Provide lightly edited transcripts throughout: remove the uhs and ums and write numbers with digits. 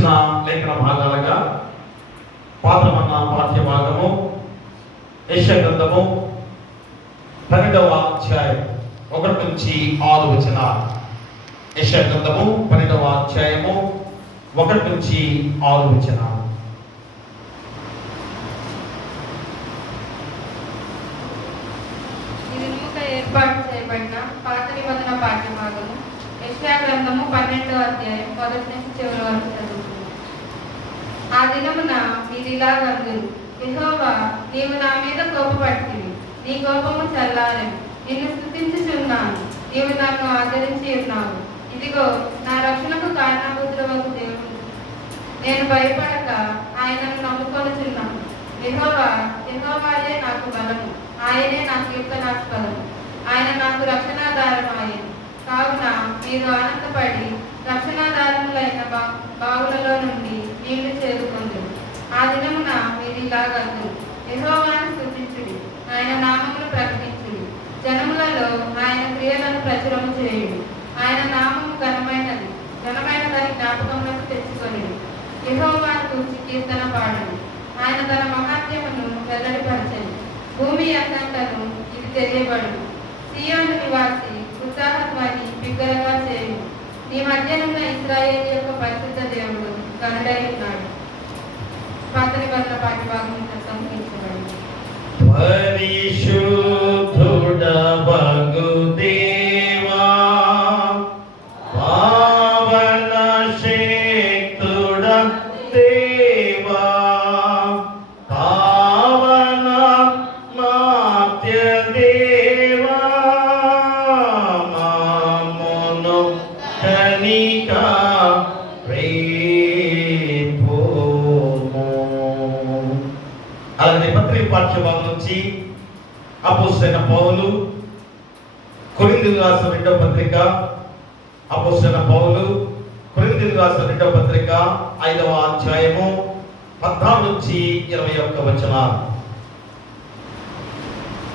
వచ్చిన లేఖన భాగాలుగా పాఠమన్న పాఠ్య భాగము యెషయా గ్రంథము 12వ అధ్యాయం 1 నుంచి 6 వచనాలు. యెషయా గ్రంథము 12వ అధ్యాయము 1 నుంచి 6 వచనాలు. ఏర్పాటు చేయబడిన పాత నిబంధన పాఠ్య భాగము యెషయా గ్రంథము 12వ అధ్యాయం 1 నుంచి చివరి వరకు చదువుతుంది. ఆ దినమున మీరిలాగందురు, యెహోవా, నీవు నా మీద కోపపడితివి, నీ కోపము చల్లారెను, నిన్ను స్తుతించుచున్నాను, నీవు నన్ను ఆదరించి ఉన్నావు. ఇదిగో నా రక్షణకు కారణభూతుడవగు దేవుడు, నేను భయపడక ఆయనను నమ్ముకొనుచున్నాను. యెహోవాయే నాకు బలము, ఆయనే నా కీర్తనాస్పదము, ఆయన నాకు రక్షణాధారమాయెను. కావున మీరు ఆనందపడి రక్షణాధారములైన బావులలో నుండి నీళ్లు చేరుకొందురు. ఆ దినమున మీరు ఇలాగందురు, యెహోవాను స్తుతించుడి, ఆయన నామమును ప్రకటించుడి, జనములలో ఆయన క్రియలను ప్రచురము చేయుడి. ఆయన నామము ఘనమైనదని జ్ఞాపకములకు తెచ్చుకొని యెహోవాను గూర్చి కీర్తన పాడండి. ఆయన తన మహాత్మ్యమును వెల్లడిపరచండి. భూమి అంతటను ఇది తెలియబడును. సీయోను నివాసి ఉత్సాహధ్వని బిగ్గరగా చేయు. నీ మధ్యనున్న ఇశ్రాయేలు యొక్క పరిశుద్ధ దేవుడు గనుడై ఉన్నాడు. పాత నిబంధన పాఠ్య భాగం సంహించబడింది. పరిశుద్ధుడవగు దేవా, పావన శక్తుడ దేవా, పావన మాత్య దేవా, మామును కనిక అలాగే పత్రిక పాఠ్యభాగం నుంచి అపోస్తలుడైన పౌలు కొరింథీయులకు రాసిన 2వ పత్రిక, అపోస్తలుడైన పౌలు కొరింథీయులకు రాసిన 2వ పత్రిక 5వ అధ్యాయము 14 నుంచి 21 వచనాలు.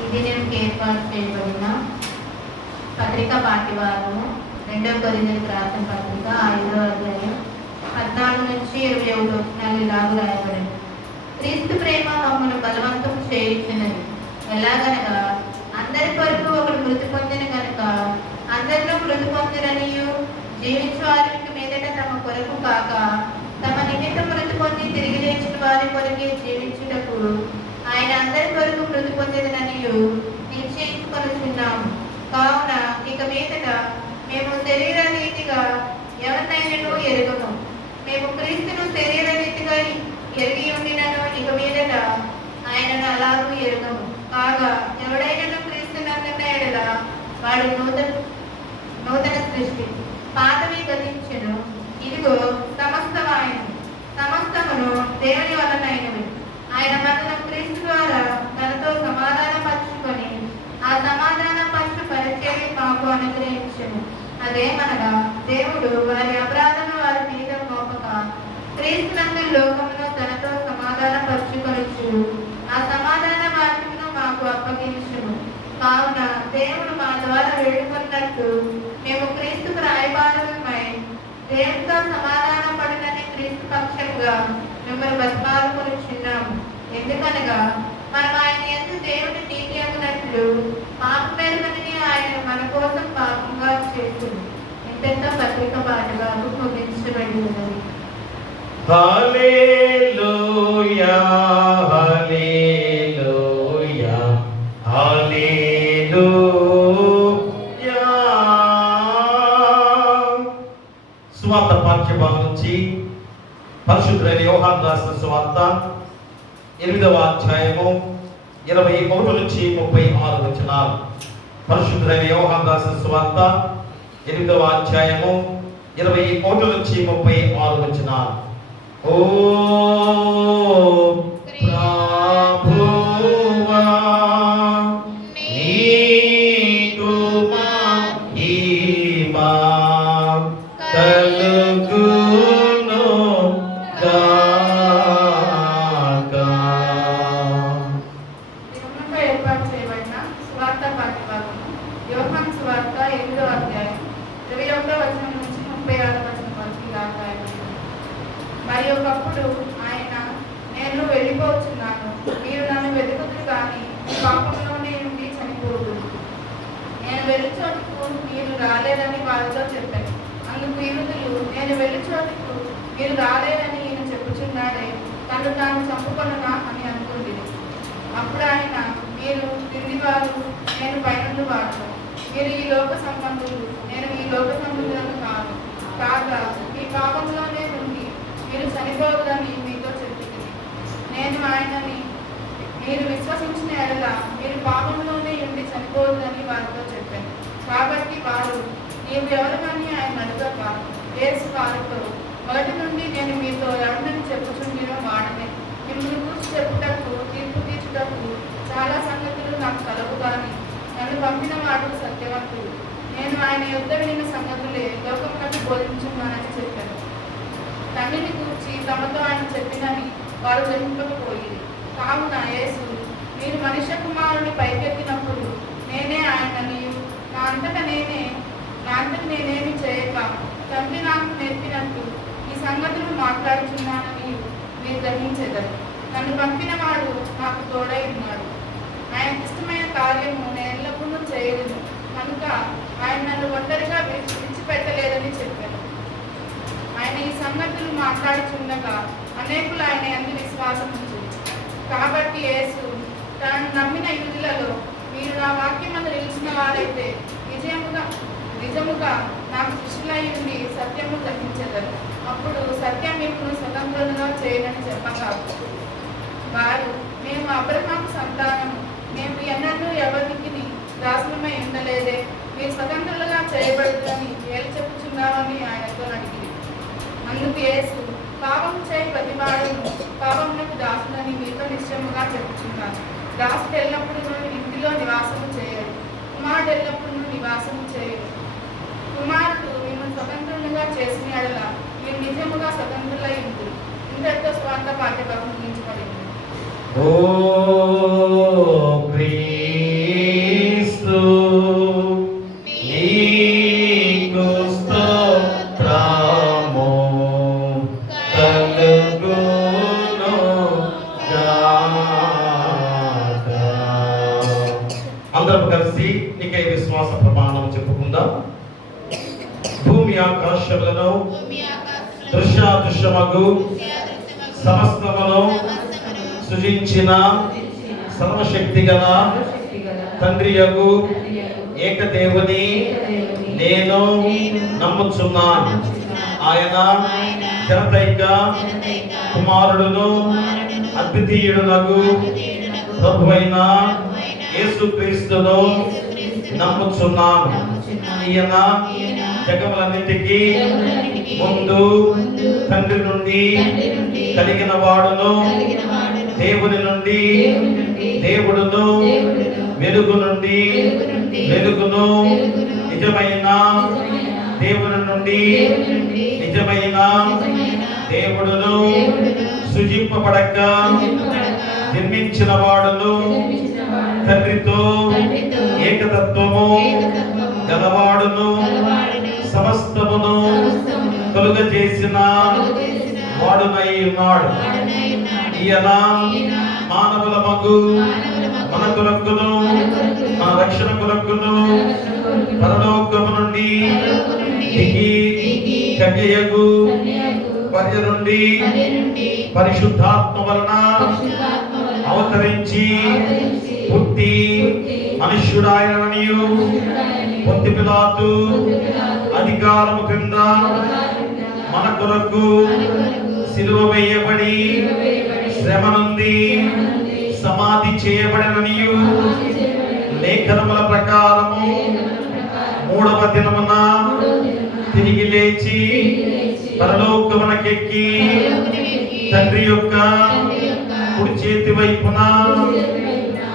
ఇది నేను ఏర్పాటు చేయబడిన పత్రిక పాఠ్యభాగము 2వ కొరింథీయులకు రాసిన పత్రిక 5వ అధ్యాయం 14 నుంచి 21 వచనాలు ఇలాగ రాయబడింది. క్రీస్తు ప్రేమ మమ్మల్ని బలవంతం చేయుచున్నది. ఎలాగనగా అందరి కొరకు ఒకడు మృతి పొందిన కనుక అందరిలో మృతి పొందిరనియు, జీవించు వారికి మీదట తమ కొరకు కాక తమ నిమిత్తం మృతి పొంది తిరిగి లేచిన వారి కొరకే జీవించుటకు ఆయన అందరి కొరకు మృతి పొందిననియు నిశ్చయించుకొనుచున్నాము. కావున ఇక మీదట మేము శరీర రీతిగా ఎవరినైనను ఎరుగము. మేము క్రీస్తును శరీర రీతిగా ఎరిగి ఉండినను ఇక మీదట ఆయనను అలాగూ ఎరుగము. కాగా ఎవడైనా క్రీస్తునందున్న ఎడల వాడు నూతన సృష్టి, పాతవి గతించెను, ఇదిగో సమస్తమును దేవుని వలనైనవి. ఆయన మనను క్రీస్తు ద్వారా తనతో సమాధానపరచుకొని ఆ సమాధానపరచు పరిచర్య మాకు అనుగ్రహించెను. అదేమనగా దేవుడు వారి అపరాధము వారి మీద మోపక క్రీస్తునందు లోకమును తనతో సమాధానపరచుకొనుచు ఆ సమాధాన వాక్యమును మాకు అప్పగించును. కావున దేవుడు మా ద్వారా వేడుకున్నట్టు మేము క్రీస్తుకు రాయబారమై దేవునితో సమాధాన పడినని క్రీస్తు పక్షంగా మిమ్మల్ని బతిమాలుకొనుచున్నాము. ఎందుకనగా మనం ఆయన యందు దేవుని నీతి అగునట్లు పాప మెరుగని ఆయన మన కోసం పాపంగా చేస్తుంది. ఇంతతో పత్రిక పాటగా ముగించబడి ఉన్నది. హల్లెలూయా, హల్లెలూయా, హల్లెలూయా. సువార్త పాఠ్యభాగం నుంచి పరిశుద్ధుడైన యోహాను రాసిన సువార్త 8వ అధ్యాయము 21 నుంచి 36 వచనాలు. పరిశుద్ధుడైన యోహాను రాసిన సువార్త 8వ అధ్యాయము 21 నుంచి 36 వచనాలు. ఓ ప్రభువా, నీకు మహిమ కలుగును గాక. ఏర్పాటు చేయబడిన సువార్త పాఠ్యభాగము యోహాను సువార్త 8వ అధ్యాయం 21వ వచనం నుంచి 36వ వచనం వరకు ఇలా రాయబడింది. మరి ఒకప్పుడు ఆయన, నేను వెళ్ళిపోతున్నాను, మీరు నన్ను వెతుకుతురు కానీ మీ పాపంలోనే ఉండి చనిపోదు, నేను వెళ్ళి చోటుకు మీరు రాలేదని వారితో చెప్పాను. అందుకు యూదులు, నేను వెళ్ళి చోటుకు మీరు రాలేదని ఈయన చెప్పుచున్నాడే, తను తాను చంపుకొనగా అని అనుకుంది. అప్పుడు ఆయన, మీరు క్రిందివారు, నేను పైనుండి వాడను, మీరు ఈ లోక సంబంధులు, నేను ఈ లోక సంబంధులను కాదు, కాగా మీ పాపంలోనే ఉండి మీరు చనిపోవద్దని మీతో చెప్తుంది. నేను ఆయనని మీరు విశ్వసించిన ఎడల మీరు పాపంలోనే ఉండి చనిపోవద్దని వారితో చెప్పాను. కాబట్టి వారు, నీవు ఎవరికని ఆయన అడగక, యేసు వారితో, మొదటి నుండి నేను మీతో ఎవరిని చెప్పుచుండినో వాడనే, మిమ్మల్ని కూర్చి చెప్పుటకు, తీర్పు తీర్చుటకు చాలా సంగతులు నాకు కలవు కానీ నన్ను పంపిన వాడు సత్యవంతుడు, నేను ఆయన యుద్ధ వినిన సంగతులే లోకమునకు బోధించున్నానని చెప్పాను. తండ్రిని కూర్చి తమతో ఆయన చెప్పినని వారు గ్రహింపకపోయింది. కావున యేసు, మీరు మనుష్య కుమారుని పైకెత్తినప్పుడు నేనే ఆయనని, నా అంతటా నేనేమి చేయక తండ్రి నాకు నేర్పినట్టు ఈ సంగతులు మాట్లాడుచున్నానని మీరు గ్రహించెదరు. నన్ను పంపిన వాడు నాకు తోడై ఉన్నాడు. ఆయనకి ఇష్టమైన కార్యము నేను ఎల్లప్పుడూ చేయలేను కనుక ఆయన నన్ను ఒంటరిగా విడిచిపెట్టలేదని చెప్పాను. ఆయన ఈ సంగతులు మాట్లాడుచుండగా అనేకులు ఆయన యందు విశ్వాసం ఉంచారు. కాబట్టి యేసు తనను నమ్మిన యూదులలో, మీరు నా వాక్యమందు నిలిచిన వారైతే నిజముగా నాకు శిష్యులై ఉండి సత్యము గ్రహించెదరు. అప్పుడు సత్యం మీకు స్వతంత్రులుగా చేయనని చెప్పగా వారు, మేము అబ్రహాము సంతానము, మేము ఎన్నడూ ఎవరికి దాసులమై ఉండలేదే, మీరు స్వతంత్రులుగా చేయబడుతుందని ఏలు చెప్పుచున్నామని ఆయనతో అడిగింది. అందుకు యేసు, పాపం చేయి ప్రతివాడును పాపమునకు దాసులని మీతో నిశ్చయముగా చెప్పుచున్నాను. దాసుడు ఎల్లప్పుడూ ఇంటిలో నివాసము చేయడు, కుమారుడు ఎల్లప్పుడూ నివాసము చేయడు. కుమారుడు మిమ్మల్ని స్వతంత్రులుగా చేసిన ఎడల మీరు నిజముగా స్వతంత్రులై ఉంటుంది. ఇంతటితో స్వార్థ పాఠ్యభాగం ముగించబడింది. ఓ క్రీస్తు నీకు స్తోత్రము కలుగును గాక. అందరం కలిసి నీకై విశ్వాస ప్రమాణం చెప్పుకుందాం. భూమి ఆకాశములను దృశ్యాదృశ్యమగు సమస్తమును సృజించిన సర్వశక్తి గల తండ్రియగు ఏకదేవుని నేను నమ్ముచున్నాను. ఆయన జనతైక కుమారుడును అద్వితీయుడునగు ప్రభువైన యేసుక్రీస్తును నమ్ముచున్నాను. ఈయన జగములన్నిటికీ ముందు తండ్రి నుండి కలిగిన వాడును, దేవుని నుండి దేవుడును, వెలుగు నుండి వెలుగును, నిజమైన దేవుని నుండి నిజమైన దేవుడును, సృజింపబడక జన్మించిన వాడును, తండ్రితో ఏకతత్వము గలవాడును, సమస్తమును కలుగజేసిన వాడునై ఉన్నాడు. ఈయన మానవుల మగు మన కొరకును మన రక్షణ కొరకును పరలోకము నుండి దిగి కన్యయగు పర్య నుండి పరిశుద్ధాత్మ వలన అవతరించి పుట్టి మనుష్యుడాయననియు పొంతి పిలాతు అధికారము క్రింద మన కొరకు సిలువ వేయబడి శ్రమ నుండి సమాధి చేయబడిననియు లేఖనముల ప్రకారము మూడవ దినమున తిరిగి లేచి పరలోకమునకెక్కి తండ్రి యొక్క కుడి చేతి వైపున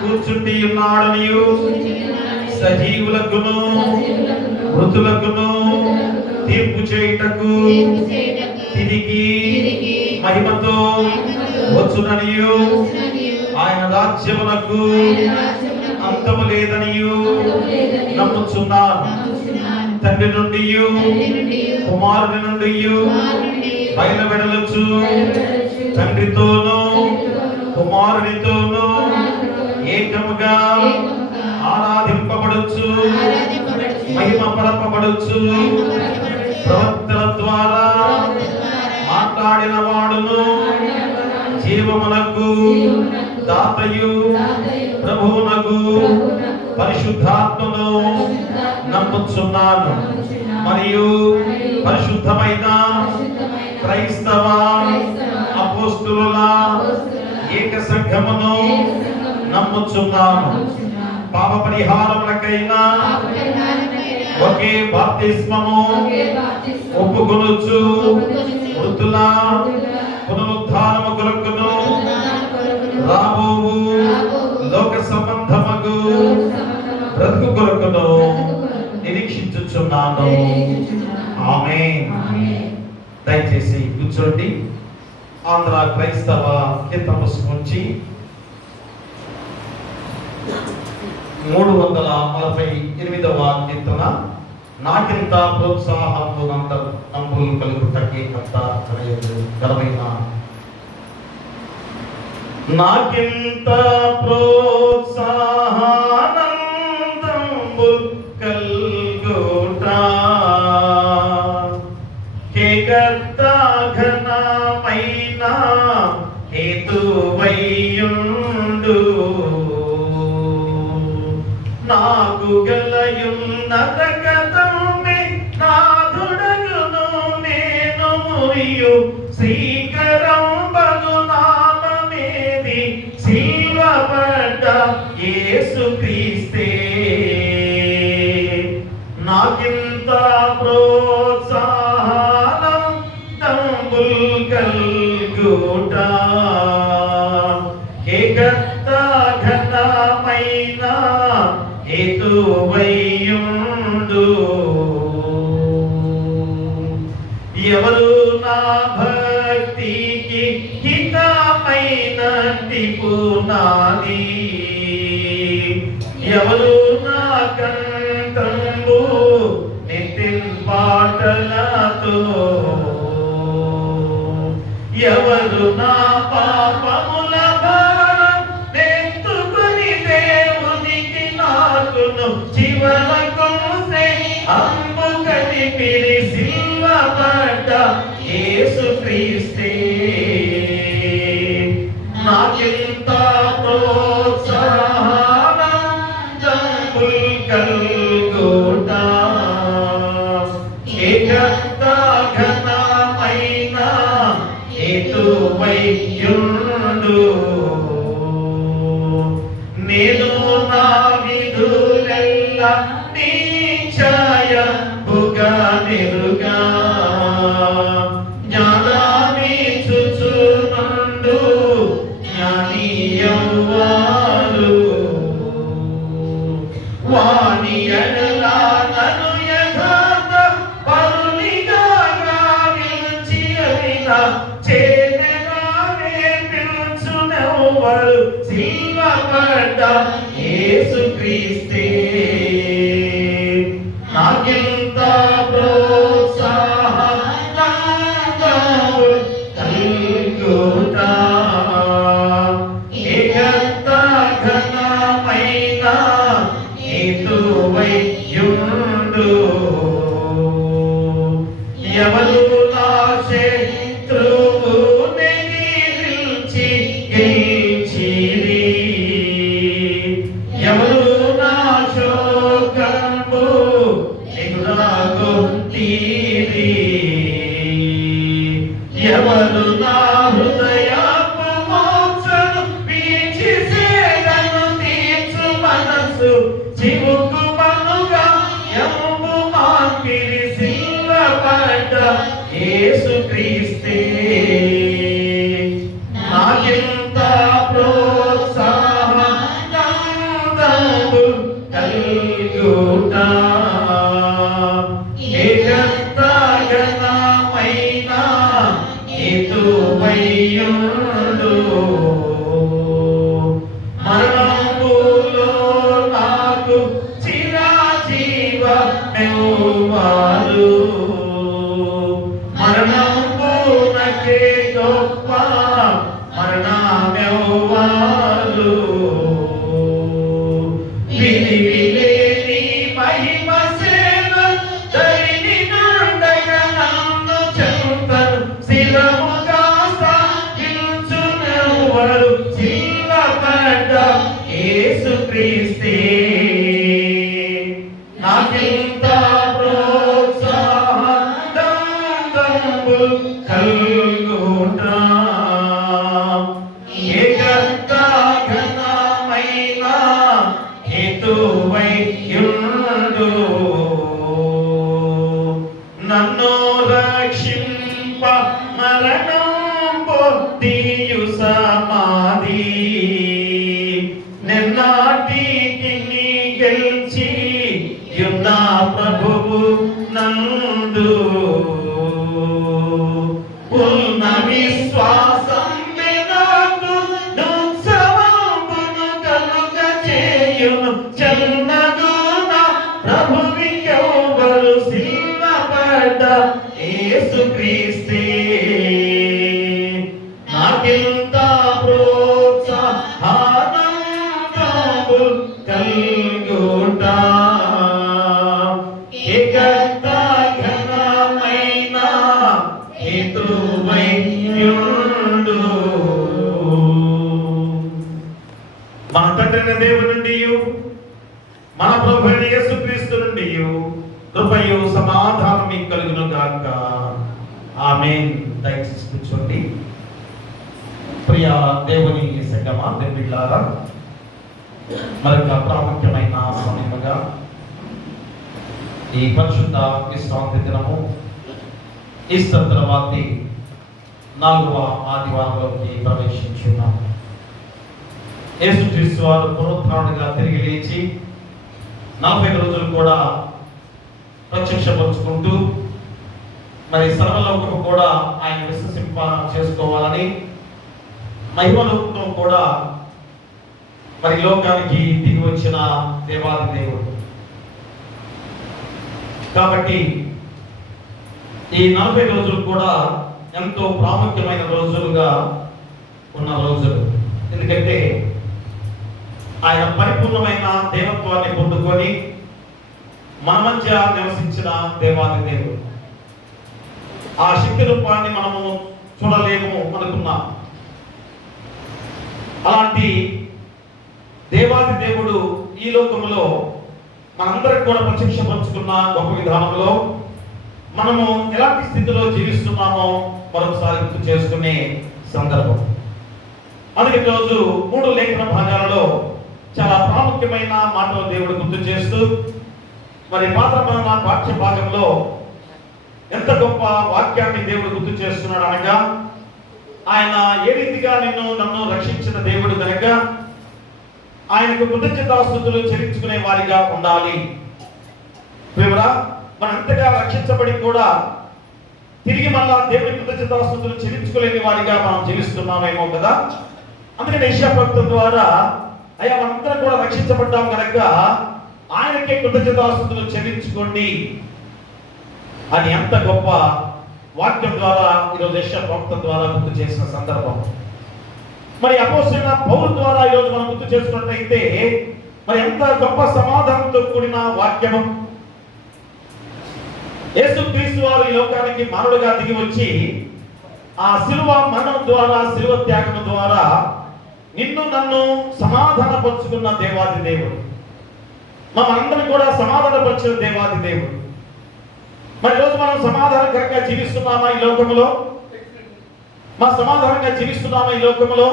కూర్చుండి ఉన్నాడనియు సజీవులకును మృతులకును తీర్పు చేయుటకు తిరిగి మహిమతో వచ్చుననియు ఆయన రాజ్యమునకు అంతము లేదనియు నమ్ముచున్నాను. తండ్రి నుండి కుమారుని నుండి బయలువెడలొచ్చు తండ్రితోనూ కుమారునితోనూ ఏకముగా ఆరాధింపబడొచ్చు మహిమ పరపబడొచ్చు ప్రవక్తల ద్వారా మాట్లాడిన వాడును జీవమునకు దాతయు ప్రభువునకు పరిశుద్ధాత్మను నమ్ముచున్నాను మరియు పరిశుద్ధమైన క్రైస్తవ అపోస్తులుల ఏక సంఘమును నమ్ముచున్నాను. పాప పరిహారములకైనా ఒకే బాప్తిస్మము ఒప్పుకొనుచు మృతుల పునరుద్ధానము కొరకును రాబోవు లోక సంబంధమగు బ్రతుకు కొరకును నిరీక్షించుచున్నాను. ఆమేన్. దయచేసి కూర్చోండి. ఆంధ్ర క్రైస్తవ కీర్తన పుస్తకం నుంచి 348వ కీర్తన. నాకింత ప్రోత్సాహంతో నంబులు కలుగుటకి కంత ఘనమైన నాకింత ప్రోత్సాహానందంబు కల్గుట కేకర్త ఘనమైన హేతువయ్యుండు నాకు గలయున్నత కథమే నాదుడగును నేను మురియు శ్రీకరం బగు నామమేది సిల్వబడ్డ యేసు క్రీస్తే. నాకింత ప్రోత్సాహనం తంబుల్ కల్గుట ఏకత్త ఘనమైన హేతువయ్యుండు ఎవరు నా భక్తికి హితమైనట్టి పునాది ఎవరు నా కంఠంబు నితిన్ పాటలతో ఎవరు నా పాపముల భారం నెత్తుకొని దేవునికి నాకును చివరకు అంబు కనిపిరి సిల్వబడ్డ యేసు క్రీస్తే. నాకింత ప్రోత్సాహనందంబుల్ కల్గుట ఏకత్త ఘనమైన హేతువయ్యుండు నేను నా విధులెల్ల నిశ్చయముగా నిరుగా జ్ఞానమిచ్చుచునుండు జ్ఞానీయవారు వాని ఎడల నన్ను యథార్థ పరునిగా గావించి అయినా చేనగానే పిలుచునెవ్వరు సిల్వబడ్డ యేసు క్రీస్తే. నాకింత ప్రోత్సాహనందంబుల్ కల్గుట ఏకత్త ఘనమైన హేతువయ్యుండు ఎవరు నా శత్రువు నిలిచి గెలిచిరి ఎవరు నా శోకంబు ఎగురాగొట్టిరి ఎవరు నా హృదయపు మోక్షను వీక్షిసేదను తీర్చు మనసు చివుకు మనుగా యముపు మాకిరి సిల్వబడ్డ యేసు క్రీస్తే. నాకింత ప్రోత్సాహనందంబుల్ కల్గుట ఏకత్త ఘనమైన హేతువయ్యుండు మరణంబులో నాకు చిరజీవమెవ్వారు మరణంబు గొప్ప మరణమెవ్వారు వినివిలేని మహిమ సేన ధరిని నుండగా నన్ను చెంతను శిరముగా సాగించునెవ్వరు సిల్లబడ్డ యేసుక్రీస్తే నాకింత ప్రోత్సాహంబు కలుగుట ఏకత్వఘనమైన హేతువైయుండు నన్ను రక్షింప మరణం పొందియు సమాధి నిన్నాటికి గెలిచి యుద్ధ ప్రభువు నందు పూర్ణ విశ్వాసం నాకు దుఃఖమును కలుగ చేయును చెన్నగు నా ప్రభువికెవ్వరు సిల్లబడ్డ యేసుక్రీస్తే నాకింత ప్రోత్సాహనంబు కలుగుట ఏకత్వఘనమైన హేతువైయుండు మన తండ్రి దేవుని నుండి మన ప్రభు అయిన యేసుక్రీస్తు నుండి కృపయు సమాధానం మీకు కలుగును గాక ఆమేన్. దయచేసి కూర్చోండి. ప్రియ దేవుని సంగమా దేవుళ్ళారా, మరొక ప్రాముఖ్యమైన సమయముగా ఈ పరిశుద్ధ విశ్రాంతి దినము ఈస్టర్ తర్వాతి 4వ ఆదివారంలోకి ప్రవేశించున్నాము. యేసుక్రీస్తు వారు పునరుద్ధారణగా తిరిగి లేచి 40 రోజులు కూడా ప్రత్యక్షపరుచుకుంటూ మరి సర్వలోకము కూడా ఆయన విశ్వసింప చేసుకోవాలని మహిమలోకంలో కూడా మరి లోకానికి దిగి వచ్చిన దేవాది దేవుడు. కాబట్టి ఈ 40 రోజులు కూడా ఎంతో ప్రాముఖ్యమైన రోజులుగా ఉన్న రోజులు. ఎందుకంటే ఆయన పరిపూర్ణమైన దేవత్వాన్ని పొందుకొని మన మధ్య నివసించిన దేవాది దేవుడు. ఆ శక్తి రూపాన్ని మనము చూడలేము అనుకున్నాం. అలాంటి దేవాది దేవుడు ఈ లోకంలో మనందరికి కూడా ప్రత్యక్షపరుచుకున్న గొప్ప విధానంలో మనము ఎలాంటి స్థితిలో జీవిస్తున్నామో మరొకసారి గుర్తు చేసుకునే సందర్భం. అందుకే రోజు 3 లేఖన భాగాలలో చాలా ప్రాముఖ్యమైన మాటలు దేవుడు గుర్తు చేస్తూ మరి పాత్రమైన పాఠ్య భాగంలో ఎంత గొప్ప వాక్యాన్ని దేవుడు గుర్తు చేస్తున్నాడు అనగా, ఆయన ఏ రీతిగా నన్ను రక్షించిన దేవుడు కనుక ఆయనకు కృతజ్ఞతాస్తుతులు చెల్లించుకునే వారిగా ఉండాలి. మనంతగా రక్షించబడి కూడా తిరిగి మళ్ళా దేవుడి కృతజ్ఞతాస్తుతులు చెల్లించుకోలేని వారిగా మనం జీవిస్తున్నామేమో కదా. అందుకని యెషయా ప్రవక్త ద్వారా అయ్యా మనందరం కూడా రక్షించబడ్డాం కనుక ఆయనకే కృతజ్ఞతాస్తుతులు చెల్లించుకోండి అని ఎంత గొప్ప వాక్యం ద్వారా ఈరోజు యెషయా ప్రవక్త ద్వారా గుర్తు చేసిన సందర్భం. మరి అపోస్తలుడైన పౌలు ద్వారా ఈరోజు మనం గుర్తు చేసుకున్నట్లయితే మరి ఎంత గొప్ప సమాధానంతో కూడిన వాక్యము. యేసుక్రీస్తు వారు ఈ లోకానికి మానవుడిగా దిగి వచ్చి ఆ శిలువ మరణం ద్వారా, శిలువ త్యాగం ద్వారా నిన్ను నన్ను సమాధానపరుచుకున్న దేవాది దేవుడు, మనందరం కూడా సమాధానపరిచిన దేవాది దేవుడు. మరి రోజు మనం సమాధానకరంగా జీవిస్తున్నామా ఈ లోకంలో? సమాధానంగా జీవిస్తున్నామా ఈ లోకంలో?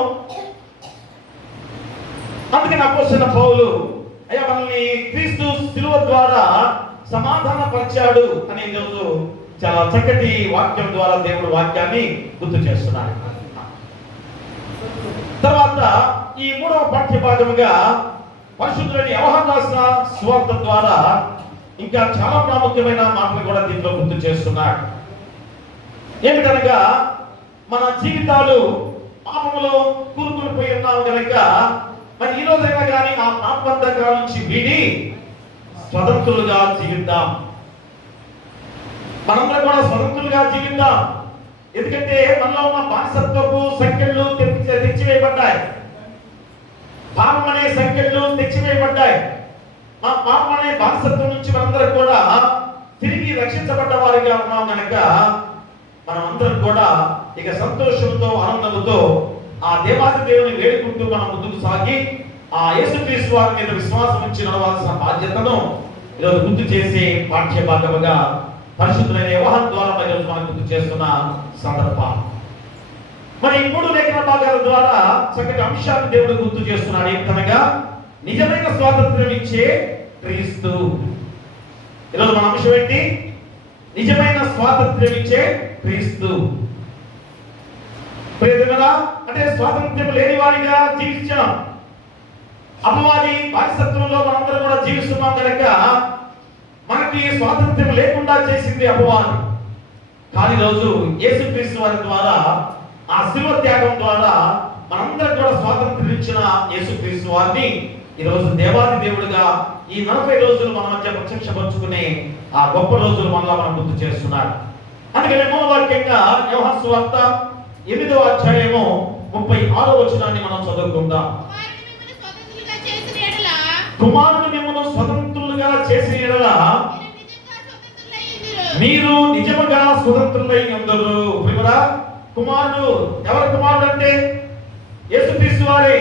అందుకని అపోస్తలుడైన పౌలు అయ్యా మనల్ని క్రీస్తు శిలువ ద్వారా సమాధానపరిచాడు అని ఈరోజు చాలా చక్కటి వాక్యం ద్వారా దేవుడు వాక్యాన్ని గుర్తు చేస్తున్నాడు. తర్వాత ఈ 3వ పాఠ్య భాగముగా పరిశుద్ధుడైన యోహాను రాసిన సువార్త ద్వారా ఇంకా చాలా ప్రాముఖ్యమైన మాటలు కూడా దీంట్లో గుర్తు చేస్తున్నాడు. ఏమిటనగా మన జీవితాలు పాపములో కూరుకునిపోయి ఉన్నాము కనుక మరి ఈ రోజైనా కానీ ఆ పాపబంధకాల నుంచి వీడి స్వతంత్రులుగా జీవిద్దాం. మనందరం కూడా స్వతంత్రులుగా జీవిద్దాం. ఎందుకంటే మనలో ఉన్న బానిసత్వపు సంఖ్యలు తెచ్చివేయబడ్డాయి. పాపం అనే సంఖ్యలు తెచ్చివేయబడ్డాయి. మా పాపం అనే బానిసత్వం నుంచి మనందరం కూడా తిరిగి రక్షించబడ్డ వారిగా ఉన్నాం కనుక మనం అందరం కూడా ఇక సంతోషంతో ఆనందంతో ఆ దేవాది దేవుని వేడుకుంటూ మనం ముందుకు సాగి ఆ యేసుక్రీస్తు వారి మీద విశ్వాసం ఉంచి నడవాల్సిన బాధ్యతను ఈరోజు గుర్తు చేసే పాఠ్య భాగముగా పరిశుద్ధులైన యోహాను ద్వారా ఈరోజు మనం గుర్తు చేస్తున్న సందర్భం. మరి ఈ 3 లేఖన భాగాల ద్వారా చక్కటి అంశాన్ని దేవుడు గుర్తు చేస్తున్నాడు. ఏమిటనగా నిజమైన స్వాతంత్ర్యం ఇచ్చే క్రీస్తు. ఈరోజు మన అంశం ఏంటి? నిజమైన స్వాతంత్ర్యం ఇచ్చే క్రీస్తు. ప్రియమైన అంటే స్వాతంత్ర్యం లేని వారిగా జీవించాం. అపవాది బానిసత్వంలో మనందరం కూడా జీవిస్తున్నాం కనుక మనకి స్వాతంత్ర్యం లేకుండా చేసింది అపవాది. కానీ రోజు యేసుక్రీస్తు వారి ద్వారా ఆ శిలువ త్యాగం ద్వారా మనందరం కూడా స్వాతంత్ర్యం ఇచ్చిన యేసుక్రీస్తు వారిని ఈరోజు దేవాది దేవుడిగా ఈ 40 రోజులు మన మధ్య ప్రత్యక్షపరుచుకునే ఆ గొప్ప రోజులు మనలో మనం గుర్తు చేస్తున్నారు. అందుకని మూలవాక్యంగా యోహాను సువార్త 8వ అధ్యాయము 36వ వచనాన్ని మనం చదువుకుందాం. కుమారుడు మిమ్మల్ని స్వతంత్రులుగా చేసిన యెడల మీరు నిజముగా స్వతంత్రులై ఉందురు. ప్రియరా, కుమారుడు ఎవరు? కుమారుడు అంటే యేసుక్రీస్తు వారే.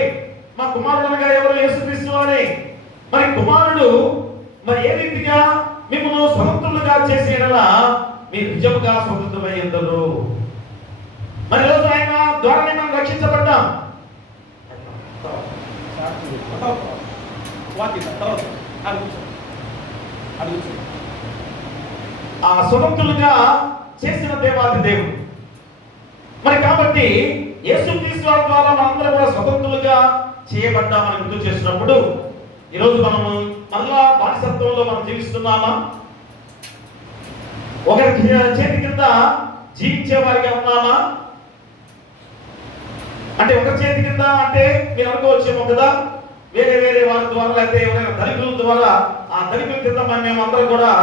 మా కుమారుడు అనగా ఎవరు? యేసుక్రీస్తు వారే. మరి కుమారుడు మరి ఏ రీతిగా మిమ్మల్ని స్వతంత్రులుగా చేసిన యెడల మీరు నిజముగా స్వతంత్రులై ఉందురు. మరి రోజు ఆయన ద్వారానే మనం రక్షించబడ్డాం. ఆ స్వతంత్రులుగా చేసిన దేవాది దేవుడు. మరి కాబట్టి యేసుక్రీస్తు వారి ద్వారా మనందరం కూడా స్వతంత్రులుగా చేయబడ్డామని గుర్తు చేసినప్పుడు ఈరోజు మనము మళ్ళా బానిసత్వంలో మనం జీవిస్తున్నామా? ఒకరి చేతి కింద జీవించే వారిగా ఉన్నామా? అంటే ఒక చేతి కింద అంటే మీరు అనుకోవచ్చేమో కదా, వేరే వేరే వారి ద్వారా లేకపోతే ఎవరైనా ధనికుల ద్వారా ఆ ధనికుల కింద మేము అందరం కూడా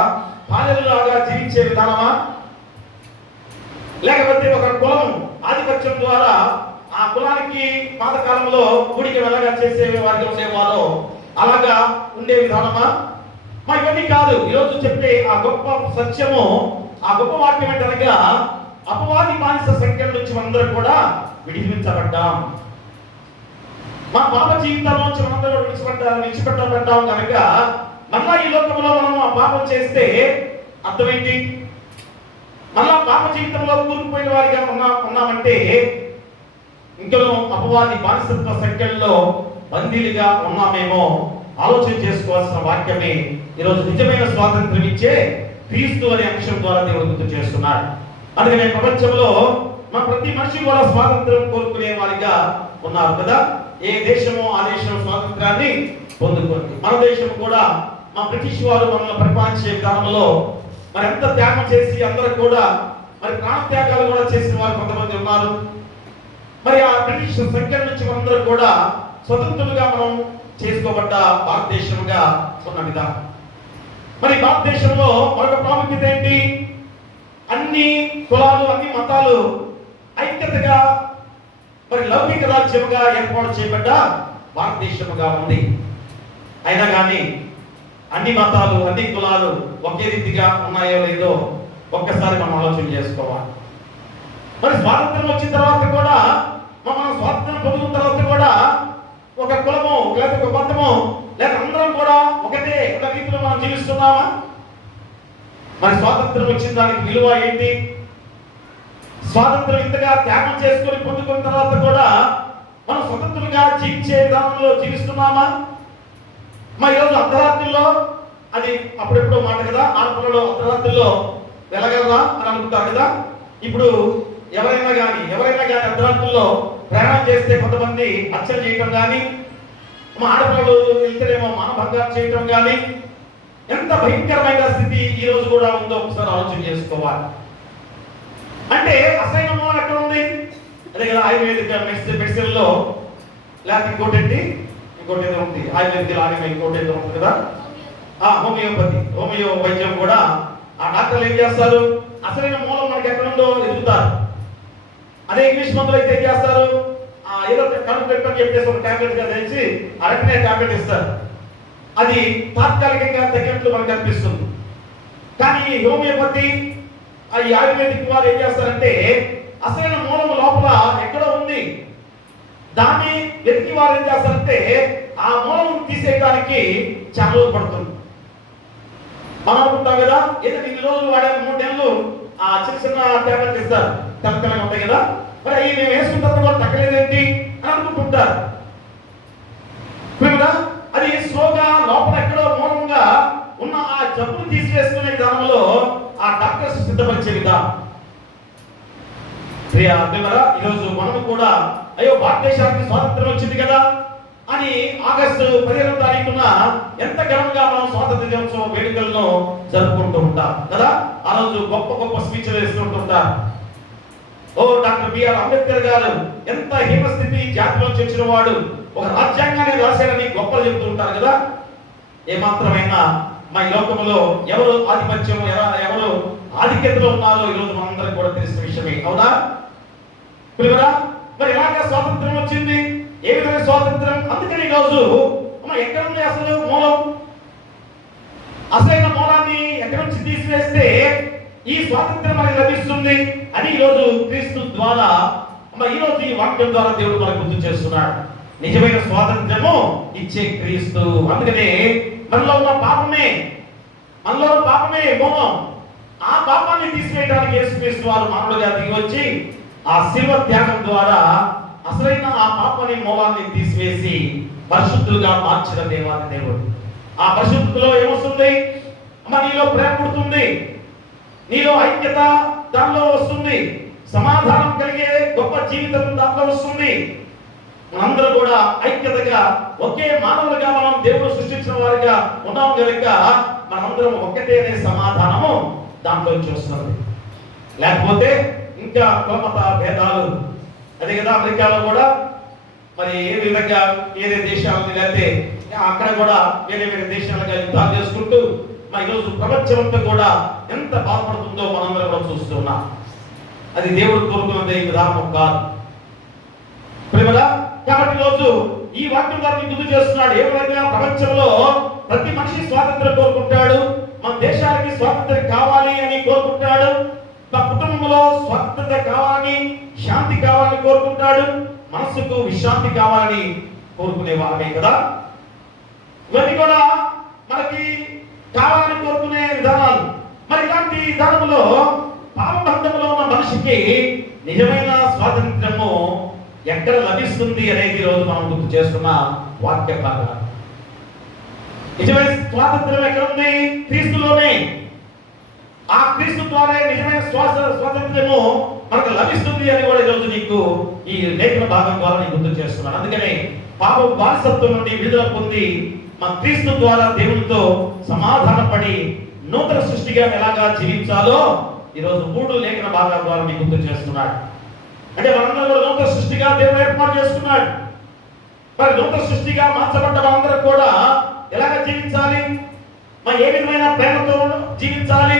బానిసలుగా జీవించే విధానమా? లేకపోతే ఒక కులం ఆధిపత్యం ద్వారా ఆ కులానికి పాతకాలంలో గుడికి వెళ్ళగా చేసే వారికి ఉండేవారు అలాగా ఉండే విధానమా? మా ఇవన్నీ కాదు. ఈరోజు చెప్పే ఆ గొప్ప సత్యము, ఆ గొప్ప వాక్యం ఏంటనగా అపవాది బానిస సంఖ్యల నుంచి మనందరం కూడా విడిపించబడ్డాం. మా పాప జీవితంలో నుంచి మనందరం విడిచిపెట్టబడ్డాం కనుక మళ్ళా ఈ లోకంలో మనం ఆ పాపం చేస్తే అర్థం ఏంటి? మళ్ళా పాప జీవితంలో కూరుకుపోయిన వారిగా ఉన్నామంటే ఇంకనూ అపవాది బానిసత్వ సంఖ్యల్లో బందీలుగా ఉన్నామేమో ఆలోచన చేసుకోవాల్సిన వాక్యమే ఈరోజు నిజమైన స్వాతంత్ర్యం ఇచ్చే క్రీస్తు అనే అంశం ద్వారా దేవుడు గుర్తు చేస్తున్నాడు. అందుకనే ప్రపంచంలో మా ప్రతి మనిషి కూడా స్వాతంత్ర్యం కోరుకునే వారిగా ఉన్నారు కదా. ఏ దేశమో ఆ దేశం స్వాతంత్రాన్ని పొందుకుంది. మన దేశం కూడా మా బ్రిటిష్ వారు మనల్ని పరిపాలించే విధానంలో మరి ఎంత త్యాగం చేసి అందరూ కూడా మరి ప్రాణ త్యాగాలు కూడా చేసిన వారు కొంతమంది ఉన్నారు. మరి ఆ బ్రిటిష్ సంఖ్య నుంచి మనందరూ కూడా స్వతంత్రులుగా మనం చేసుకోబడ్డ భారతదేశంగా ఉన్న విధానం. మరి భారతదేశంలో మరొక ప్రాముఖ్యత ఏంటి? అన్ని కులాలు అన్ని మతాలు ఐక్యతగా మరి లౌకిక రాజ్యముగా ఏర్పాటు చేయబడ్డ భారతదేశముగా ఉంది. అయినా కానీ అన్ని మతాలు అన్ని కులాలు ఒకే రీతిగా ఉన్నాయో లేదో ఒక్కసారి మనం ఆలోచన చేసుకోవాలి. మరి స్వాతంత్రం వచ్చిన తర్వాత కూడా మనం స్వాతంత్రం పొందుకున్న తర్వాత కూడా ఒక కులము లేదా ఒక మతము లేదా అందరం కూడా ఒకటే ఒక రీతిలో మనం జీవిస్తున్నామా? మరి స్వాతంత్రం వచ్చిన దానికి విలువ ఏంటి? స్వాతంత్రం ఇంతగా త్యాగం చేసుకొని పొందుకున్న తర్వాత కూడా మనం స్వతంత్రంగా జీవించే విధానంలో జీవిస్తున్నామా? మా ఈరోజు అర్ధరాత్రిలో అది అప్పుడెప్పుడో మాట కదా, ఆడపిల్లలు అర్ధరాత్రిలో వెళ్ళగలరా అని అనుకుంటారు కదా. ఇప్పుడు ఎవరైనా కానీ అర్ధరాత్రుల్లో ప్రయాణం చేస్తే కొంతమంది హత్యలు చేయటం కానీ, మా ఆడపిల్లలు వెళ్తేనేమో మానభంగాలు చేయటం కానీ, ఎంత భయంకరమైన స్థితి ఈ రోజు కూడా ఉందో ఒకసారి ఆలోచన చేసుకోవాలి. అంటే అసైనమో ఎక్కడ ఉంది? అదే కదా ఆయుర్వేదిక మెడిసిన్లో లేకపోతే ఇంకోటి ఏదో ఉంది ఆయుర్వేదిక ఇంకోటి ఏదో ఉంది కదా, హోమియో వైద్యం కూడా ఆ డాక్టర్లు ఏం చేస్తారు? అసలైన మూలం మనకి ఎక్కడ ఉందో ఎదుగుతారు. అదే ఇంగ్లీష్ మందులు అయితే ఏం చేస్తారు, ఏదో కడుపు పెట్టని చెప్పేసి ఒక టాబ్లెట్ గా తెచ్చి అరకనే టాబ్లెట్ ఇస్తారు. అది తాత్కాలికంగా తగ్గినట్లు మనకు అనిపిస్తుంది. కానీ ఈ హోమియోపతి ఈ ఆయుర్వేదిక్ వారు ఏం చేస్తారంటే అసలైన మూలం లోపల ఎక్కడో ఉంది, దాన్ని వెతికి వారు ఏం చేస్తారంటే ఆ మూలం తీసేయడానికి చాలా రోజులు పడుతుంది. మనం అనుకుంటాం కదా, ఏదో 2 రోజులు వాడాలి, 3 నెలలు ఆ చిన్న చిన్న టాబ్లెట్ ఇస్తారు, తెల్లగా ఉంటాయి కదా, మరి అవి మేము వేసుకున్న తర్వాత కూడా తగ్గలేదేంటి అని అనుకుంటుంటారు. అది స్లోగా లోపల ఎక్కడో మూలంగా ఉన్న ఆ జబ్బును తీసివేసుకునే విధానంలో ఆ డాక్టర్స్ సిద్ధపరిచే విధానం. ఈరోజు మనము కూడా అయ్యో భారతదేశానికి స్వాతంత్రం వచ్చింది కదా అని ఆగస్టు 15వ తారీఖున ఎంత ఘనంగా మనం స్వాతంత్ర దినోత్సవ వేడుకలను జరుపుకుంటూ ఉంటాం కదా. ఆ రోజు గొప్ప గొప్ప స్పీచ్లు వేస్తుంటుంటారు. డాక్టర్ బిఆర్ అంబేద్కర్ గారు ఎంత హీనస్థితి జాతిలో చేసిన వాడు, ఒక రాజ్యాంగాన్ని రాశారని గొప్పలు చెబుతూ ఉంటారు కదా. ఏమాత్రమైనా మా లోకంలో ఎవరు ఆధిపత్యం, ఎవరు ఆధిక్యతలో ఉన్నారో ఈరోజు మనందరం కూడా తెలిసిన విషయమే, అవునా? మరి ఎలాగా స్వాతంత్రం వచ్చింది, ఏ విధమైన స్వాతంత్రం? అందుకని ఈరోజు ఎక్కడ ఉంది అసలు మూలం? అసలైన మూలాన్ని ఎక్కడి నుంచి తీసివేస్తే ఈ స్వాతంత్రం మనకి లభిస్తుంది అని ఈరోజు క్రీస్తు ద్వారా ఈరోజు ఈ వాక్యం ద్వారా దేవుడు మనకు గుర్తు చేస్తున్నాడు. నిజమైన స్వాతంత్రము ఇచ్చే క్రీస్తు. అందుకనే మనలో ఉన్న పాపమే మూలం. ఆ పాపాన్ని తీసివేయడానికి యేసుక్రీస్తు వారు మానవుడిగా దిగి వచ్చి ఆ శిలువ త్యాగం ద్వారా అసలైన ఆ పాపాన్ని మూలాన్ని తీసివేసి పరిశుద్ధులుగా మార్చిన దేవాది దేవుడు. ఆ పరిశుద్ధులో ఏమొస్తుంది? నీలో ప్రేమ పుడుతుంది, నీలో ఐక్యత దానిలో వస్తుంది, సమాధానం కలిగే గొప్ప జీవితం దానిలో వస్తుంది. మనందరూ కూడా ఐక్యతగా ఒకే మానవులుగా మనం దేవుడు సృష్టించిన వారిగా ఉన్నాం కనుక మనందరం ఒక్కటే అనే సమాధానము దాంట్లో వస్తుంది. లేకపోతే ఇంకా కులమత భేదాలు, అదే కదా అమెరికాలో కూడా మరి ఏ విధంగా వేరే దేశాలను లేకపోతే అక్కడ కూడా వేరే వేరే దేశాలుగా యుద్ధాలు చేసుకుంటూ ఈరోజు ప్రపంచమంతా కూడా ఎంత బాధపడుతుందో మనందరం కూడా చూస్తున్నాం. అది దేవుడు కోరుకున్నది విధానం కాదు. కాబట్టి రోజు ఈ వాక్యం వారిని గుర్తు చేస్తున్నాడు. ఏ విధంగా ప్రపంచంలో ప్రతి మనిషి స్వాతంత్రం కోరుకుంటాడు, మన దేశానికి స్వాతంత్రం కావాలి అని కోరుకుంటాడు, మన కుటుంబంలో స్వాతంత్రం కావాలని, శాంతి కావాలని కోరుకుంటాడు, మనసుకు విశ్రాంతి కావాలని కోరుకునే వారే కదా. ఇవన్నీ కూడా మనకి కావాలని కోరుకునే విధానాలు. మరి ఇలాంటి విధానంలో పాపబంధంలో ఉన్న మనిషికి నిజమైన స్వాతంత్రము ఎక్కడ లభిస్తుంది అనేది ఈరోజు మనం గుర్తు చేస్తున్న వాక్య భాగం. నిజమైన స్వాతంత్రం ఎక్కడ ఉంది? క్రీస్తులోనే. ఆ క్రీస్తు ద్వారా నిజమైన స్వాతంత్రము మనకు లభిస్తుంది అని కూడా ఈరోజు నీకు ఈ లేఖన భాగం ద్వారా నీకు గుర్తు చేస్తున్నాను. అందుకనే పాప బానిసత్వం నుండి విడుదల పొంది మన క్రీస్తు ద్వారా దేవునితో సమాధానపడి నూతన సృష్టిగా ఎలాగా జీవించాలో ఈరోజు 3 లేఖన భాగాల ద్వారా నీకు గుర్తు చేస్తున్నాడు. అంటే మనందరూ కూడా నూతన సృష్టిగా దేవుడు ఏర్పాటు చేసుకున్నాడు. మరి నూతన సృష్టిగా మార్చబడ్డ మనందరం కూడా ఎలాగ జీవించాలి? ఏ విధమైన ప్రేమతో జీవించాలి?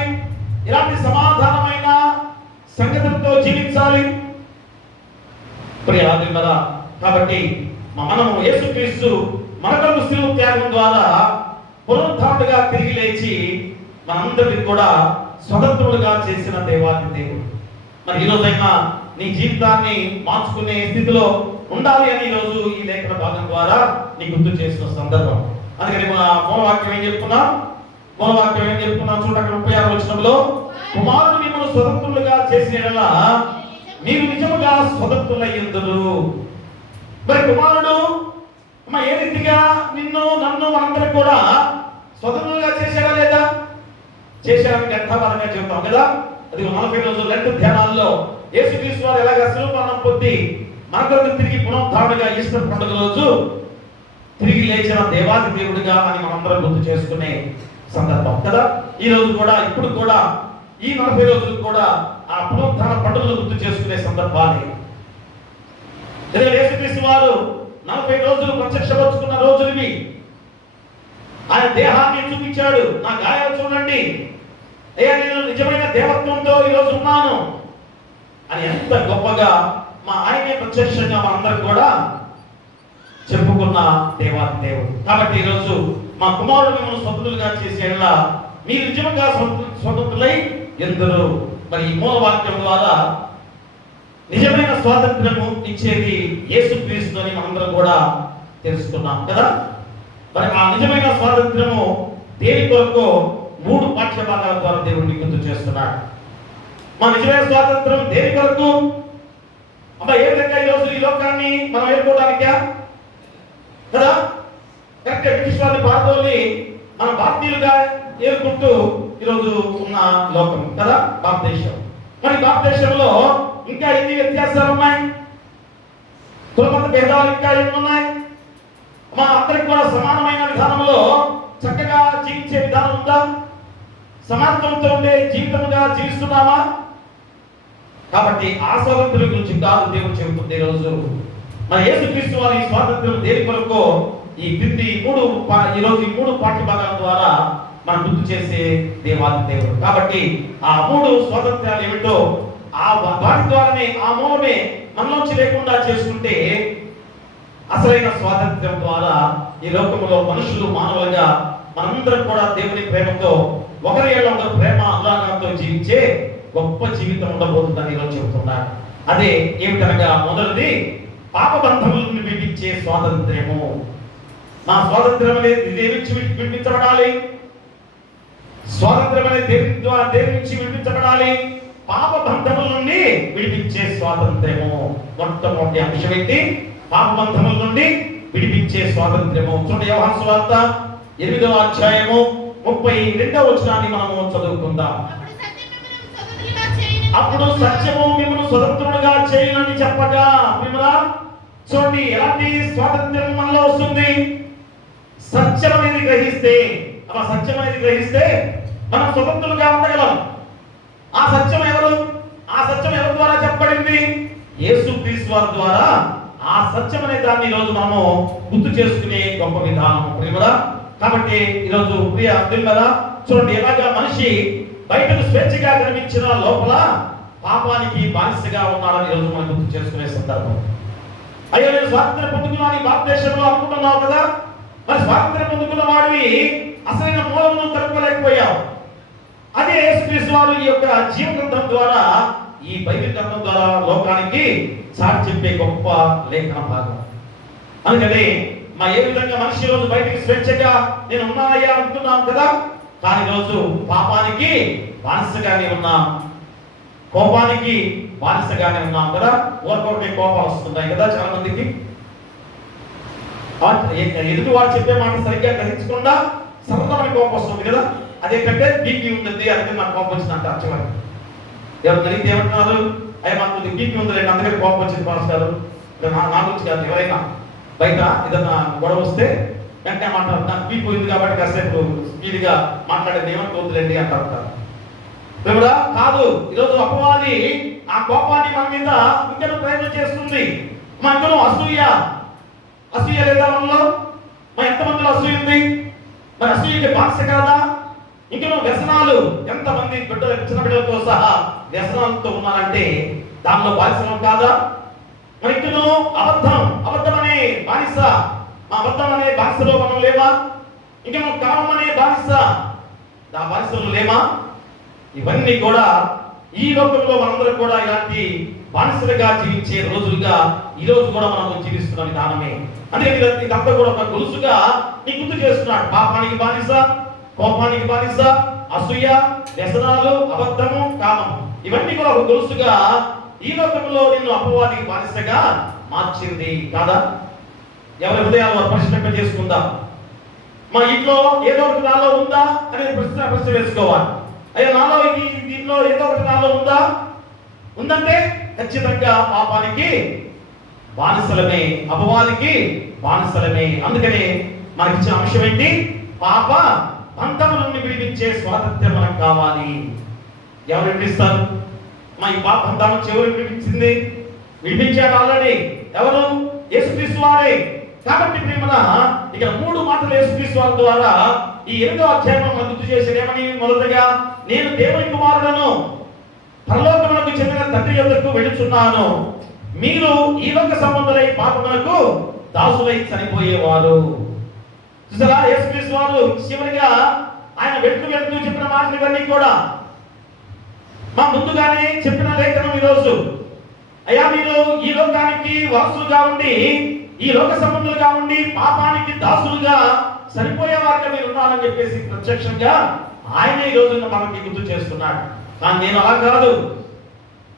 ఇలాంటి సమాధానమైన సంగతులతో జీవించాలి. కాబట్టి మనము యేసుక్రీస్తు మనకు శిలువ త్యాగం ద్వారా పునరుద్ధారణగా తిరిగి లేచి మనందరికీ కూడా స్వతంత్రులుగా చేసిన దేవాది దేవుడు. మరి ఈరోజైనా నీ జీవితాన్ని మార్చుకునే స్థితిలో ఉండాలి అని ఈరోజు ఈ లేఖన భాగం ద్వారా నీ గుర్తు చేసిన సందర్భం. అందుకని మూలవాక్యం ఏం చెప్పుకున్నాం? చూడండి, 36 వచనంలో కుమారుడు మిమ్మల్ని స్వతంత్రులుగా చేసిన మీరు నిజముగా స్వతంత్రులయ్యుందురు. మరి కుమారుడు ఏ రీతిగా నిన్ను నన్ను మనందరం కూడా స్వతంత్రులుగా చేశాడా లేదా? చేశాడని గంటాపరంగా చెబుతాం కదా. అది 40 రోజులు లెంట్ ధ్యానాల్లో యేసుక్రీస్తు వారు ఎలాగా శిలువ మరణం పొంది మనకు తిరిగి పునరుద్ధరణగా ఈస్టర్ పండుగ రోజు తిరిగి లేచిన దేవాది దేవుడిగా అని మనందరం గుర్తు చేసుకునే సందర్భం కదా. ఈ రోజు కూడా ఇప్పుడు కూడా ఈ 40 రోజులు కూడా ఆ పునరుద్ధరణ పండుగలు గుర్తు చేసుకునే సందర్భాన్ని. యేసుక్రీస్తు వారు 40 రోజులు ప్రత్యక్షపరుచుకున్న రోజులు ఆయన దేహాన్ని చూపించాడు. నా గాయాలు చూడండి, అయ్యా నేను నిజమైన దేవత్వంతో ఈరోజు ఉన్నాను, అని ఎంత గొప్పగా ఆయనే ప్రత్యక్షంగా మనందరం కూడా చెప్పుకున్న దేవాది దేవుడు. కాబట్టి ఈరోజు మా కుమారుడు మిమ్మల్ని స్వతంత్రులుగా చేసేలా మీరు నిజంగా స్వతంత్రులై ఎందురు. మరి ఈ మూలవాక్యం ద్వారా నిజమైన స్వాతంత్ర్యము ఇచ్చేది యేసుక్రీస్తు అని మనందరం కూడా తెలుసుకున్నాం కదా. మరి ఆ నిజమైన స్వాతంత్ర్యము దేని కొరకు 3 పాఠ్య భాగాల ద్వారా దేవుడిని గుర్తు చేస్తున్నాడు. మా నిజమైన స్వాతంత్రం దేని కొరకు? ఏ విధంగా ఈరోజు ఈ లోకాన్ని మనం ఏర్కోవడానికా కదా? కరెక్ట్ బ్రిటిష్ వారిని పాతోల్ని మన భారతీయులుగా ఏర్కొంటూ ఈరోజు ఉన్న లోకం కదా భారతదేశం. మరి భారతదేశంలో ఇంకా ఎన్ని వ్యత్యాసాలు ఉన్నాయి? కులమత భేదాలు ఇంకా ఎన్ని ఉన్నాయి? మా అందరికి కూడా సమానమైన విధానంలో చక్కగా జీవించే విధానం ఉందా? సమానత్వంతో ఉండే జీవితంగా జీవిస్తున్నామా? కాబట్టి ఆ స్వాతంత్ర్యం గురించి కాదు దేవుడు చెబుతుంది ఈరోజు. మన యేసుక్రీస్తు వారి స్వాతంత్ర్యం దేని కొరకు ఈ క్రింది ఈరోజు ఈ 3 పాఠ్య భాగాల ద్వారా మనం గుర్తు చేసే దేవాది దేవుడు. కాబట్టి ఆ 3 స్వాతంత్ర్యాలు ఏమిటో వాటి ద్వారానే ఆ మూలమే మనలోంచి లేకుండా చేసుకుంటే అసలైన స్వాతంత్ర్యం ద్వారా ఈ లోకంలో మనుషులు మానవులుగా మనందరం కూడా దేవుని ప్రేమతో ఒకరి ఏళ్ళ ఒకరు ప్రేమ అనురాగంతో జీవించే గొప్ప జీవితం ఉండబోతుందని ఈరోజు చెబుతున్నారు. అదే ఏమిటనగా మొదటిది పాప బంధములను విడిపించే స్వాతంత్ర్యము. నా స్వాతంత్ర్యం అనేది దేని నుంచి విడిపించబడాలి? స్వాతంత్ర్యం అనేది దేని నుంచి విడిపించబడాలి? పాప బంధముల నుండి విడిపించే స్వాతంత్ర్యము. మొట్టమొదటి అంశం ఏంటి? పాప బంధముల నుండి విడిపించే స్వాతంత్ర్యము. చూడండి యోహాను సువార్త 8వ అధ్యాయము 32వ వచనాన్ని మనము చదువుకుందాం. అప్పుడు సత్యము మిమ్మల్ని స్వతంత్రులుగా చేయాలని చెప్పగా ప్రియమురా చూడండి ఎలాంటి స్వాతంత్ర్యం మనలో వస్తుంది? సత్యం అనేది గ్రహిస్తే మనం స్వతంత్రులుగా ఉండగలం. ఆ సత్యం ఎవరు? ఆ సత్యం ఎవరి ద్వారా చెప్పబడింది? యేసుక్రీస్తు వారి ద్వారా. ఆ సత్యం అనే దాన్ని ఈరోజు మనము గుర్తు చేసుకునే గొప్ప విధానం ప్రియమురా. కాబట్టి ఈరోజు ప్రియ ప్రియమురా చూడండి ఎలాగా మనిషి బయటకు స్వేచ్ఛగా కనిపించిన లోపల పాపానికి బానిసగా ఉన్నాడని ఈరోజు మనం గుర్తు చేసుకునే సందర్భం. అయ్యో నేను స్వాతంత్ర్యం పొందుకున్నాను ఈ భారతదేశంలో అనుకుంటున్నావు కదా. మరి స్వాతంత్ర్యం పొందుకున్న వాడివి అసలైన మూలమును కనుక్కోలేకపోయావు. అదే యేసుక్రీస్తు వారు ఈ యొక్క జీవగ్రంథం ద్వారా ఈ బైబిల్ గ్రంథం ద్వారా లోకానికి చాటి చెప్పే గొప్ప లేఖన భాగం. అందుకని ఏ విధంగా మనిషి రోజు బయటికి స్వేచ్ఛగా నేను ఉన్నానయ్యా అంటున్నాం కదా. కానీ రోజు పాపానికి బానిసగానే ఉన్నాం, కోపానికి బానిసగానే ఉన్నాం కదా. ఓరికొకటి కోపాలు వస్తున్నాయి కదా చాలా మందికి. ఎదుటి వారు చెప్పే మాట సరిగ్గా గ్రహించకుండా సరళమైన కోపం వస్తుంది కదా. అదేంటంటే బీపీ ఉంది అందుకే నాకు కోపం వచ్చిందంట. చివరి ఎవరు జరిగితే ఏమంటున్నారు? అయ్యా మాకు బీపీ ఉంది లేదు అందుకని కోపం వచ్చింది మాస్టారు. నా గురించి కాదు, ఎవరైనా బయట ఏదన్నా గొడవ వస్తే వెంటనే మాట్లాడు నాకు బీపీ ఉంది కాబట్టి కాసేపు స్పీడ్గా మాట్లాడేది ఏమనుకోవద్దులేండి అంటారు. కాదు, ఈరోజు అపవాది ఆ కోపాన్ని మన మీద ఇంకనూ ప్రయత్నం చేస్తుంది. మా ఇంకనూ అసూయ లేదా మనలో? ఎంతమందిలో అసూయ ఉంది? మరి అసూయకి బానిస కాదా? ఇంకనూ వ్యసనాలు, ఎంతమంది చిన్న బిడ్డలతో సహా వ్యసనాలతో ఉన్నారంటే దానిలో బానిసలం కాదా? మరి ఇంకనూ అబద్ధం అనే బానిస, అబద్ధం అనే బానిసలో మనం లేవా? ఇంకేమో కామం అనే బానిస, ఆ బానిసలు లేమా? ఇవన్నీ కూడా ఈ లోకంలో మనందరం కూడా ఇలాంటి బానిసలుగా జీవించే రోజులుగా ఈ రోజు కూడా మనం జీవిస్తున్న విధానమే. అందుకే ఇదంతా కూడా ఒక గొలుసుగా నీకు గుర్తు చేస్తున్నాడు. పాపానికి బానిస, కోపానికి బానిస, అసూయ, వ్యసనాలు, అబద్ధము, కామం, ఇవన్నీ కూడా ఒక గొలుసుగా ఈ లోకంలో నిన్ను అపవాదికి బానిసగా మార్చింది కాదా? ఎవరి హృదయాలు పరిశీలన చేసుకుందాం. మా ఇంట్లో ఏదో ఒకటి నాలో ఉందా అనేది ప్రశ్న వేసుకోవాలి. అయ్యా నాలో దీంట్లో ఏదో ఒకటి నాలో ఉందా? ఉందంటే ఖచ్చితంగా పాపానికి బానిసలమే, అపవాదికి బానిసలమే. అందుకనే మనకి ఇచ్చిన అంశం ఏంటి? పాప బంధము నుండి విడిపించే స్వాతంత్ర్యం మనకు కావాలి. ఎవరు విడిపిస్తారు? ఈ పాప బంధం ఎవరు విడిపించారు ఆల్రెడీ. ఎవరు? యేసుక్రీస్తు వారే. కాబట్టి ప్రియమన ఇక్కడ 3 మాటలు యేసుక్రీస్తు వారి ద్వారా ఈ 8వ అధ్యాయంలో మనం గుర్తు చేసేది ఏమని? మొదటగా నేను దేవుని కుమారుడను, 2వ మాటలో నేను యేసుక్రీస్తు వారిని గుర్తు చేస్తున్నాడు. 3వ మాటలో యేసుక్రీస్తు వారి ద్వారా ఈ 8వ అధ్యాయంలో మనం గుర్తు చేసేది ఏమని? మొదటగా నేను దేవుని కుమారుడను, 2వ మాటలో పరలోకమునకు చెందిన తండ్రి యొద్దకు వెళుచున్నాను. మీరు ఈ లోక సంబంధులై పాపమునకు దాసులై చనిపోయేవారు. చూసారా, యేసుక్రీస్తు వారు చివరిగా ఆయన వెళ్తూ చెప్పిన మాటలు ఇవన్నీ కూడా మా ముందుగానే చెప్పిన లేఖనం ఈరోజు. అయ్యా, మీరు ఈ లోకానికి వారసులుగా ఉండి, ఈ లోక సంబంధులుగా ఉండి పాపానికి దాసులుగా చనిపోయేవారుగా మీరు ఉన్నారని చెప్పేసి ప్రత్యక్షంగా ఆయన ఈ రోజు మనకి గుర్తు చేస్తున్నాడు. కానీ నేను అలా కాదు,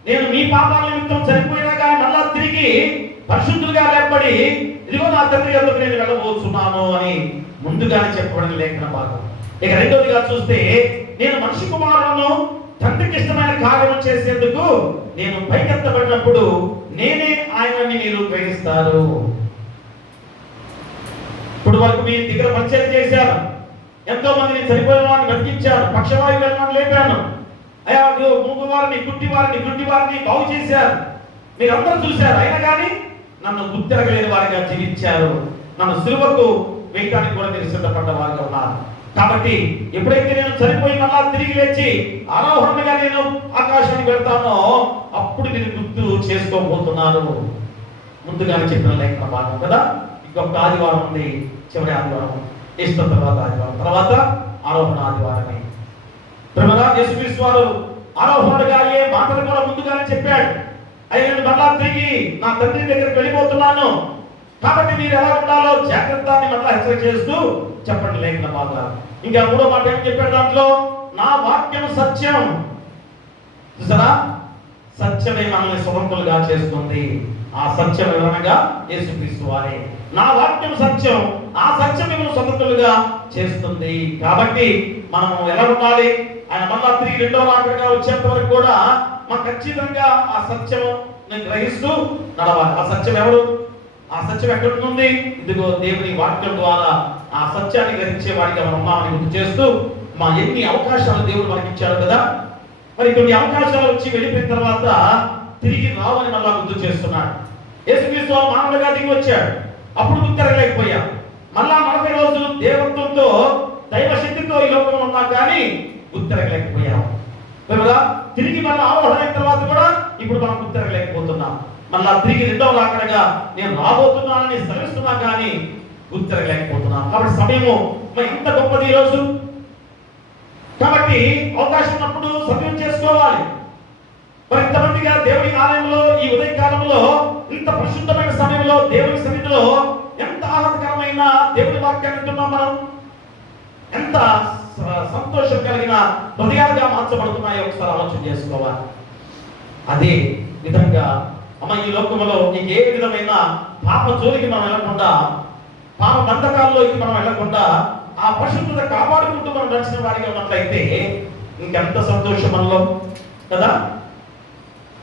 నేను మీ పాపాల నిమిత్తం చనిపోయినా కానీ మళ్ళా తిరిగి పరిశుద్ధులుగా లేపబడి ఇదిగో నా తండ్రి యొద్దకు నేను వెళ్ళబోతున్నాను అని ముందుగానే చెప్పబడిన లేఖన భాగం. ఇక రెండోదిగా చూస్తే, నేను మనిషి కుమారులను తండ్రికి ఇష్టమైన కార్యం చేసేందుకు నేను పైకెత్తబడినప్పుడు నేనే ఆయనని మీరు గ్రహిస్తారు. ఇప్పుడు వరకు మీ దగ్గర పరిచయం చేశాను, ఎంతో మందిని చనిపోయిన వారిని బతికించాను, పక్షవాయు వెళ్ళిన లేపాను, అయ్యా మూగవారిని గుడ్డి వారిని బాగు చేశారు, మీరందరూ చూశారు. అయినా కానీ నన్ను గుర్తిరగలేని వారిగా జీవించారు. నన్ను సిలువకు వేయటానికి కూడా మీరు సిద్ధపడ్డ వారిగా ఉన్నారు. కాబట్టి ఎప్పుడైతే నేను చనిపోయి మళ్ళా తిరిగి లేచి ఆరోహణగా నేను ఆకాశానికి వెళ్తానో అప్పుడు మీరు గుర్తు చేసుకోబోతున్నారు. ముందుగానే చెప్పిన లేఖన భాగం కదా. ఇంకొక ఆదివారం ఉంది, చివరి ఆదివారం, ఈస్టర్ తర్వాత ఆదివారం, తర్వాత ఆరోహణ ఆదివారమే. యేసుక్రీస్తు వారు ఆరోహణగా ఏ మాటలు కూడా ముందుగానే చెప్పాడు. అయ్యా, నేను మళ్ళా తిరిగి నా తండ్రి దగ్గరికి వెళ్ళిపోతున్నాను, కాబట్టి మీరు ఎలా ఉండాలో జాగ్రత్తని మళ్ళా హెచ్చరిక చేస్తూ చెప్పండి లేఖన భాగాలు. ఇంకా మూడో మాట ఏం చెప్పాడు దాంట్లో, నా వాక్యం సత్యం. చూసారా, సత్యమే మనల్ని స్వతంత్రులుగా చేస్తుంది. ఆ సత్యం ఎవరనగా యేసుక్రీస్తు వారే. నా వాక్యం సత్యం, ఆ సత్యం మిమ్మల్ని స్వతంత్రులుగా చేస్తుంది. కాబట్టి మనం ఎలా ఉండాలి, ఆయన మళ్ళా తిరిగి రెండవ రాకడగా వచ్చేంత వరకు కూడా మనం ఖచ్చితంగా ఆ సత్యం గ్రహిస్తూ నడవాలి. ఆ సత్యం ఎవరు, ఆ సత్యం ఎక్కడ ఉంది? ఇదిగో దేవుని వాక్యం ద్వారా ఆ సత్యాన్ని గ్రహించే వాడిగా మనం ఉన్నామని గుర్తు చేస్తూ, మా ఎన్ని అవకాశాలు దేవుడు మనకి ఇచ్చాడు కదా. మరి కొన్ని అవకాశాలు వచ్చి వెళ్ళిపోయిన తర్వాత తిరిగి రావని మళ్ళా గుర్తు చేస్తున్నాడు. యేసుక్రీస్తు మానవుడిగా దిగి వచ్చాడు, అప్పుడు గుర్తిరగలేకపోయా. మళ్ళా 40 రోజులు దేవత్వంతో దైవశక్తితో ఈ లోకంలో ఉన్నా కానీ గుర్తిరగలేకపోయాం కదా. తిరిగి మళ్ళీ ఆరోహణ అయిన తర్వాత కూడా ఇప్పుడు మనం గుర్తిరగలేకపోతున్నాం. మళ్ళా తిరిగి రెండవ రాకడగా నేను రాబోతున్నానని శ్రమిస్తున్నా కానీ గుర్తిరగలేకపోతున్నాం. కాబట్టి సమయము ఎంత గొప్పది ఈరోజు. కాబట్టి అవకాశం ఉన్నప్పుడు సమయం చేసుకోవాలి. మరి ఇంతమందిగా దేవుని ఆలయంలో ఈ ఉదయ కాలంలో ఇంత పరిశుద్ధమైన సమయంలో దేవుని సన్నిధిలో ఎంత ఆహ్లాదకరమైన దేవుని వాక్యాన్ని వింటున్నాం మనం. ఎంత సంతోషం కలిగిన హృదయాలుగా మార్చబడుతున్నాయో ఒకసారి ఆలోచన చేసుకోవాలి. అదే విధంగా ఈ లోకంలో నీకు ఏ విధమైన పాప జోలికి మనం వెళ్ళకుండా, పాప బంధకాల్లోకి మనం వెళ్ళకుండా ఆ పరిశుద్ధత కాపాడుకుంటూ మనం నడిచిన వారిగా ఉన్నట్లయితే ఇంకెంత సంతోషం మనలో కదా,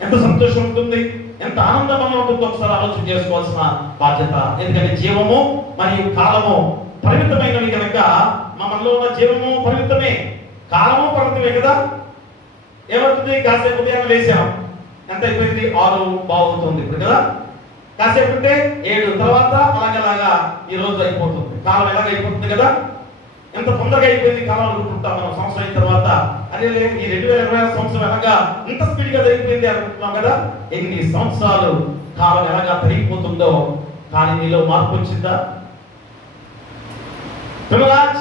ఎంత సంతోషం ఉంటుంది, ఎంత ఆనందం మనలో ఉంటుందో ఒకసారి ఆలోచన చేసుకోవాల్సిన బాధ్యత. ఎందుకంటే జీవము మరియు కాలము పరిమితమైనవి కనుక మనలో ఉన్న జీవము పరిమితమే, కాలము పరిమితమే కదా. ఏమవుతుంది, కాసేపు ఉదయాన్నే లేచాం, ఎంత అయిపోయింది, 6 అవుతుంది ఇప్పుడు కదా. కాసేపు ఉంటే 7 తర్వాత అలాగలాగా ఈ రోజు అయిపోతుంది. కాలం ఎలాగ అయిపోతుంది కదా, ఎంత తొందరగా అయిపోయింది కాలం అనుకుంటాం మనం. సంవత్సరం అయిన తర్వాత అదే ఈ 2020 సంవత్సరం ఎలాగా ఇంత స్పీడ్గా జరిగిపోయింది అనుకుంటున్నాం కదా. ఎన్ని సంవత్సరాలు కాలం ఎలాగా పెరిగిపోతుందో, కానీ నీలో మార్పు వచ్చిందా?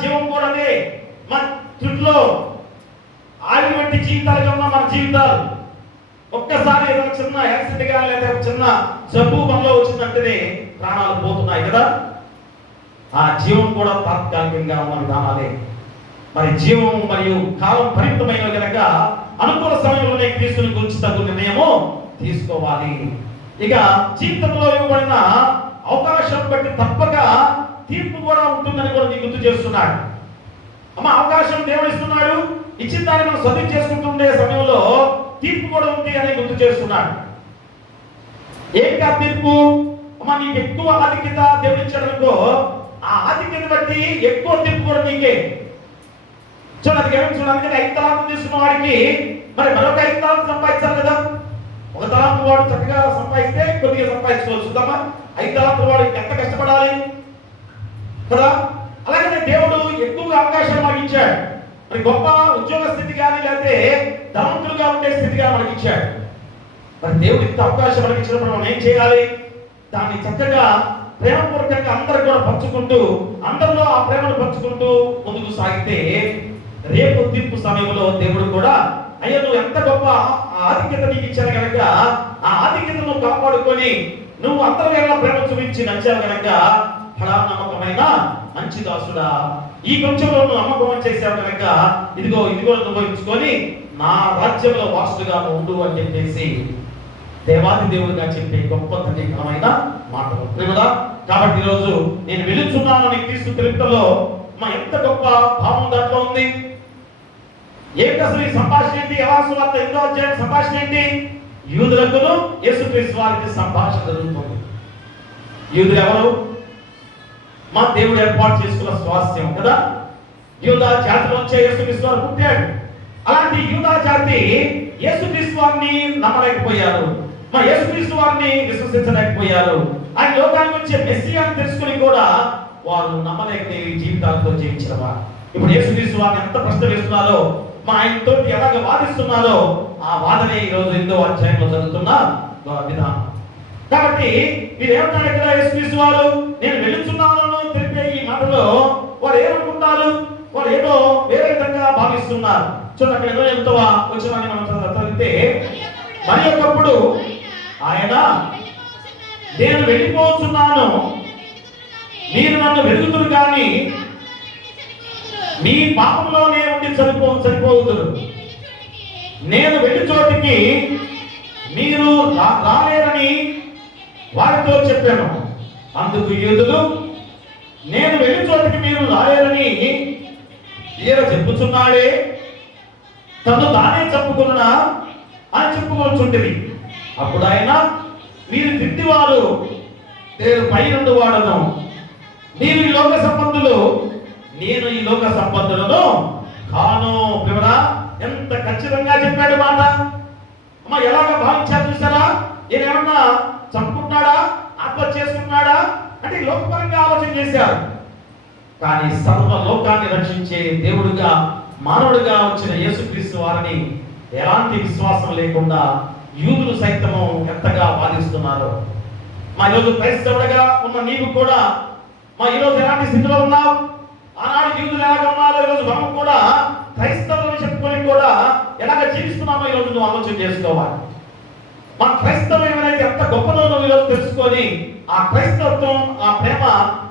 జీవం కూడా అదే. మన చుట్టూ ఆవిరి వంటి జీవితాలుగా ఉన్న మన జీవితాలు ఒక్కసారి ఏదైనా చిన్న యాక్సిడెంట్ గా లేదా చిన్న జబ్బు మనలో వచ్చిందంటేనే ప్రాణాలు పోతున్నాయి కదా. ఆ జీవం కూడా తాత్కాలికంగా ఉన్న విధానాలే. మరి జీవం మరియు కాలం పరిమితమైన కనుక అనుకూల సమయంలోనే క్రీస్తుని గురించి తగు నిర్ణయము తీసుకోవాలి. ఇక జీవితంలో ఇవ్వబడిన అవకాశం బట్టి తప్పక తీర్పు కూడా ఉంటుందని కూడా నీకు గుర్తు చేస్తున్నాడు. అవకాశం దేవుడు ఇస్తున్నాడు, ఇచ్చిన దాన్ని మనం సద్వినియోగం చేసుకుంటుండే సమయంలో తీర్పు కూడా ఉంది అని గుర్తు చేస్తున్నాడు. ఏంటి ఆ తీర్పు? నీకు ఎక్కువ ఆధిక్యత దేవుడు ఇచ్చాడు అనుకో, ఆ ఆధిక్యత బట్టి ఎక్కువ తీర్పు కూడా నీకే. చూడండి, చూడండి, 5 తలాంతులు తీసుకున్న వాడికి మరి మరొక 5 తలాంతులు సంపాదించాలి కదా. 1 తలాంతు వాడు చక్కగా సంపాదిస్తే కొద్దిగా సంపాదించుకోవచ్చు చూద్దామా. 5 తలాంతుల వాడు ఎంత కష్టపడాలి కదా. అలాగే దేవుడు ఎక్కువగా అవకాశాలు మాకు ఇచ్చాడు. మరి గొప్ప ఉద్యోగ స్థితి కానీ లేకపోతే ధనవంతులుగా ఉండే స్థితిగా మనకి ఇచ్చాడు. మరి దేవుడు ఇంత అవకాశం మనకి ఇచ్చినప్పుడు మనం ఏం చేయాలి? దాన్ని చక్కగా ప్రేమపూర్వకంగా అందరూ కూడా పంచుకుంటూ, అందరిలో ఆ ప్రేమను పంచుకుంటూ ముందుకు సాగితే రేపు తీర్పు సమయంలో దేవుడు కూడా అయ్యో నువ్వు ఎంత గొప్ప ఆధిక్యత నీకు ఇచ్చాను కనుక ఆ ఆధిక్యతను కాపాడుకొని నువ్వు అందరి వేళ ప్రేమ చూపించి నచ్చావు కనుక ఫలా నమ్మకమైన మంచి దాసుడా, ఈ కొంచెంలో నువ్వు నమ్మకం చేశావు కనుక ఇదిగో నువ్వు ఎంచుకొని నా రాజ్యంలో వాసుడుగా ఉండు అని చెప్పేసి దేవాది దేవుడిగా చెప్పే గొప్ప ధన్యకరమైన మాటలు ప్రేమదా. కాబట్టి ఈరోజు నేను వెలుచున్నానని క్రీస్తు తెలుపులో మా ఎంత గొప్ప భావం దాంట్లో ఉంది. ఏంటి అసలు ఈ సంభాషణ ఏంటి? యోహాను సువార్త 8వ అధ్యాయం సంభాషణ ఏంటి? యూదులకును యేసుక్రీస్తు వారికి సంభాషణ జరుగుతుంది. యూదులు ఎవరు? మా దేవుడు ఏర్పాటు చేసుకున్న స్వాస్థ్యం కదా. యూదా జాతిలోంచే యేసుక్రీస్తు వారు పుట్టాడు. అలాంటి యూదా జాతి యేసుక్రీస్తు వారిని నమ్మలేకపోయారు, మా యేసుక్రీస్తు వారిని విశ్వసించలేకపోయారు. ఆయన లోకానికి వచ్చే మెస్సియాని తెలుసుకుని కూడా వారు నమ్మలేక జీవితాలతో జీవించడమా. ఇప్పుడు యేసుక్రీస్తు వారిని ఎంత ప్రశ్న వేస్తున్నారో, మా ఆయనతో ఎలాగ వాదిస్తున్నారో ఆ వాదనే ఈరోజు 8వ అధ్యాయంలో జరుగుతున్న విధానం. కాబట్టి మీరు ఏమంటారు ఇక్కడ? యేసుక్రీస్తు వారు నేను వెళుతున్నాను తెలిపే ఈ మాటలో వారు ఏమనుకుంటారు? వారు ఏదో వేరే విధంగా భావిస్తున్నారు. చూడండి అక్కడ ఏదో ఎంతవా వచ్చిన మనం చదివితే, మరి ఒకప్పుడు ఆయన నేను వెళ్ళిపోతున్నాను, మీరు నన్ను వెలుగుతురు కానీ మీ పాపంలోనే ఉండి చనిపోవుదురు. నేను వెళ్ళి చోటికి మీరు రాలేరని వారితో చెప్పాను. అందుకు యూదులు నేను వెళ్ళి చోటికి మీరు రాలేరని ఈయన చెప్పుచున్నాడే, తను తానే చెప్పుకున్నా అని చెప్పుకొచ్చుంటివి. అప్పుడు ఆయన మీరు తిట్టివారు, నేను పై నుండి వాడను, మీరు ఈ లోక సంబంధులు, నేను ఈ లోక సంబంధులను కాను. ప్రేమరా ఎంత ఖచ్చితంగా చెప్పాడు మాట. అమ్మ ఎలాగ భావించారు చూసారా? ఈయన ఏమన్నా చంపుకుంటున్నాడా, ఆత్మహత్య చేసుకుంటున్నాడా అంటే లోకపరంగా ఆలోచన చేశారు. కానీ సర్వ లోకాన్ని రక్షించే దేవుడుగా మానవుడిగా వచ్చిన యేసుక్రీస్తు వారిని ఎలాంటి విశ్వాసం లేకుండా యూదులు సైతము ఎంతగా బాధిస్తున్నారో. మా ఈరోజు క్రైస్తవుడిగా ఉన్న నీవు కూడా మా ఈరోజు ఎలాంటి స్థితిలో ఉన్నావు? ఆనాడు యూదులు ఎలాగ ఉన్నారో ఈరోజు మనం కూడా క్రైస్తవులను చెప్పుకొని కూడా ఎలాగ జీవిస్తున్నామో ఈరోజు నువ్వు ఆలోచన చేసుకోవాలి. మా క్రైస్తవం ఏమైనా ఎంత గొప్పదో నువ్వు ఈరోజు తెలుసుకొని ఆ క్రైస్తవత్వం, ఆ ప్రేమ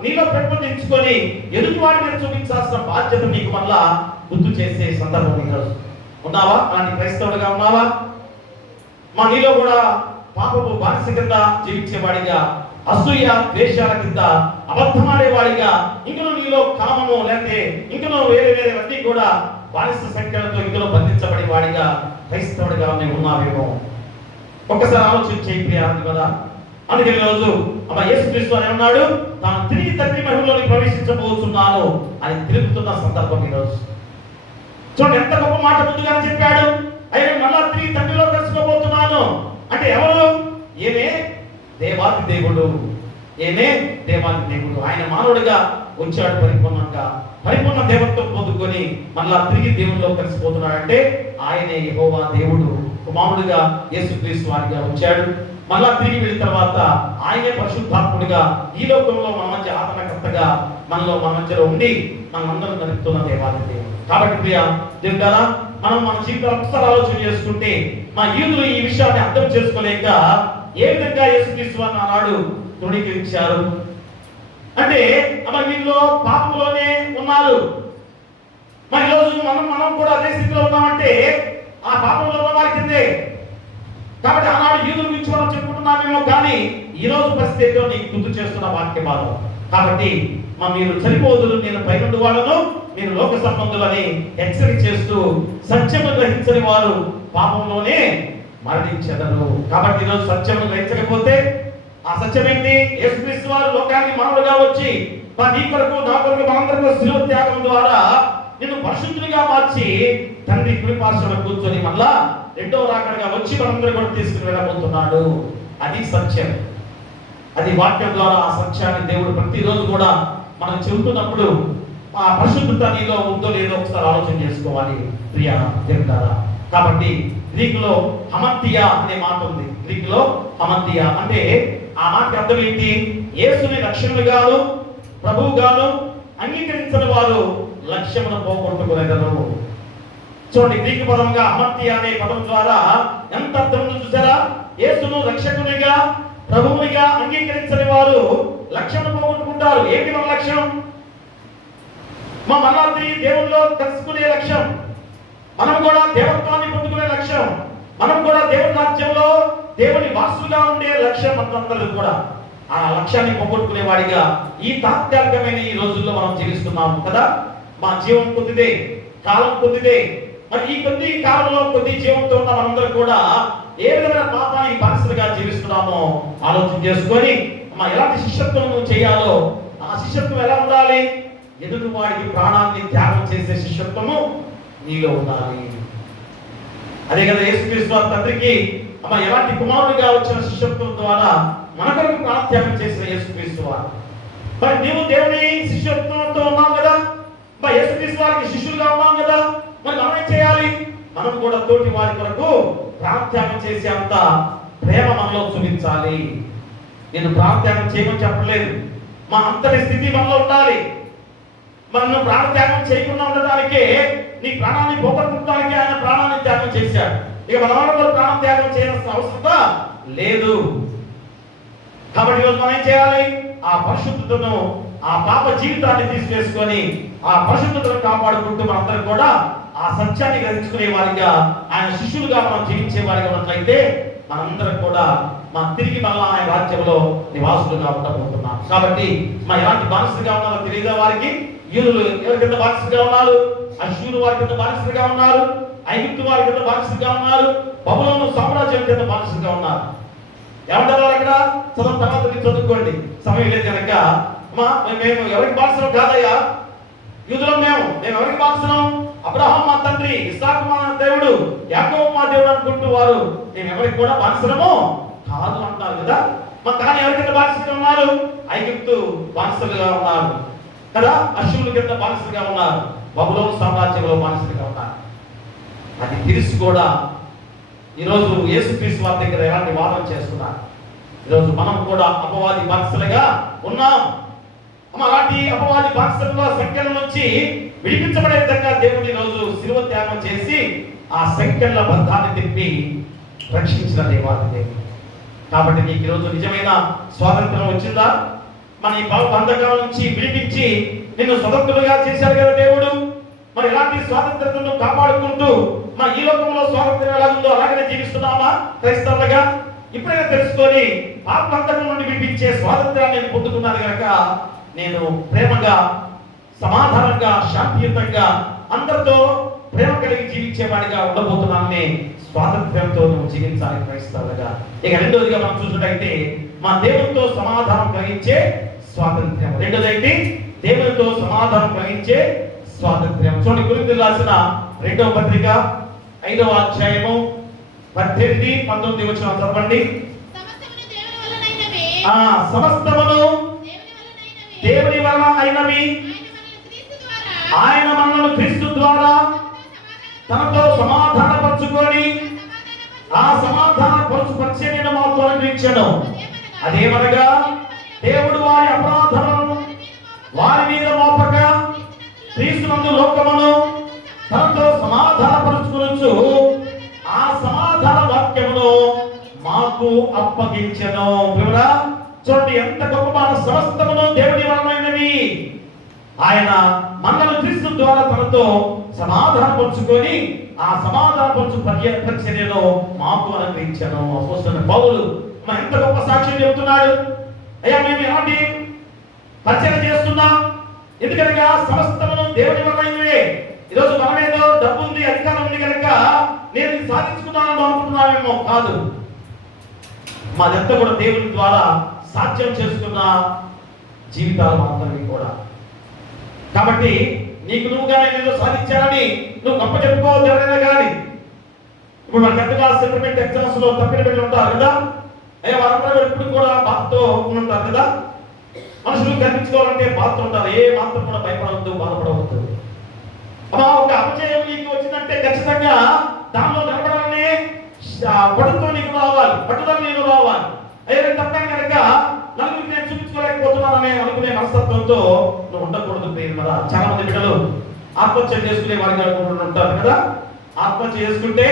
నీలో పెంపొందించుకొని ఎదుటివాడి మీద చూపించాల్సిన బాధ్యత నీకు మళ్ళా గుర్తు చేసే సందర్భం ఈరోజు. ఉన్నావా? అలాంటి క్రైస్తవుడిగా ఉన్నావా? మా నీలో కూడా పాపపు బానిస కింద జీవించేవాడిగా, అసూయ ద్వేషాల కింద అబద్ధమాడేవాడిగా, ఇంకనూ నీలో కామము లేకపోతే ఇంకనూ వేరేవన్నీ కూడా బానిస సంఖ్యలతో ఇందులో బంధించబడే వాడిగా క్రైస్తవుడిగా నేను ఉన్నావేమో ఒక్కసారి ఆలోచించే ప్రియాన్ని కదా. అందుకే ఈరోజు అమ్మ యేసుక్రీస్తు అని ఉన్నాడు, తాను తిరిగి తండ్రి మహిమలోకి ప్రవేశించబోతున్నాను అని తిరుగుతున్న సందర్భం ఈరోజు. చూడండి ఎంత గొప్ప మాట ముందుగానే చెప్పాడు. ఆయన మళ్ళా తిరిగి తండ్రిలో కలుసుకోబోతున్నాను అంటే ఎవరు? ఏమే దేవాది దేవుడు, ఏమే దేవాది దేవుడు. ఆయన మానవుడిగా వచ్చాడు, పరిపూర్ణ దేవత్వం పొందుకొని మళ్ళా తిరిగి దేవుడిలో కలిసిపోతున్నాడంటే ఆయనే యెహోవా దేవుడు కుమారుడిగా యేసుక్రీస్తు వారిగా వచ్చాడు. మళ్ళా తిరిగి వెళ్ళిన తర్వాత ఆయనే పరిశుద్ధాత్ముడిగా ఈ లోకంలో మన మధ్య ఆత్మకర్తగా మన మధ్యలో ఉండి మనందరం నడుపుతున్న దేవాది దేవుడు. కాబట్టి ప్రియ దేవుడారా, మనం మన జీవితాలు ఒకసారి ఆలోచన చేసుకుంటే మా యూదులు ఈ విషయాన్ని అర్థం చేసుకోలేక ఏ విధంగా యేసుక్రీస్తు వారిని ఆనాడు తృణీకరించారు అంటే అమ్మ వీళ్ళు పాపంలోనే ఉన్నారు. మరి ఈరోజు మనం కూడా అదే స్థితిలో ఉన్నామంటే ఆ పాపంలో ఉన్న వారి కిందే. కాబట్టి ఆనాడు యూదుల గురించి మనం చెప్పుకుంటున్నామేమో కానీ ఈ రోజు పరిస్థితిలో నీకు గుర్తు చేస్తున్న వాక్య భాగం. కాబట్టి మీరు చనిపోదురు, నేను పైనుండి వాళ్ళను, మీరు లోక సంబంధులని హెచ్చరిక చేస్తూ సత్యము గ్రహించని వారు పాపంలోనే మరణించెదరు. కాబట్టి ఈరోజు సత్యము గ్రహించకపోతే ఆ సత్యం ఏంటి? యేసుక్రీస్తు వారు లోకానికి మానవుడిగా వచ్చి నీ కొరకు నా కొరకు మనందరికీ శిలువ త్యాగం ద్వారా నిన్ను పరిశుద్ధునిగా మార్చి తండ్రి కుడి పార్శ్వన కూర్చొని మళ్ళా రెండవ రాకడగా వచ్చి మనందరూ కూడా తీసుకుని వెళ్ళబోతున్నాడు. అది సత్యం. అది వాక్యం ద్వారా ఆ సత్యాన్ని దేవుడు ప్రతిరోజు కూడా మనం చెబుతున్నప్పుడు ఆ పరిశుద్ధత నీలో ఉందో లేదో ఒకసారి ఆలోచన చేసుకోవాలి ప్రియ దేవుడారా. కాబట్టి గ్రీకులో హమర్తియా అనే మాట ఉంది. గ్రీకులో హమర్తియా అంటే ఆ మాటకి అర్థం ఏంటి? యేసుని రక్షణగాను ప్రభువుగాను అంగీకరించిన వారు లక్ష్యమును పోగొట్టుకునేదరు. చూడండి, గ్రీకు పదంగా హమర్తియా అనే పదం ద్వారా ఎంత అర్థం ఉందో చూసారా? యేసును రక్షకునిగా ప్రభువునిగా అంగీకరించని వారు లక్ష్యమును పోగొట్టుకుంటారు. ఏంటి మన లక్ష్యం? మళ్ళా దేవుల్లో కలుసుకునే లక్ష్యం, మనం కూడా దేవత్వాన్ని పొందుకునే లక్ష్యం, మనం కూడా దేవుని రాజ్యంలో దేవుని వారసులుగా ఉండే లక్ష్యం మనందరూ కూడా. ఆ లక్ష్యాన్ని పోగొట్టుకునే వాడిగా ఈ తాత్కాలికమైన ఈ రోజుల్లో మనం జీవిస్తున్నాము కదా. మా జీవం కొద్దిదే, కాలం కొద్దిదే. మరి ఈ కొద్ది కాలంలో కొద్ది జీవంతో ఉన్న మనందరూ కూడా ఏ విధమైన పాపానికి బానిసలుగా జీవిస్తున్నామో ఆలోచన చేసుకొని ఎలాంటి శిష్యత్వం చేయాలో, ఆ శిష్యత్వం ఎలా ఉండాలి? ఎదుటి వాడికి ప్రాణాన్ని త్యాగం చేసే శిష్యత్వము నీలో ఉండాలి. అదే కదా యేసుక్రీస్తు తండ్రికి ఎలాంటి కుమారుడిగా వచ్చిన శిష్యత్వం ద్వారా మన కొరకు ప్రాణత్యాగం చేసిన యేసుక్రీస్తు వారు. మరి నీవు దేవుని శిష్యత్వంతో ఉన్నాం కదా, మరి యేసుక్రీస్తు వారికి శిష్యులుగా ఉన్నాం కదా. మరి మనం ఏం చేయాలి? మనం కూడా తోటి వారి కొరకు ప్రాణత్యాగం చేసే అంత ప్రేమ మనలో చూపించాలి. నేను ప్రాణత్యాగం చేయమని చెప్పలేదు, మా అంతటి స్థితి మనలో ఉండాలి. మనం ప్రాణత్యాగం చేయకుండా ఉండడానికే, నీ ప్రాణాన్ని పోగొట్టుకోవడానికి ఆయన ప్రాణాన్ని త్యాగం చేశాడు. ఇక మన ప్రాణత్యాగం చేయాల్సిన అవసరం లేదు. కాబట్టి ఈరోజు మనం ఏం చేయాలి? ఆ పరిశుద్ధతను, ఆ పాప జీవితాన్ని తీసివేసుకొని ఆ పరిశుద్ధతను కాపాడుకుంటూ మనందరం కూడా ఆ సత్యాన్ని గ్రహించుకునే వారిగా, ఆయన శిష్యులుగా మనం జీవించే వారిగా ఉన్నట్లయితే మనందరం కూడా తిరిగి మళ్ళా ఆయన రాజ్యంలో నివాసులుగా ఉండబోతున్నాం. కాబట్టి ఎలాంటి బానిసలుగా ఉన్నారో తెలియదా వారికి? యూదులు ఎవరి కింద బానిసలుగా ఉన్నారు? అష్షూరు వారి కింద బానిసలుగా ఉన్నారు, ఐగుప్తు వారి కింద బానిసలుగా ఉన్నారు, బబులోను సామ్రాజ్యం కింద బానిసలుగా ఉన్నారు. ఏమంటారు అక్కడ? తర్వాత చదువుకోండి, సమయం లేదు కనుక. మేము ఎవరికి బానిసలం కాదయ్యా, యూదులం మేము ఎవరికి బానిసలం? అబ్రహాం మా తండ్రి, ఇస్సాకు మా దేవుడు, యాకోబు మా దేవుడు అనుకుంటూ వారు మేము ఎవరికి కూడా బానిసలము కాదు అంటారు కదా. కానీ ఎవరి కింద బానిసలుగా ఉన్నారు? ఐగుప్తు బానిసలుగా ఉన్నారు కదా, అష్షూరు కింద బానిసలుగా ఉన్నారు, బబులోను సామ్రాజ్యంలో బానిసలుగా ఉన్నారు. అది తెలిసి కూడా ఈరోజు యేసుక్రీస్తు వారి దగ్గర ఎలాంటి వాదన చేస్తున్నారు? ఈరోజు మనం కూడా అపవాది బానిసలుగా ఉన్నాం. అలాంటి అపవాది బానిసల సంఖ్యల నుంచి విడిపించబడే విధంగా దేవుడు ఈరోజు శిలువ త్యాగం చేసి ఆ సంఖ్యల బంధాన్ని తిప్పి రక్షించిన దేవాది దేవుడు. కాబట్టి నీకు ఈరోజు నిజమైన స్వాతంత్రం వచ్చిందా? మన ఈ బంధకాల నుంచి విడిపించి నిన్ను స్వతంత్రులుగా చేశారు కదా దేవుడు. మరి ఎలాంటి స్వాతంత్రతను కాపాడుకుంటూ ఈ లోకంలో స్వాతంత్రం ఎలా ఉందో అలాగనే జీవిస్తున్నామా క్రైస్తవులుగా? ఇప్పుడైనా తెలుసుకొని పాపబంధకం నుండి విడిపించే స్వాతంత్రాన్ని నేను పొందుకున్నాను కనుక నేను ప్రేమగా, సమాధానంగా, శాంతియుతంగా అందరితో ప్రేమ కలిగి జీవించేవాడిగా ఉండబోతున్నానని స్వాతంత్ర్యంతో నువ్వు జీవించాలి క్రైస్తవులుగా. ఇక రెండోదిగా మనం చూసినట్టయితే దేవునితో సమాధానం కలిగించే స్వాతంత్ర్యం. రెండోదైతే దేవునితో సమాధానం కలిగించే స్వాతంత్ర్యం. చూడండి, కొరింథీయులకు రాసిన 2వ పత్రిక 5వ అధ్యాయము 18-19 వచనం చదవండి. సమస్తమును దేవుని వలన అయినవి, ఆయన మనల్ని క్రీస్తు ద్వారా తనతో సమాధానపరచుకొని ఆ సమాధానపరచే నేను మాకు అనుగ్రహించాను. అదేమనగా దేవుడు వారి అపరాధములను వారి మీద మోపక క్రీస్తునందు లోకమును తనతో సమాధానపరచుకొనుచు ఆ సమాధాన వాక్యమును మాకు అప్పగించెను. చూడండి ఎంత గొప్ప మాట! సమస్తమును దేవుని వలనైనవి, ఆయన మనల్ని క్రీస్తు ద్వారా తనతో సమాధానపరుచుకొని ఆ సమాధానపరచు పరిచర్యను మాకు అనుగ్రహించెను. అపోస్తలుడైన పౌలు ఎంత గొప్ప సాక్ష్యం చెబుతున్నాడు! అయ్యా, మేము ఎలాంటి పరిచర్య చేస్తున్నాం? ఎందుకనగా సమస్తమును దేవుని వలనైనవే. ఈరోజు మనమేదో డబ్బు ఉంది, అధికారం ఉంది కనుక నేను సాధించుకున్నాను అనుకుంటున్నామేమో కాదు. మాదంతా కూడా దేవుని ద్వారా సాధ్యం చేసుకున్న జీవితాలు మాత్రమే కూడా. కాబట్టి నీకు నువ్వుగా ఏదో సాధించాలని నువ్వు గొప్ప చెప్పుకోవద్దు ఎవరైనా కానీ. ఇప్పుడు మన 10th క్లాస్ సెటిల్మెంట్ ఎగ్జామ్స్ లో తప్పిన బిడ్డలు ఉంటారు కదా, అయ్యా వారందరూ ఎప్పుడు కూడా బాధతో ఉంటారు కదా. మనుషులు కనిపించుకోవాలంటే బాధ ఉంటారు. ఏ మాత్రం కూడా భయపడవద్దు, బాధపడవద్దు. అమ్మా, ఒక అపజయం నీకు వచ్చిందంటే ఖచ్చితంగా దానిలో నిలబడాలని పడుతో నీకు రావాలి, పట్టుదల నీకు రావాలి. అయ్యే తప్పని కనుక నలుగురికి నేను చూపించుకోలేకపోతున్నానని అనుకునే మనస్తత్వంతో నువ్వు ఉండకూడదు. కదా చాలా మంది బిడ్డలు ఆత్మహత్య చేసుకునే వారికి ఉంటారు కదా. ఆత్మహత్య చేసుకుంటే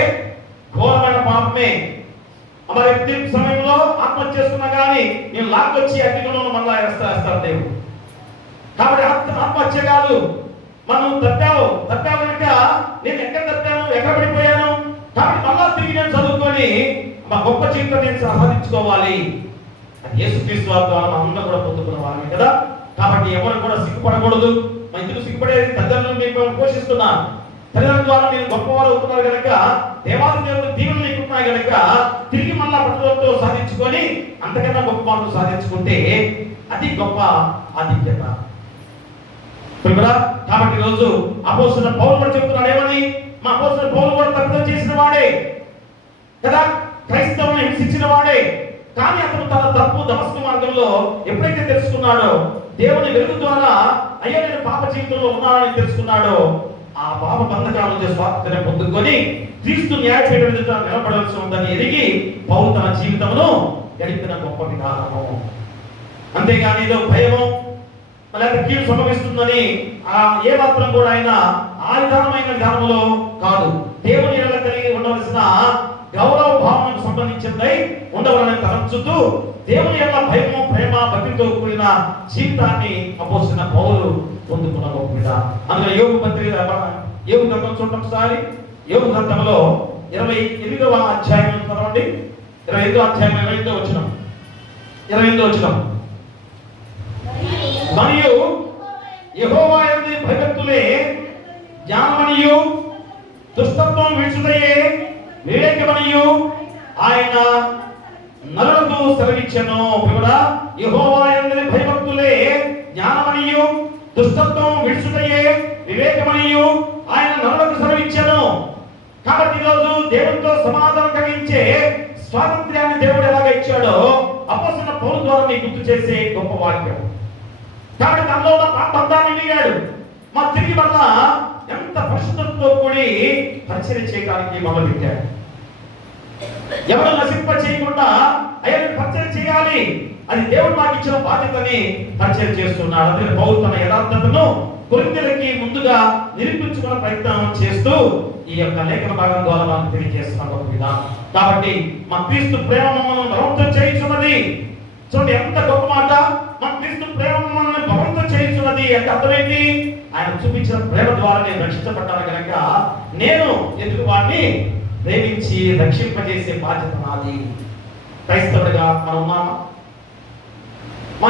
ఘోరమైన పాపమే. మరి తీర్పు సమయంలో ఆత్మహత్య చేసుకున్నా కానీ నేను లాక్కొచ్చి అగ్నిలో మళ్ళా వేస్తారు దేవుడు. కాబట్టి ఆత్మహత్య కాదు. మనం తప్పావు కనుక నేను ఎక్కడ తప్పాను, ఎక్కడ పడిపోయాను, కాబట్టి మళ్ళా తిరిగి నేను చదువుకొని మా గొప్ప జీవితం నేను సాధించుకోవాలి. అది యేసుక్రీస్తు వారి ద్వారా మనం అందరం కూడా పొందుకున్న వారమే కదా. కాబట్టి ఎవరు కూడా సిగ్గుపడకూడదు. మా ఇందుకు సిగ్గుపడేది తల్లిదండ్రులు మీకు పోషిస్తున్నారు. తల్లిదండ్రుల ద్వారా మీరు గొప్పవారు అవుతున్నారు కనుక, దేవాది దేవుడు దీవులు నీకున్నాయి కనుక తిరిగి మళ్ళా పట్టుదలతో సాధించుకొని అంతకన్నా గొప్ప మార్పులు సాధించుకుంటే అది గొప్ప ఆధిక్యత. కాబట్టి ఈరోజు అపోస్తలుడైన పౌలు కూడా చెప్తున్నాడు ఏమని, మా అపోస్తలుడైన పౌలు కూడా తప్పిదం చేసిన వాడే కదా, క్రైస్తవులను హింసించిన వాడే. కానీ అతను తన తప్పు దమస్కు మార్గంలో ఎప్పుడైతే తెలుసుకున్నాడో, దేవుని వెలుగు ద్వారా అయ్యో నేను పాప జీవితంలో ఉన్నానని తెలుసుకున్నాడో, ఆ పాప బంధకాల నుంచి స్వాతంత్ర్యం పొందుకొని క్రీస్తు న్యాయపీఠం ఎదుట నిలబడాల్సి ఉందని ఎరిగి పౌలు తన జీవితమును గడిపిన గొప్ప విధానము. అంతేగాని ఏదో భయము లేకపోతే కీడు సంభవిస్తుందని ఏ మాత్రం కూడా ఆయన ఆ విధానమైన విధానంలో కాదు. దేవుని ఎడల కలిగి ఉండవలసిన గౌరవ భావనకు సంబంధించిందై ఉండవాలని తలంచుతూ దేవుని ఎడల భయము, ప్రేమ, భక్తితో కూడిన జీవితాన్ని అపోస్తలుడైన పౌలు పొందుకున్న గొప్ప విధానం. అందులో యోబు గ్రంథం చూడండి ఒకసారి. యోబు గ్రంథంలో 28వ అధ్యాయం చదవండి. 28వ అధ్యాయం 28వ వచనం. మరియు యెహోవా యందు భయభక్తులే జ్ఞానమనియు దుష్టత్వం విడుచుటయే వివేకమనియు ఆయన నరులకు సెలవిచ్చెను. కూడా యెహోవా యందు భయభక్తులే జ్ఞానమనియు దుష్టత్వం విడుచుటయే వివేకమనియు ఆయన నరులకు సెలవిచ్చెను. కాబట్టి ఈరోజు దేవుడితో సమాధానం కలిగించే స్వాతంత్ర్యాన్ని దేవుడు ఎలాగ ఇచ్చాడో అపోస్తలుడైన పౌలు ద్వారా నీకు గుర్తు చేసే గొప్ప వాక్యం. కాబట్టి తనలో ఉన్న బంధాన్ని వీడాడు. మా తిరిగి వల్ల ఎంత పరిశుద్ధతతో కూడి పరిచయం చేయడానికి మొదలుపెట్టాడు. ఎవరు నశింప చేయకుండా అయ్యని పరిచయం చేయాలి, అది దేవుడు మాకు ఇచ్చిన బాధ్యతని పరిచయం చేస్తున్నాడు. అందుకే పౌలు తన యథార్థతను కొరింథీయులకి ముందుగా నిరూపించుకునే ప్రయత్నం చేస్తూ ఈ యొక్క లేఖన భాగం ద్వారా మనం తెలియజేస్తున్న ఒక విధానం. కాబట్టి మా క్రీస్తు ప్రేమ మమ్మల్ని బలవంతం చేయించున్నది. చూడండి ఎంత గొప్ప మాట. మా క్రీస్తు ప్రేమ మమ్మల్ని బలవంతం చేయించున్నది అంటే అర్థమేంటి? ఆయన చూపించిన ప్రేమ ద్వారా నేను రక్షించబడ్డాను కనుక నేను ఎందుకు వాడిని ప్రేమించి రక్షింపజేసే బాధ్యత నాది. క్రైస్తవుడిగా మనం ఉన్నామా?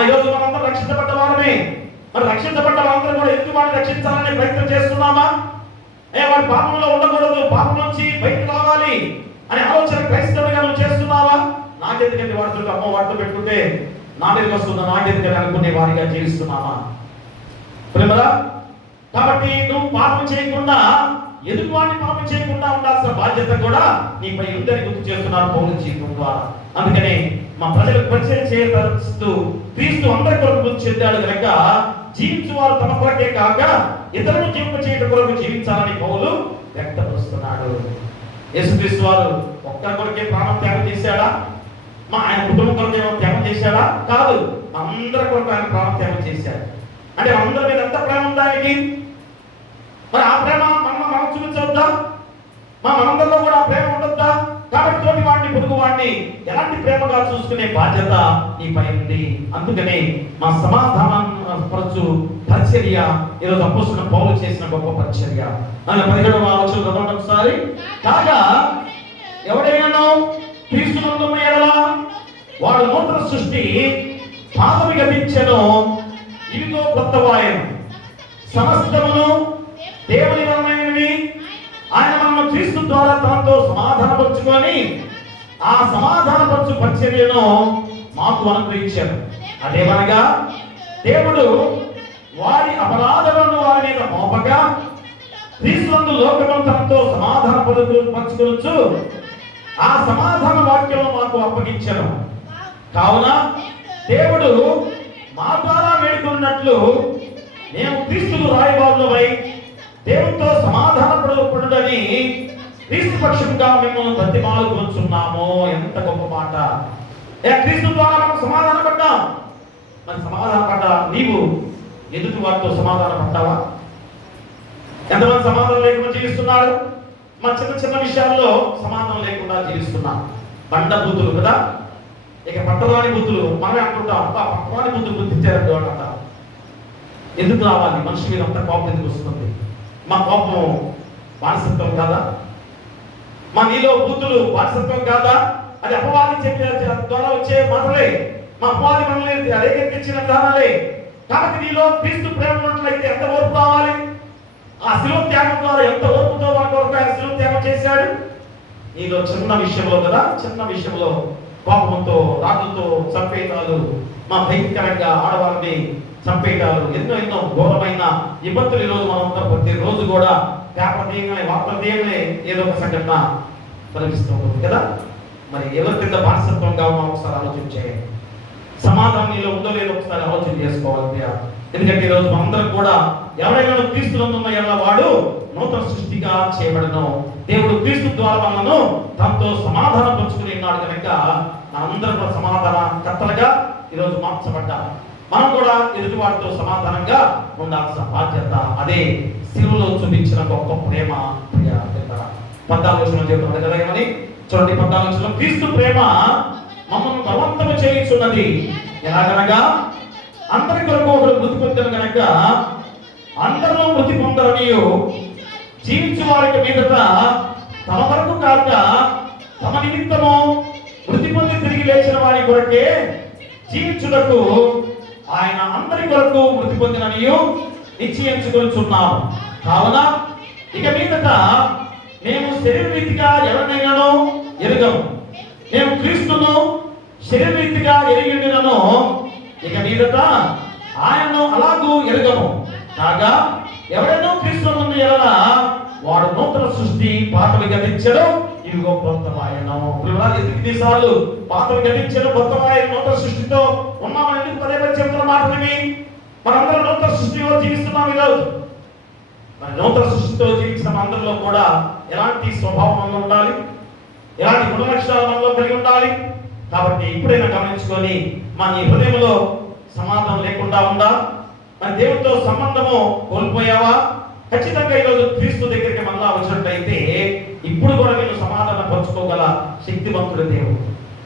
ఈరోజు మనందరం రక్షించబడ్డ వారమే. మరి రక్షించబడ్డ వారందరూ కూడా ఎందుకు వాడిని రక్షించాలనే ప్రయత్నం చేస్తున్నామా? వాడి పాపంలో ఉండకూడదు, పాపం నుంచి బయటకు రావాలి అనే ఆలోచన క్రైస్తవుడిగా నువ్వు చేస్తున్నావా? నాకెందుకంటే వాడితో అమ్మ వాటితో పెట్టుకుంటే నా మీదకి వస్తుందా, నాకెందుకని అనుకునే వారిగా జీవిస్తున్నామా? ప్రేమరా, కాబట్టి నువ్వు పాపం చేయకుండా ఎదుగు వాడిని పాపం చేయకుండా ఉండాల్సిన బాధ్యత కూడా నీపై ఉందని గుర్తు చేస్తున్నారు పౌలు జీవితం ద్వారా. అందుకనే మా ప్రజలకు పరిచయం చేయతూ క్రీస్తు అందరి కొరకు మృతి చెందాడు కనుక జీవించు వారు తమ కొరకే కాక ఇతరులను జీవింప చేయడం కొరకు జీవించాలని పౌలు వ్యక్తపరుస్తున్నాడు. యేసుక్రీస్తు వారు ఒక్కరి కొరకే ప్రాణం త్యాగం చేశాడా? ఆయన కుటుంబం కొరకు ఏమో త్యాగం చేశాడా? కాదు, అందరి కొరకు ఆయన ప్రాణం త్యాగం చేశాడు. అంటే అందరి మీద ఎంత ప్రేమ ఉందా ఆయనకి? మరి ఆ ప్రేమ మనం చూపించవద్దా? మనందరిలో కూడా ఆ ప్రేమ ఉండొద్దా? కాబట్టి తోటి వాడిని, పొరుగు వాడిని ఎలాంటి ప్రేమగా చూసుకునే బాధ్యత నీపై ఉంది. అందుకనే మా సమాధానం పరచు పరిచర్య ఈరోజు అపోస్తలుడైన పౌలు చేసిన గొప్ప పరిచర్య. 17వ వచనం ఒకసారి. కాగా ఎవడైనా క్రీస్తునందు ఎడల వాడు నూతన సృష్టి, పాతవి గతించెను, ఇదిగో కొత్తవాయెను, సమస్తమును దేవుని వలనైనవి, ఆయన మనల్ని క్రీస్తు ద్వారా తనతో సమాధానపరుచుకొని ఆ సమాధానపరచు పరిచర్యను మాకు అనుగ్రహించారు. అదేమనగా దేవుడు వారి అపరాధలను వారి మీద మోపగా క్రీస్తునందు లోకమును తనతో సమాధానపరచుకొనుచు ఆ సమాధాన వాక్యము మాకు అప్పగించారు. కావున దేవుడు మా ద్వారా వేడుకున్నట్లు మేము క్రీస్తుకు రాయబారులమై దేవునితో సమాధానపడుడని క్రీస్తు పక్షంగా మిమ్మల్ని బతిమాలుకొంచున్నాము. ఎంత గొప్ప మాట! క్రీస్తు ద్వారా మనం సమాధాన పడ్డాం. మరి సమాధాన పడ్డా నీవు ఎదుటి వారితో సమాధాన పడ్డావా? ఎంతమంది సమాధానం లేకుండా జీవిస్తున్నారు? మా చిన్న చిన్న విషయాల్లో సమాధానం లేకుండా జీవిస్తున్నాం. బండ బూతులు కదా, ఇక పట్టరాని బూతులు మనమే అనుకుంటాం. పట్టరాని బూతులు గుర్తించారంటే అంటారు. ఎందుకు రావాలి? మనిషి మీద అంత కోపం ఎందుకు వస్తుంది? మా కోపం బానిసత్వం కాదా? మా నీలో బూతులు బానిసత్వం కాదా? అది అపవాది చెప్పిన ద్వారా వచ్చే మాటలే, మా అపవాది మనల్ని రేకెత్తించిన విధానాలే. కాబట్టి నీలో క్రీస్తు ప్రేమ ఉన్నట్లయితే ఎంత ఓర్పు రావాలి? ఆ శిలువ త్యాగం ద్వారా ఎంత ఓర్పుతో మన కొరకు ఆయన శిలువ త్యాగం చేశాడు. నీలో చిన్న విషయంలో కదా, చిన్న విషయంలో కోపంతో రాళ్ళతో చంపేయటాలు, మా భయంకరంగా ఆడవారిని చంపేయటాలు, ఎన్నో ఎన్నో ఘోరమైన ఇబ్బందులు ఈరోజు మనం ప్రతిరోజు కూడా పేపర్ తీయగానే వార్తలు తీయగానే ఏదో ఒక సంఘటన కనిపిస్తూ ఉంటుంది కదా. మరి ఎవరి కింద బానిసత్వంగా మనం ఒకసారి ఆలోచించే, సమాధానం నీలో ఉందో లేదో ఒకసారి ఆలోచన చేసుకోవాలి. ఎందుకంటే ఈరోజు మనందరం కూడా ఎవరైనా క్రీస్తునందున్న ఎడల వాడు నూతన సృష్టిగా చేయబడను. దేవుడు క్రీస్తు ద్వారా మనను తనతో సమాధానం పంచుకుని ఉన్నాడు కనుక మనందరం కూడా సమాధాన కర్తలుగా ఈరోజు మార్చబడ్డాం. మనం కూడా ఎదుటి వాటితో సమాధానంగా ఉండాల్సిన బాధ్యత. అదే శిలువలో చూపించిన గొప్ప ప్రేమ. 14 చెబుతున్నాడు కదా ఏమని చూడండి. 14 క్రీస్తు ప్రేమ మమ్మల్ని బలవంతము చేయుచున్నది. ఎలాగనగా అందరి కొరకు ఒకడు మృతి పొందను గనక అందరూ మృతి పొందరనియు జీవించు వారికి మీదట తమ వరకు కాక తమ నిమిత్తము మృతి పొంది తిరిగి లేచిన వారి కొరకే జీవించుటకు ఆయన అందరి కొరకు మృతి పొందిననియు నిశ్చయించుకొనుచున్నాము. కావున ఇక మీదట మేము శరీర రీతిగా ఎవరినైనాను ఎరుగము. మేము క్రీస్తును శరీర రీతిగా ఎరిగిండినను ఇక మీదట ఆయనను అలాగూ ఎరగము. కాగా ఎవరైనా క్రీస్తునందు ఎడల వాడు నూతన సృష్టి, పాతవి గతించడు, ఇవిగో కొత్తమాయను. ఎందుకు సార్లు పాతవి గతించడు, కొత్తమాయన నూతన సృష్టితో ఉన్నామని ఎందుకు పదే పదే చెప్తున్న మాటలని? మనందరం నూతన సృష్టిలో జీవిస్తున్నాం ఈరోజు. మరి నూతన సృష్టితో జీవించిన అందరిలో కూడా ఎలాంటి స్వభావం మనలో ఉండాలి, ఎలాంటి గుణ లక్షణాలు మనలో కలిగి ఉండాలి. కాబట్టి ఇప్పుడైనా గమనించుకొని మన ఈ హృదయంలో సమాధానం లేకుండా ఉందా? మన దేవుడితో సంబంధము కోల్పోయావా? ఖచ్చితంగా ఈరోజు క్రీస్తు దగ్గరికి మళ్ళా వచ్చినట్లయితే ఇప్పుడు కూడా నేను సమాధానం పంచుకోగల శక్తివంతుడు దేవుడు.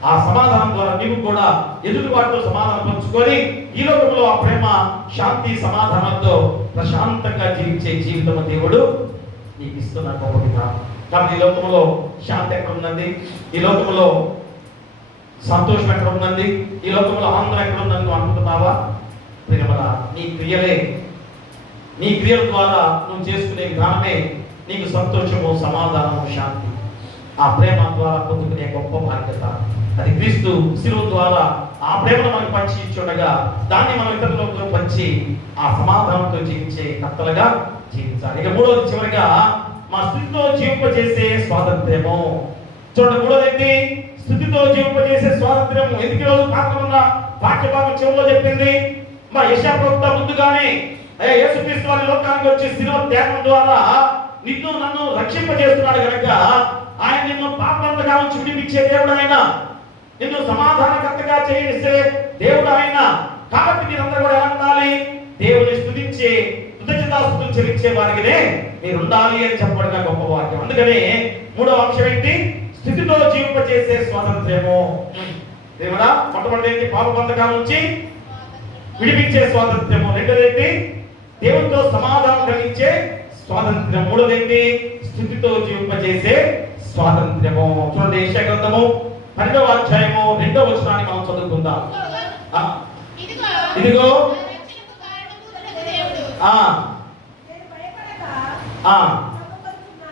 ఆ సమాధానం ద్వారా నీవు కూడా ఎదుటి వాటితో సమాధానం పంచుకొని ఈ లోకంలో ఆ ప్రేమ, శాంతి, సమాధానంతో ప్రశాంతంగా జీవించే జీవితం దేవుడు నీకు ఇస్తున్న గొప్ప. కాబట్టి ఈ లోకంలో శాంతి ఎక్కడ ఉందండి? ఈ లోకంలో సంతోషం ఎక్కడ ఉందండి? ఈ లోకంలో ఆనందం ఎక్కడ ఉందని నువ్వు అనుకుంటున్నావా? ప్రియమలా, నీ క్రియల ద్వారా నువ్వు చేసుకునే విధానమే నీకు సంతోషము, సమాధానము, శాంతి, ఆ ప్రేమ ద్వారా పొందుకునే గొప్ప బాధ్యత. అది క్రీస్తు శిలువ ద్వారా ఆ ప్రేమను మనకు పంచి ఇచ్చుండగా దాన్ని మనం ఇతరులకు పంచి ఆ సమాధానంతో జీవించే కర్తలుగా జీవించాలి. ఇక మూడోది చివరిగా మా స్థితితో జీవింపజేసే స్వాతంత్ర్యము. చూడండి, మూడోది స్థితితో జీవింపజేసే స్వాతంత్ర్యము. ఎందుకు రోజు పాత్రన్న వాక్యభాగం చివరిలో చెప్పింది? మా యెషయా ప్రవక్త ముందుగానే యేసుక్రీస్తు వారి లోకానికి వచ్చి శిలువ త్యాగం ద్వారా నిన్ను నన్ను రక్షింపజేస్తున్నాడు కనుక ఆయన నిన్ను పాపంతగా నుంచి విడిపించే దేవుడు ఆయన, నిన్ను సమాధానకర్తగా చేసే దేవుడు ఆయన. కాబట్టి మీరందరూ కూడా ఎలా ఉండాలి? దేవుని స్తుతించే, కృతజ్ఞతాస్తుతులు చెల్లించే వారికినే మీరు ఉండాలి అని చెప్పబడిన గొప్ప వాక్యం. అందుకనే మూడవ అంశం ఏంటి? స్థితితో జీవింపజేసే స్వాతంత్ర్యము. దేవుడా, మొట్టమొదటి పాప బంధకాల నుంచి విడిపించే స్వాతంత్ర్యము. రెండోది దేవునితో సమాధానం కలిగించే స్వాతంత్ర్యం. మూడోది స్థితితో జీవింపజేసే స్వాతంత్ర్యము. చూడండి, యెషయా గ్రంథము 12వ అధ్యాయము 2వ వచనాన్ని మనం చదువుకుందాం. ఇదిగో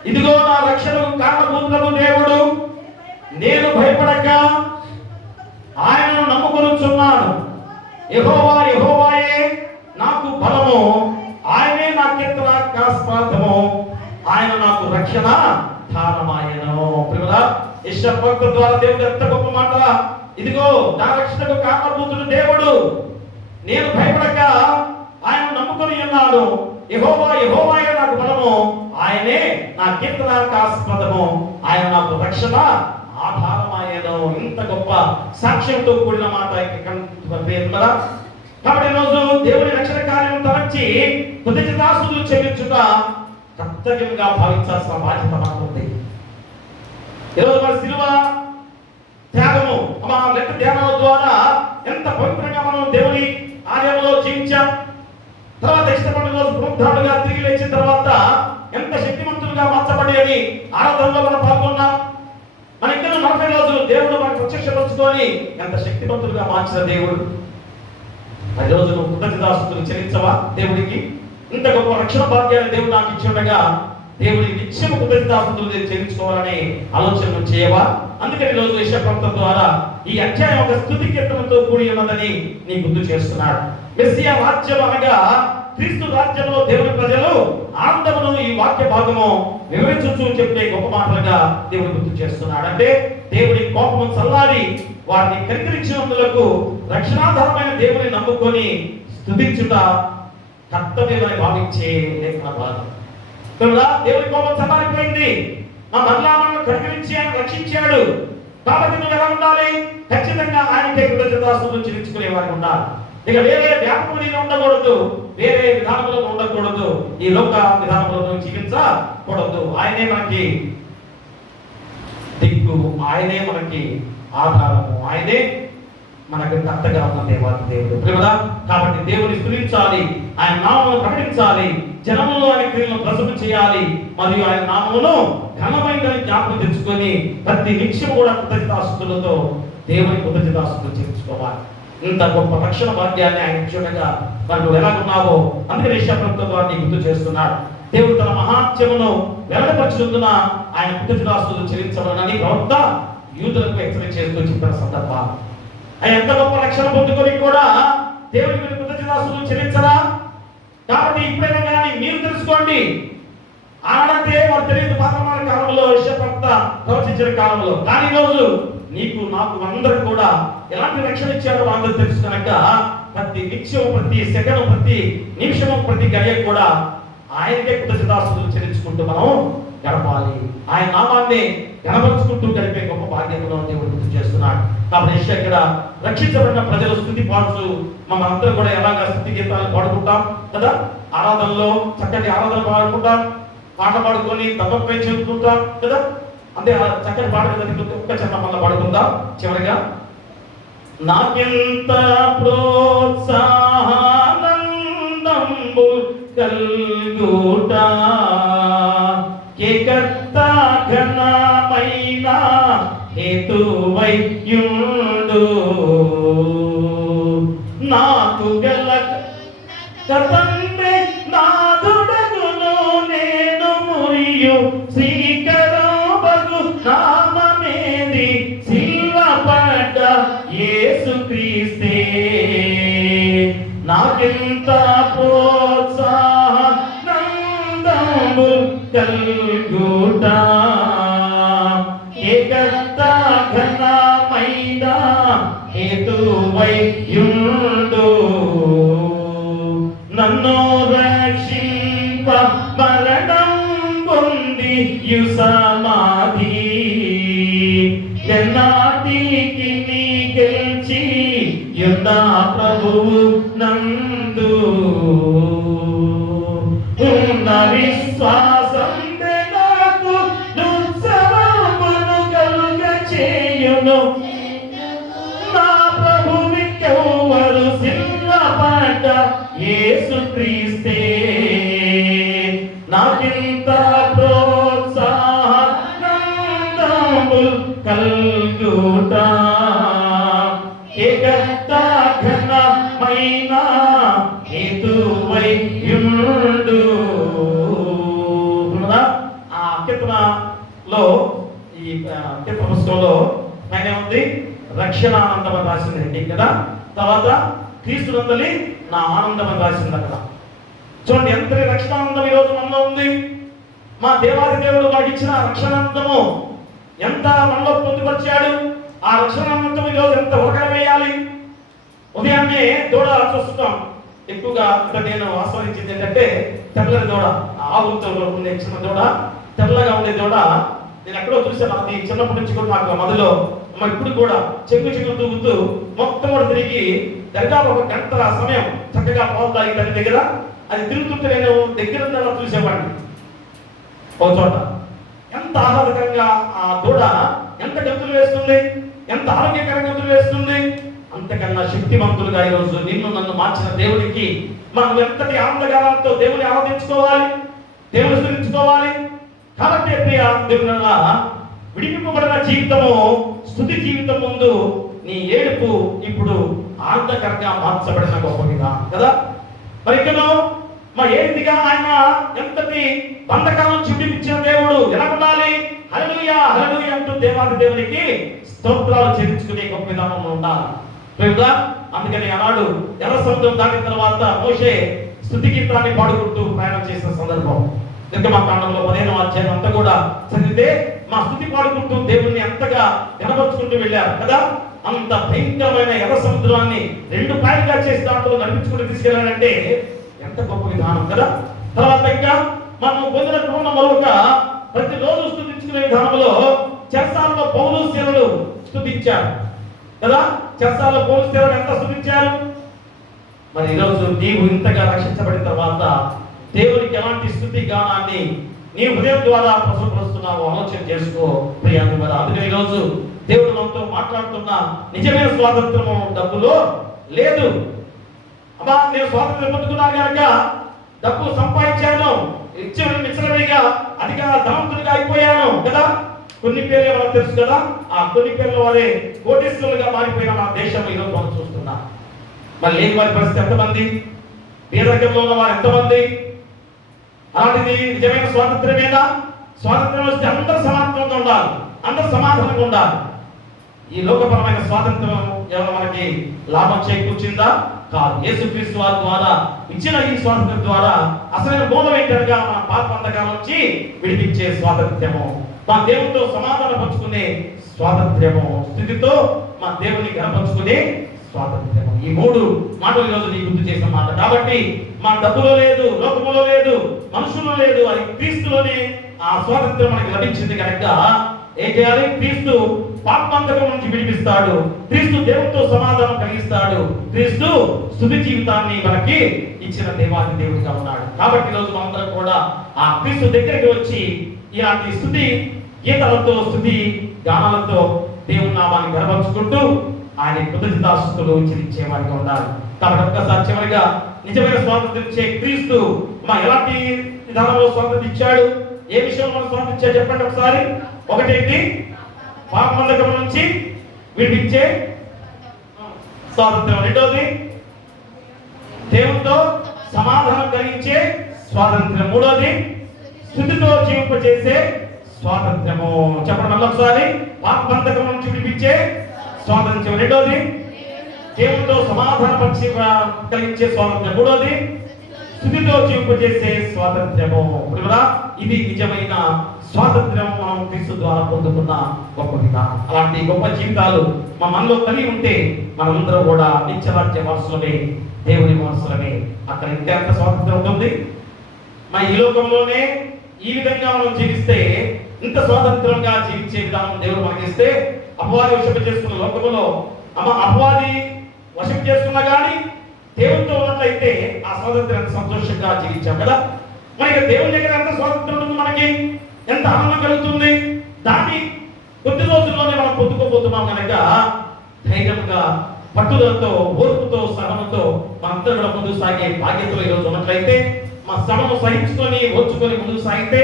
ఇదిగో నా రక్షణకు కారణభూతులకు దేవుడు, నేను భయపడక ఆయనను నమ్ముకొనుచున్నాను. యెహోవా యెహోవాయే నాకు బలము, ఆయనే నా కీర్తనాస్పదము, ఆయన నాకు రక్షణ ధారమాయను. ప్రియరా, యెషయా ప్రవక్త ద్వారా దేవుడు ఎంత గొప్ప మాట! ఇదిగో నా రక్షణకు కారణభూతుడు దేవుడు, నేను భయపడక ఆయన నమ్ముకొని ఉన్నాను. యెహోవా యెహోవాయే నాకు బలము, ఆయనే నా కీర్తనకు ఆస్పదము, ఆయన నాకు రక్షణ ఆధారమాయను. ఇంత గొప్ప సాక్ష్యంతో కూడిన మాట కదా. కాబట్టి ఈరోజు దేవుని రక్షణ కార్యం తలంచి కృతజ్ఞతాస్తుతులు చెల్లించుట కర్తవ్యంగా భావించాల్సిన బాధ్యత మనకుంది. ఈరోజు మన శిలువ త్యాగము మన లెక్క ధ్యానాల ద్వారా ఎంత పవిత్రంగా మనం దేవుని ఆలయంలో జీవించాం. తర్వాత ఇష్టపడిన రోజు పునరుద్ధారుడుగా తిరిగి లేచిన తర్వాత ఎంత శక్తివంతులుగా మార్చబడి అని ఆరాధనలో మనం పాల్గొన్నాం. మన ఇక్కడ 40 రోజులు దేవుడు మనకు ప్రత్యక్షపరుచుకొని ఎంత శక్తివంతులుగా మార్చిన దేవుడు. 10 రోజులు కృతజ్ఞతాస్తుతులు చెల్లించవా దేవుడికి? ఇంత గొప్ప రక్షణ భాగ్యాన్ని దేవుడు నాకు ఇచ్చి ఉండగా దేవుడి నిత్యము కృతజ్ఞతాస్తుతులు చెల్లించుకోవాలని ఆలోచన చేయవా? అందుకని ఈ రోజు యెషయా ప్రవక్త ద్వారా ఈ అధ్యాయం ఒక స్తుతి కీర్తనతో కూడి ఉన్నదని నీ గుర్తు చేస్తున్నాడు. మెస్సియా రాజ్యం అనగా క్రీస్తు రాజ్యంలో దేవుని ప్రజలు ఆనందమును ఈ వాక్య భాగము వివరించుచూ చెప్పే గొప్ప మాటలుగా దేవుడు గుర్తు చేస్తున్నాడు. అంటే దేవుడి కోపము చల్లారి వారిని కనికరించినందులకు రక్షణాధారమైన దేవుని నమ్ముకొని స్తుతించుట కర్తవ్యమని భావించే లేఖన భాగం. దేవుడి కోపం చల్లారిపోయింది, మా మరలా మనల్ని కనికరించి ఆయన రక్షించాడు. కాబట్టి నువ్వు ఎలా ఉండాలి? ఖచ్చితంగా ఆయనకే కృతజ్ఞతాస్తుతులు చెల్లించుకునే వారు ఉండాలి. ఇక వేరే వ్యాపకం నీలో ఉండకూడదు, వేరే విధానంలో ఉండకూడదు, ఈ లోక విధానంలో జీవించకూడదు. ఆయనే మనకి దిక్కు, ఆయనే మనకి ఆధారము, ఆయనే మనకు కర్తగా ఉన్న దేవాది దేవుడు ప్రేమదా. కాబట్టి దేవుని స్తుతించాలి, ఆయన నామమును ప్రకటించాలి, జనములో ఆయన క్రియలను ప్రసవం చేయాలి, మరియు ఆయన నామమును ఘనమైనదని జ్ఞాపకం తెచ్చుకొని ప్రతి నిత్యం కూడా కృతజ్ఞతాస్తుతులతో దేవుని కృతజ్ఞతాస్తుతులు చేర్చుకోవాలి. ఇంత గొప్ప రక్షణ భాగ్యాన్ని ఆయన చూడగా మరి నువ్వు ఎలా ఉన్నావో అందుకని యెషయా ప్రవక్త ద్వారా నీకు గుర్తు చేస్తున్నాడు. దేవుడు తన మహాత్మ్యమును వెల్లడిపరచుతున్న ఆయన కృతజ్ఞతాస్తుతులు చెల్లించవాలని ప్రవక్త యూదులకు హెచ్చరిక చేస్తూ చెప్పిన సందర్భం. ఆయన ఎంత గొప్ప రక్షణ పొందుకొని కూడా దేవునికి కృతజ్ఞతాస్తుతులు చెల్లించరా? కాబట్టి ఇప్పుడైనా కానీ మీరు తెలుసుకోండి. ఆనందే వారు తెలియదు పాతమాన కాలంలో యెషయా ప్రవక్త ప్రవచించిన కాలంలో, కానీ రోజు నీకు నాకు అందరూ కూడా ఎలాంటి రక్షణ ఇచ్చాడో అందరూ తెలుసు కనుక ప్రతి నిత్యం, ప్రతి సెకండ్, ప్రతి నిమిషము, ప్రతి గడియ కూడా ఆయనకే కృతజ్ఞతాస్తుతులు చెల్లించుకుంటూ మనం గడపాలి. ఆయన నామాన్ని గణపరుచుకుంటూ గడిపే గొప్ప బాధ్యతను దేవుడు గుర్తు చేస్తున్నాడు. కాబట్టి యెషయా ఇక్కడ రక్షించబడిన ప్రజలు స్తుతి పాడుతూ మనందరూ కూడా ఎలాగా స్తుతి గీతాలు పాడుకుంటాం కదా. ఆరాధనలో చక్కటి ఆరాధన పాడుకుంటాం, పాట పాడుకొని తప్పపై చెబుతుంటాం కదా. అంటే చక్కటి పాట చదువుకుంటూ ఒక్క చిన్న మళ్ళీ పాడుకుందాం చివరిగా. నాకెంత ప్రోత్సాహానందంబు కల్గుట కేకర్త ఘనమైన హేతువైయుండు నాకు గల తండ్రి నాదుడగును నేను మురియు శ్రీకరబగు నామమేది సిల్వపడ్డ యేసుక్రీస్తే. నాకెంత ప్రోత్సాహనందంబు కల్గుట ఏకర్త ఘనమైన హేతువైయుండు నన్ను రక్షింప మరణం పొంది సమాధి ఎన్నాటికి నీ గెలిచి యున్న ప్రభువు నందు ఉన్న విశ్వాసం నాకు దుస్సవమును కలుగ చేయును. నా ప్రభువికెవ్వరు సిల్వపడ్డ యేసుక్రీస్తే. నాకింత ప్రోత్సాహనందంబు కల్గుట ఏకర్త ఘనమైన హేతువైయుండు. ఆ కీర్తనలో ఈ కీర్తన పుస్తకంలో పైన ఉంది రక్షణానందం అని రాసింది కదా. తర్వాత క్రీస్తునందలి నా ఆనందం అని రాసింది అక్కడ. చూడండి ఎంత రక్షణానందం ఈరోజు మనలో ఉంది. మా దేవాది దేవుడు మాకు ఇచ్చిన రక్షణానందము ఎంత మనలో పొందుపరిచాడు. ఆ రక్షణానందం ఈరోజు ఎంత ఒకడ వేయాలి. ఉదయాన్నే దూడ చూస్తున్నాం. ఎక్కువగా ఇక్కడ నేను ఆస్వాదించింది ఏంటంటే తెల్లని దూడ, ఆవులతో ఉండే చిన్న దూడ, తెల్లగా ఉండే దూడ. నేను ఎక్కడో చూసాను, అది చిన్నప్పటి నుంచి కూడా నాకు మదిలో ఇప్పుడు కూడా చెంగు తూగుతూ మొత్తం కూడా తిరిగి దాదాపు 1 గంట సమయం చక్కగా పాలు తాగి తల్లి దగ్గర అది తిరుగుతుంటే నేను దగ్గర చూసేవాడిని. ఒక చోట ఎంత ఆహ్లాదకరంగా ఆ దూడ ఎంత గంతులు వేస్తుంది, ఎంత ఆరోగ్యకరంగా గంతులు వేస్తుంది. అంతకన్నా శక్తివంతులుగా ఈరోజు నిన్ను నన్ను మార్చిన దేవుడికి మనం ఎంతటి ఆనందగానంతో దేవుని ఆరాధించుకోవాలి, దేవుని స్తుతించుకోవాలి. కాబట్టి ప్రియ దేవునిలా విడిపింపబడిన జీవితము స్తుతి జీవితం ముందు నీ ఏడుపు ఇప్పుడు ఆనందకరంగా మార్చబడిన గొప్ప విధానం కదా. మరి ఇకను ఏ రీతిగా ఆయన ఎంతటి బంధకాల నుంచి విడిపించిన దేవుడు ఎలా ఉండాలి? హల్లెలూయా హల్లెలూయా అంటూ దేవాది దేవునికి స్తోత్రాలు చెల్లించుకునే గొప్ప విధానంలో ఉండాలి. అందుకని ఆనాడు ఎర్ర సముద్రం దాటిన తర్వాత మోషే స్తుతి గీతాన్ని పాడుకుంటూ ప్రయాణం చేసిన సందర్భం నిర్గమకాండంలో 15వ అధ్యాయం అంతా కూడా చదివితే మా స్తుతి పాడుకుంటూ దేవుణ్ణి ఎంతగా కనబరుచుకుంటూ వెళ్ళారు కదా. అంత భయంకరమైన ఎర్ర సముద్రాన్ని 2 పాయలుగా చేసి దాంట్లో నడిపించుకుంటూ తీసుకెళ్ళాలంటే ఎంత గొప్ప విధానం కదా. తర్వాత ఇంకా మనం పొందినటువంటి మరొక ప్రతిరోజు స్తుతించుకునే విధానంలో చెరసాలలో పౌలు సేవలు స్తుతించారు కదా. చెరసాలలో పౌలు సేవలు ఎంత స్తుతించారు. మరి ఈరోజు నీవు ఇంతగా రక్షించబడిన తర్వాత దేవునికి ఎలాంటి స్తుతి గానాన్ని నీ హృదయం ద్వారా ప్రసరిస్తున్నావు ఆలోచన చేసుకో ప్రియాన్ని. మరి అందుకని ఈరోజు దేవుడు మనతో మాట్లాడుతున్న నిజమైన స్వాతంత్రము డబ్బులో లేదు. అమ్మా నేను స్వాతంత్రం పొందుకున్నా కనుక డబ్బు సంపాదించాను, విచ్చలవిడిగా అధిక ధనవంతుడిగా అయిపోయాను కదా. కొన్ని పేర్లు మనకు తెలుసు కదా. ఆ కొన్ని పేర్ల వారే కోటీశ్వరులుగా మారిపోయిన మన దేశం ఈరోజు మనం చూస్తున్నాం. మరి లేని వారి పరిస్థితి ఎంతమంది, పేదరికంలో ఉన్న వారు ఎంతమంది? అలాంటిది నిజమైన స్వాతంత్రమేనా? స్వాతంత్రం వస్తే అందరూ సమానంగా ఉండాలి, అందరూ సమాధానంగా ఉండాలి. ఈ లోకపరమైన స్వాతంత్రం ఎవరు మనకి లాభం చేకూర్చిందా? కాదు. యేసుక్రీస్తు వారి ద్వారా ఇచ్చిన ఈ స్వాతంత్రం ద్వారా అసలైన మూలం ఏంటనగా మన పాప బంధకాల నుంచి విడిపించే స్వాతంత్ర్యము, మా దేవునితో సమాధాన పంచుకునే స్వాతంత్ర్యము, స్థితితో మా దేవుని గణపరుచుకునే స్వాతంత్ర్యము. ఈ 3 మాటలు ఈరోజు నీకు గుర్తు చేసిన మాట. కాబట్టి మా డబ్బులో లేదు, లోకములో లేదు, మనుషుల్లో లేదు, అది క్రీస్తులోనే ఆ స్వాతంత్ర్యం మనకి లభించింది కనుక ఏం చేయాలి? క్రీస్తు పాపబంధకం నుంచి విడిపిస్తాడు, క్రీస్తు దేవునితో సమాధానం కలిగిస్తాడు, క్రీస్తు స్తుతి జీవితాన్ని మనకి ఇచ్చిన దేవాది దేవుడిగా ఉన్నాడు. కాబట్టి ఈరోజు మనందరం కూడా ఆ క్రీస్తు దగ్గరికి వచ్చి ఇలాంటి స్తుతి గీతాలతో స్తుతి గానాలతో దేవుని నామాన్ని గర్వపరుచుకుంటూ ఆయన కృతజ్ఞతాస్తుతులు చెల్లించే వారిగా ఉండాలి. కాబట్టి ఒక్కసారి చివరిగా నిజమైన స్వాతంత్రం ఇచ్చే క్రీస్తు ఎలాంటి విధానంలో స్వాతంత్రం ఇచ్చాడు, ఏ విషయంలో మనం స్వాతంత్రం ఇచ్చాడు చెప్పండి ఒకసారి. ఒకటేంటి? పాపబంధకం నుంచి విడిపించే స్వాతంత్రం. రెండోది దేవునితో సమాధానం కలిగించే స్వాతంత్రం. మూడోది స్తుతితో జీవింపజేసే స్వాతంత్రము. చెప్పండి మళ్ళీ ఒకసారి. పాపబంధకం నుంచి విడిపించే స్వాతంత్రం. రెండోది దేవునితో సమాధానం కలిగించే స్వాతంత్రం. మూడోది స్తుతితో జీవింపజేసే స్వాతంత్రము. ఇది నిజమైన స్వాతంత్రం మనం క్రీస్తు ద్వారా పొందుకున్న గొప్ప విధానం. అలాంటి గొప్ప జీవితాలు మనలో కలిగి ఉంటే మనందరం కూడా నిత్యరాజ్య వారసులమే, దేవుని వారసులమే. అక్కడ ఇంకెంత స్వాతంత్రం ఉంటుంది? మన ఈ లోకంలోనే ఈ విధంగా మనం జీవిస్తే, ఇంత స్వాతంత్రంగా జీవించే విధానం దేవుడు మనకిస్తే, అపవాది వశం చేసుకున్న లోకంలో అపవాది వశం చేసుకున్నా కానీ దేవునితో ఉన్నట్లయితే ఆ స్వాతంత్రం సంతోషంగా జీవించాం కదా. మనకి దేవుని దగ్గర ఎంత స్వాతంత్రం ఉంటుంది, మనకి ఎంత ఆనందం కలుగుతుంది. దాన్ని కొద్ది రోజుల్లోనే మనం పొందుకోబోతున్నాం కనుక ధైర్యంగా, పట్టుదలతో, ఓర్పుతో, సహనంతో మనందరూ కూడా ముందుకు సాగే బాధ్యతలు ఈరోజు ఉన్నట్లయితే, మా శ్రమను సహించుకొని ఓర్చుకొని ముందుకు సాగితే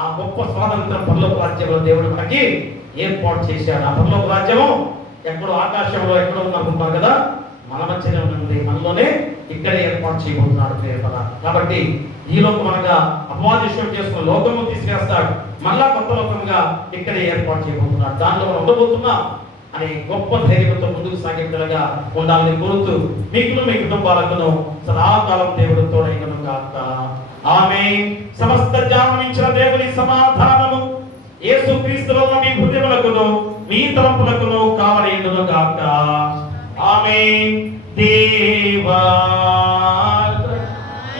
ఆ గొప్ప స్వాతంత్రం పరలోక రాజ్యంలో దేవుడు మనకి ఏర్పాటు చేశాడు. ఆ పరలోక రాజ్యము ఎక్కడో ఆకాశంలో ఎక్కడో అనుకుంటున్నారు కదా, మన మధ్యనే ఉంది, మనలోనే ఇక్కడే ఏర్పాటు చేయబోతున్నాడు ప్రియతమ. కాబట్టి ఈ లోకం అనగా అపవాదిష్టం చేసుకున్న లోకము తీసుకేస్తాడు, మళ్ళా కొత్త లోకంగా ఇక్కడే ఏర్పాటు చేయబోతున్నాడు. దానిలో మనం ఉండబోతున్నాం అనే గొప్ప ధైర్యంతో ముందుకు సాగే పిల్లగా ఉండాలని కోరుతూ మీకును మీ కుటుంబాలకును సదాకాలం దేవుడు తోడైనను గాక. ఆమేన్. సమస్త జ్ఞానమిచ్చిన దేవుని సమాధానము యేసుక్రీస్తులో మీ హృదయములకును మీ తలంపులకును కావలేనును గాక. ఆమేన్. దేవా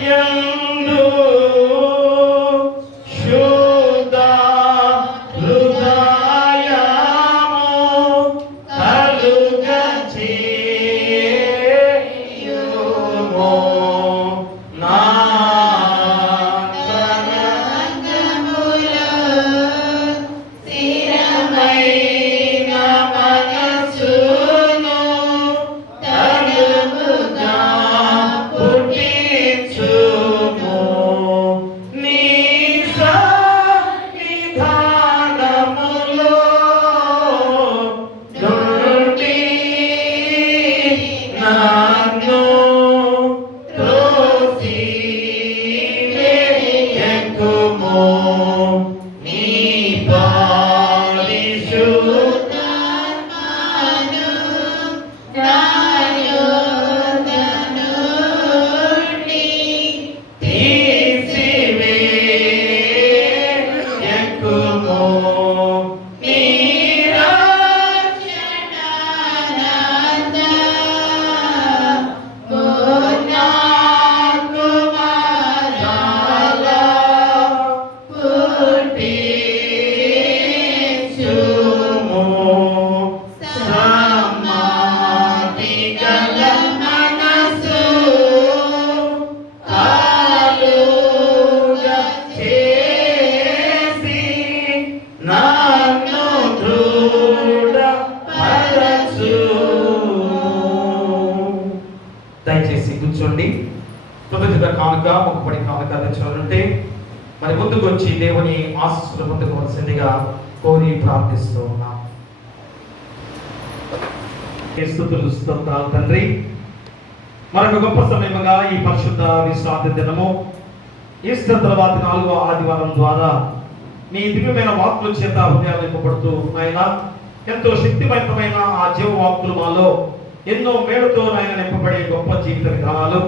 యందు శుద్ధ హృదయము కలుగచేయుము. నా స్థిరమైన మనసును తలుపుగా పుట్టించుము. నీ సన్నిధానములో నుండి నన్ను త్రోసివేయకుము. నీ పరిశుద్ధాత్మను నా యొద్ద నుండి తీసివేయకుము. నీ పుట్టించుము. సమాధి గల మనసు కలుగ చేసి నన్ను దృఢపరచుము. దయచేసి కూర్చోండి. కృతజ్ఞత కానుక మొక్కుబడి కానుక తెచ్చాలంటే మరి ముందుకు వచ్చి దేవుని ఆశీస్సులు పొందుకోవాల్సిందిగా కోరి ప్రార్థిస్తూ ఉన్నాం. స్తుతులు స్తోత్రాలు తండ్రి, మరొక గొప్ప సమయముగా ఈ పరిశుద్ధ విశ్రాంతి దినము ఈస్టర్ తర్వాత 4వ ఆదివారం ద్వారా మీ దివ్యమైన వాక్కుల చేత హృదయాలు నింపబడుతూ ఆయన ఎంతో శక్తివంతమైన ఆ జీవ వాక్కులు మాలో ఎన్నో మేలుతో ఆయన నింపబడే గొప్ప జీవిత విధానాలు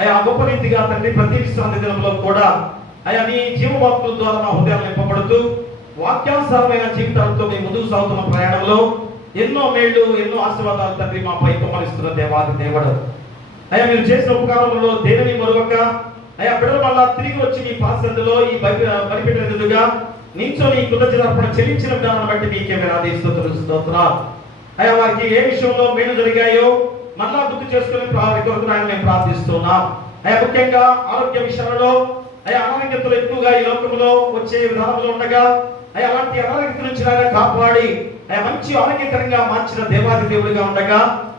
అయ్యా గొప్ప రీతిగా తండ్రి ప్రతి విశ్రాంతి దినంలో కూడా అయ్యా నీ జీవ వాక్కుల ద్వారా మా హృదయాలు నింపబడుతూ వాక్యానుసారమైన జీవితాలతో మేము ముందుకు సాగుతున్న ప్రయాణంలో ఎన్నో మేళ్లు ఎన్నో ఆశీర్వాదాలు తండ్రి మాపై కుమ్మరిస్తున్న దేవాది దేవుడు. అయ్యా మీరు చేసిన ఉపకారంలో దేనిని మరొక అయ్యా బిడ్డల వల్ల తిరిగి వచ్చి మీ పాసందులో ఈ బలిపీఠం ఎదురుగా నించొని కృతజ్ఞతార్పణ చెల్లించిన విధానాన్ని బట్టి మీకే వేలాది స్తోత్రాలు. అయ్యా వారికి ఏ విషయంలో మేలు జరిగాయో మళ్ళా గుర్తు చేసుకుని వారి కొరకు మేము ప్రార్థిస్తున్నాం. అయ్యా ముఖ్యంగా ఆరోగ్య విషయంలో అయ్యా అనారోగ్యతలు ఎక్కువగా ఈ లోకంలో వచ్చే విధానంలో ఉండగా అయ్యా అలాంటి అనారోగ్యత నుంచి కాపాడి అయ్యా మంచి ఆరోగ్యకరంగా మార్చిన దేవాది దేవుడిగా ఉండగా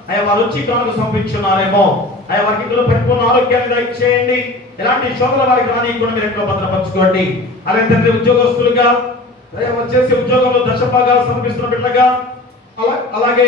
అయ్యా వారు వచ్చి కానుక సమర్పించున్నారేమో అయ్యా వారికి ఇందులో పరిపూర్ణ ఆరోగ్యాన్ని దయచేయండి. ఎలాంటి శోధన వారికి రానియకుండా మీరు ఎక్కడ భద్రపరచుకోండి. అలాగే తండ్రి ఉద్యోగస్తులుగా అయ్యా వారు చేసే ఉద్యోగంలో దశభాగాలు సమర్పిస్తున్న బిడ్డగా అలాగే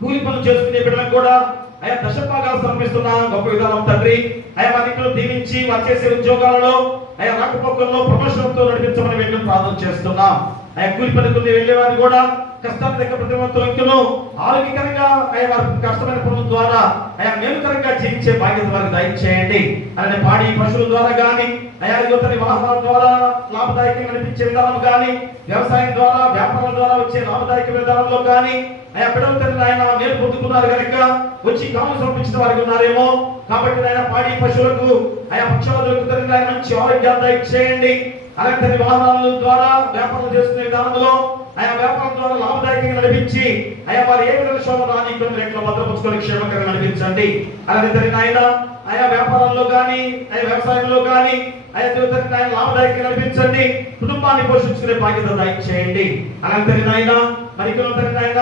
కూలి పనులు చేసుకునే బిడ్డలకు కూడా అయ్యా దశభాగాలు సమర్పిస్తున్న గొప్ప విధానం తండ్రి అయ్యా వారిని దీవించి వారు చేసే ఉద్యోగాలలో అయ్యా రాకపోకల్లో ప్రమోషన్తో నడిపించమని వెళ్ళి ప్రార్థన చేస్తున్నాం. అయ్యా కూలి పనులకు వెళ్ళే వారిని కూడా కష్టాన్ని దగ్గర ప్రతిమను ఆరోగ్యకరంగా అయ్యా వారి కష్టమైన పనుల ద్వారా అయ్యా మేలుకరంగా జీవించే బాధ్యత వారికి దయచేయండి. అలాగే పాడి పశువుల ద్వారా కానీ అయ్యా యువతని వాహనాల ద్వారా లాభదాయకంగా నడిపించే విధానం కానీ వ్యవసాయం ద్వారా వ్యాపారం ద్వారా వచ్చే లాభదాయక విధానంలో కానీ అయ్యా బిడ్డల తండ్రి ఆయన మేలు పొందుకున్నారు కనుక వచ్చి కాను సమర్పించిన వారికి ఉన్నారేమో కాబట్టి ఆయన పాడి పశువులకు అయా పక్షులకు తండ్రి ఆయన మంచి ఆరోగ్యాన్ని దయచేయండి. అలాగే తండ్రి వాహనాల ద్వారా వ్యాపారం చేసుకునే విధానంలో ఆయా వ్యాపారం ద్వారా లాభదాయకంగా నడిపించి అయా వారు ఏ విధంగా శోభన రాని రేట్లో భద్రపరుచుకొని క్షేమకరంగా నడిపించండి. అలాగే తండ్రి ఆయన ఆయా వ్యాపారాల్లో కానీ ఆయా వ్యవసాయంలో కానీ ఆయా తండ్రి ఆయన లాభదాయకంగా నడిపించండి. కుటుంబాన్ని పోషించుకునే బాధ్యత దయచేయండి. అలాగే తండ్రి ఆయన మరి తండ్రి ఆయన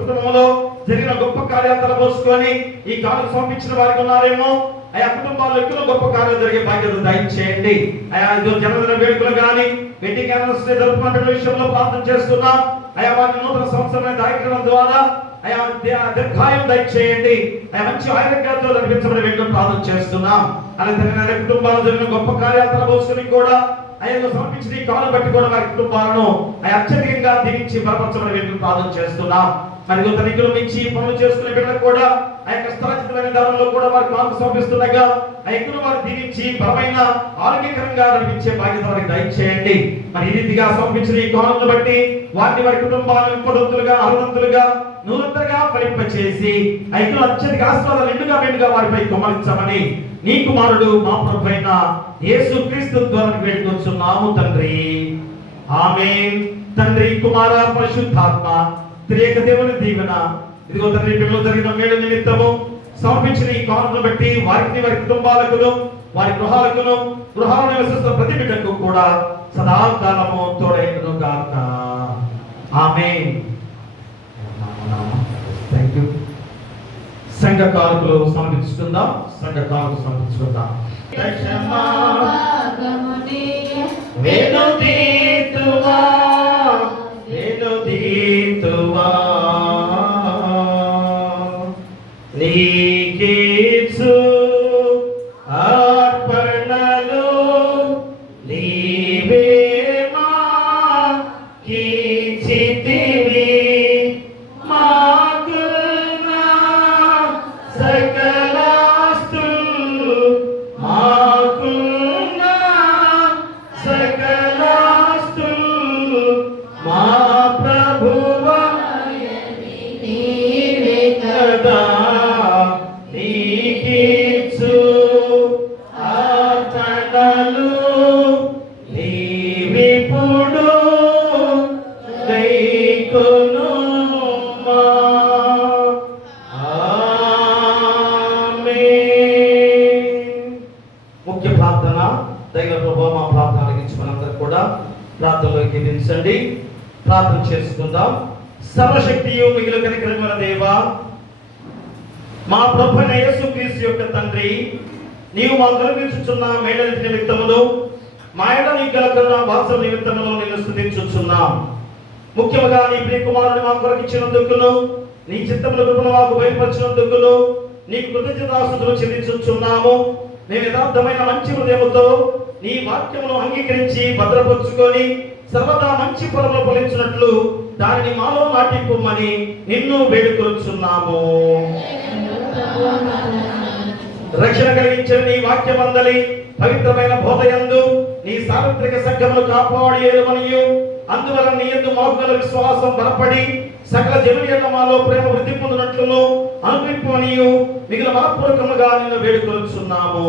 కుటుంబంలో జరిగిన గొప్ప కార్యాలు పోసుకొని ఈ కాలం సమర్పించిన వారికి ఉన్నారేమో ఆయా కుటుంబాల్లో ఎక్కువ గొప్ప కార్యాలు జరిగే బాధ్యత దయచేయండి. ఆయా జన్మదిన వేడుకలు కానీ వెడ్డింగ్ యానివర్సరీ జరుపుకున్న విషయంలో ప్రార్థన చేస్తున్నాం. ఆయా వారి నూతన సంవత్సరమైన కార్యక్రమం ద్వారా ఆయా దీర్ఘాయం దయచేయండి. ఆయా మంచి ఆరోగ్యాలతో నడిపించమని వెళ్ళి ప్రార్థన చేస్తున్నాం. అలాగే కుటుంబాల్లో జరిగిన గొప్ప కార్యాలు పోసుకొని కూడా ఆయన సమర్పించిన ఈ కాలం బట్టి కూడా వారి కుటుంబాలను అత్యధికంగా దీవించి బలపరచమని వెళ్ళి ప్రార్థన చేస్తున్నాం. మరి తనిఖీలు మించి పనులు చేసుకునే బిడ్డలకు కూడా ఆ యొక్క స్థలచితమైన ధరంలో కూడా వారి కాలకు సమర్పిస్తుండగా ఆ ఎక్కువ వారు దీవించి బలమైన ఆరోగ్యకరంగా నడిపించే బాధ్యత వారికి దయచేయండి. మరి ఈ రీతిగా సమర్పించిన ఈ కానుకను బట్టి వారిని వారి కుటుంబాలను ఇంకొడంతులుగా అరుదంతులుగా నూరంతగా ఫలింపచేసి ఆ ఎక్కువ అత్యధిక ఆశీర్వాదాలు నిండుగా మెండుగా వారిపై కుమ్మరించమని నీ కుమారుడు మా ప్రభువైన యేసుక్రీస్తు ద్వారా వేడుకొంచున్నాము తండ్రి. ఆమేన్. తండ్రి, కుమార, పరిశుద్ధాత్మ త్రియేక దేవుని దీవెన ఇదిగో తండ్రి బిడ్డలు జరిగిన మేలు నిమిత్తము సమర్పించిన ఈ కానుకను బట్టి వారికి వారి కుటుంబాలకును వారి గృహాలకును గృహాలను నివసిస్తున్న ప్రతి బిడ్డకు కూడా సదాకాలము తోడైనను గాక. ఆమేన్. Thank you. సంఘ కానుకలు సమర్పించుకుందాం. సంఘ కానుకలు సమర్పించుకుందాం. వెనుదీతువా వెనుదీతువా నీకేసు అర్పణలు నీవే మాకిచ్చితివి మాకున్నా సకలాస్తులు మాకున్నా సకలాస్తులు మా ప్రభువా నీవే కదా నీకిచ్చు అర్పణలు నీవిప్పుడు దైకొనుమా. ఆమేన్. ముఖ్య ప్రార్థన. దైవ ప్రభువా మా ప్రార్థన ఆలకించి మనందరూ కూడా ప్రార్థనలోకి దించండి. ప్రార్థన చేసుకుందాం. సర్వశక్తియు మిగిలిన కనికరమైన దేవా, మా ప్రభువైన యేసుక్రీస్తు యొక్క తండ్రి, నీవు మాకు కలిగించుచున్న మేళనిధి నిమిత్తములు మా ఎడ నీకు గల కరుణ వాత్సల్య నిమిత్తములు నిన్ను స్తుతించుచున్నాం. ముఖ్యముగా నీ ప్రియ కుమారుని మాకు కొరకిచ్చినందుకును నీ చిత్తముల కృపను మాకు బయలుపరిచినందుకును నీకు కృతజ్ఞతాస్తుతులు చెల్లించుచున్నాము. మేము యథార్థమైన మంచి హృదయముతో నీ వాక్యమును అంగీకరించి భద్రపరుచుకొని సర్వదా మంచి ఫలములు ఫలించినట్లు దానిని మాలో నాటిపోమని నిన్ను వేడుకొనుచున్నాము. రక్షణ కలిగించిన నీ వాక్యమందలి పవిత్రమైన బోధయందు నీ సార్వత్రిక సంఘమును కాపాడేయమనియు అందువల్ల నీ యందు మాకు గల విశ్వాసం బలపడి సకల జనుల మాలో ప్రేమ వృద్ధి పొందినట్లును అనుగ్రహింపమనియు మిగిలిన మనపూర్వకముగా నిన్ను వేడుకొనుచున్నాము.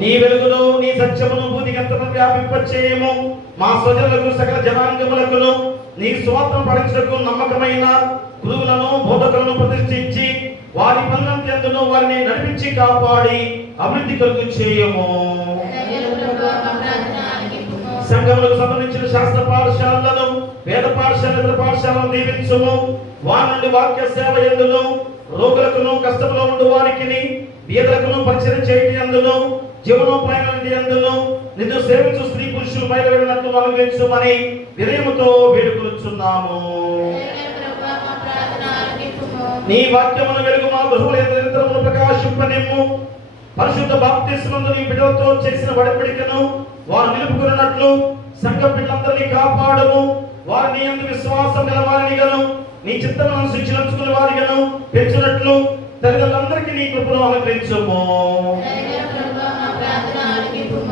నీ వెలుగును నీ సత్యమును భూదిగంతము వ్యాపింపచేయము. మా స్వజనులకు సకల జనాంగములకును నీ స్వార్థం పడించకు నమ్మకమైన గురువులను బోధకులను ప్రతిష్ఠించి వారి పనులంతెందును వారిని నడిపించి కాపాడి అభివృద్ధి కలుగు చేయము. సంఘములకు సంబంధించిన శాస్త్ర పాఠశాలలను వేద పాఠశాల పాఠశాలను దీవించుము. వారి నుండి వాక్య సేవ ఎందును రోగులకును కష్టంలో ఉండు వారికి బీదలకును పరిచయం చేయటి అందును జీవనోపాయం నుండి అందును నిన్ను సేవించు స్త్రీ పురుషులు బయలువెళ్ళినట్లు అనుగ్రహించుమని వినయముతో వేడుకొనుచున్నాము. నీ వాక్యమును వెలుగు మా గృహముల నిరంతరమును ప్రకాశింపనిమ్ము. పరిశుద్ధ బాప్తిస్మమును నీ బిడ్డలతో చేసిన వడపడికను వారు నిలుపుకున్నట్లు సంఘ బిడ్డలందరినీ కాపాడము. వారు నీ యందు విశ్వాసం గల వారినిగాను నీ చిత్తమును శిక్షించుకున్న వారిగాను పెంచునట్లు తల్లిదండ్రులందరికీ నీ కృపను అనుగ్రహించుము.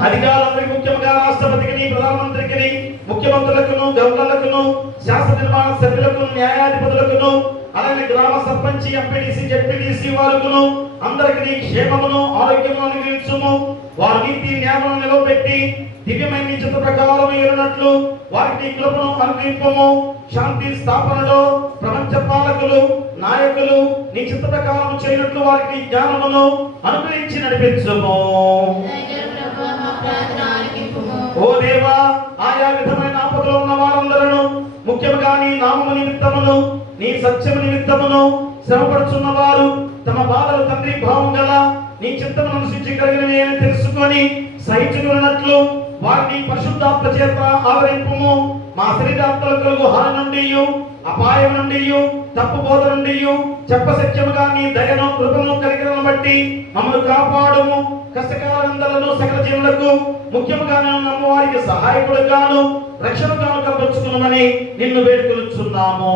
అధికారులందరికీ ముఖ్యంగా రాష్ట్రపతికి ప్రధానమంత్రికి ముఖ్యమంత్రులకును గవర్నర్లకును శాసన నిర్మాణ సభ్యులకు న్యాయాధిపతులకును అలాగే గ్రామ సర్పంచ్ ఎంపీడీసీ జెడ్పీడీసీ వారుకును అందరికీ క్షేమమును ఆరోగ్యమును అనుగ్రహించుము. వారి నీతి న్యాయమును నిలవబెట్టి దివ్యమైన నీ చిత్త ప్రకారం ఏలునట్లు వారికి కృపను అనుగ్రహింపము. శాంతి స్థాపనలో ప్రపంచ పాలకులు నాయకులు నీ చిత్త ప్రకారం చేయనట్లు వారికి జ్ఞానమును అనుగ్రహించి నడిపించుము. ఓ దేవా, ఆయా విధమైన ఆపదలో ఉన్న వారందరూ ముఖ్యంగా నీ నామము నిమిత్తమును నీ సత్యము నిమిత్తమును శ్రమపడుచున్న వారు తమ బాధలు తండ్రి భావం గల నీ చిత్తమును అనుసరించి కలిగిన నేను తెలుసుకొని సహించుకున్నట్లు వారిని పరిశుద్ధాత్మ చేత ఆవరింపుము. మా శరీరాత్మలు కలుగు హాని నుండి అపాయం నుండి తప్పు బోధ నుండి చెప్పసత్యముగా నీ దయను కృపను కలిగినను బట్టి మమ్మల్ని కాపాడుము. కష్టకాలందలను సకల జీవులకు ముఖ్యముగా నన్ను నమ్మవారికి సహాయకుడుగాను రక్షణగాను కనపరుచుకున్నామని నిన్ను వేడుకొనుచున్నాము.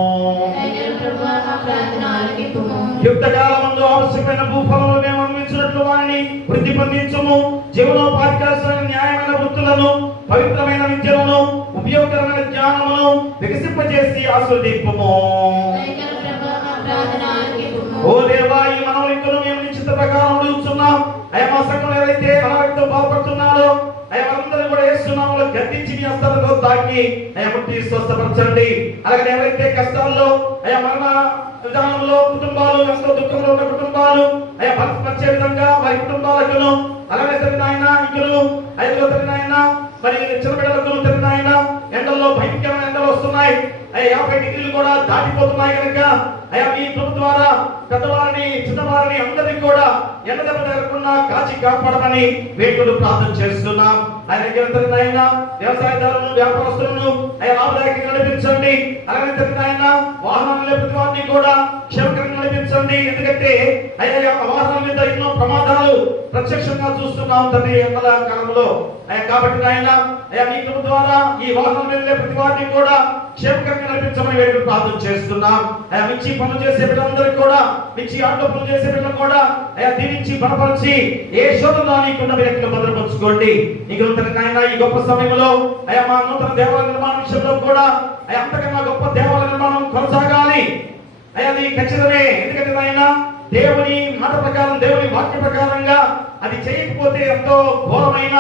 యుక్తకాలమందు ఆవశ్యకమైన భూఫలములు మేము అనుభవించినట్లు వారిని వృద్ధి పొందించుము. జీవనోపాధికారమైన న్యాయమైన వృత్తులను, పవిత్రమైన విద్యలను, ఉపయోగకరమైన జ్ఞానమును వికసింపజేసి ఆశీర్వదింపుము. ఓ దేవా, ఈ మనవలింకను మేము నిశ్చిత ప్రకారం అడుగుతున్నాం. అయ్యా, మా సంఘంలో ఎవరైతే అనారోగ్యంతో బాధపడుతున్నారో అయ్యా వారందరూ కూడా యేసునామములో గద్దించి మీ హస్తాలతో తాకి అయ్యా ముట్టి స్వస్థపరచండి. అలాగే ఎవరైతే కష్టాల్లో అయ్యా మరణ విధానంలో కుటుంబాలు ఎంతో దుఃఖంలో ఉన్న కుటుంబాలు అయ్యా పరిచే విధంగా వారి కుటుంబాలకు అలాగే తగిన ఆయన ఇంకను ఐదులో తగిన ఆయన మరి చిన్నబిడ్డలకు తగిన ఆయన ఎండల్లో భయంకరమైన ఎండలు వస్తున్నాయి. అయ్యా 50 డిగ్రీలు కూడా దాటిపోతున్నాయి కనుక అయ్యా మీ కృప ద్వారా పెద్దవారిని చిన్నవారిని అందరినీ కూడా ఎండ దెబ్బ తగలకుండా కాచి కాపాడమని వేడుకలు ప్రార్థన చేస్తున్నాం. ఆయన తగిన ఆయన వ్యవసాయదారులను వ్యాపారస్తులను అయ్యా లాభదాయకంగా నడిపించండి. అలాగే తగిన ఆయన వాహనాలు ప్రతి వారిని కూడా క్షేమకరంగా నడిపించండి. ఎందుకంటే అయ్యా వాహనాల మీద ఎన్నో ప్రమాదాలు ప్రత్యక్షంగా చూస్తున్నాం తండ్రి ఎండల కాలంలో. కాబట్టి ఆయన అయ్యా మీ కృప ద్వారా ఈ వాహనాల మీద ప్రతి వారిని కూడా క్షేమకరంగా నడిపించమని వేడుకలు ప్రార్థన చేస్తున్నాం. అయ్యా మిర్చి పనులు చేసే బిడ్డలందరికీ కూడా, మిర్చి ఆటో పనులు చేసే బిడ్డలు కూడా అయ్యా దీవించి బలపరిచి ఏ శోధనలో నీకున్న వ్యక్తులు భద్రపరచుకోండి. నీకు ఆయన ఈ గొప్ప సమయంలో అయ్యా మా నూతన దేవాలయ నిర్మాణ విషయంలో కూడా అయ్యా అంతకన్నా గొప్ప దేవాలయ నిర్మాణం కొనసాగాలి. అయ్యా అది ఖచ్చితమే. ఎందుకంటే ఆయన దేవుని మాట ప్రకారం, దేవుని వాక్య ప్రకారంగా అది చేయకపోతే ఎంతో ఘోరమైన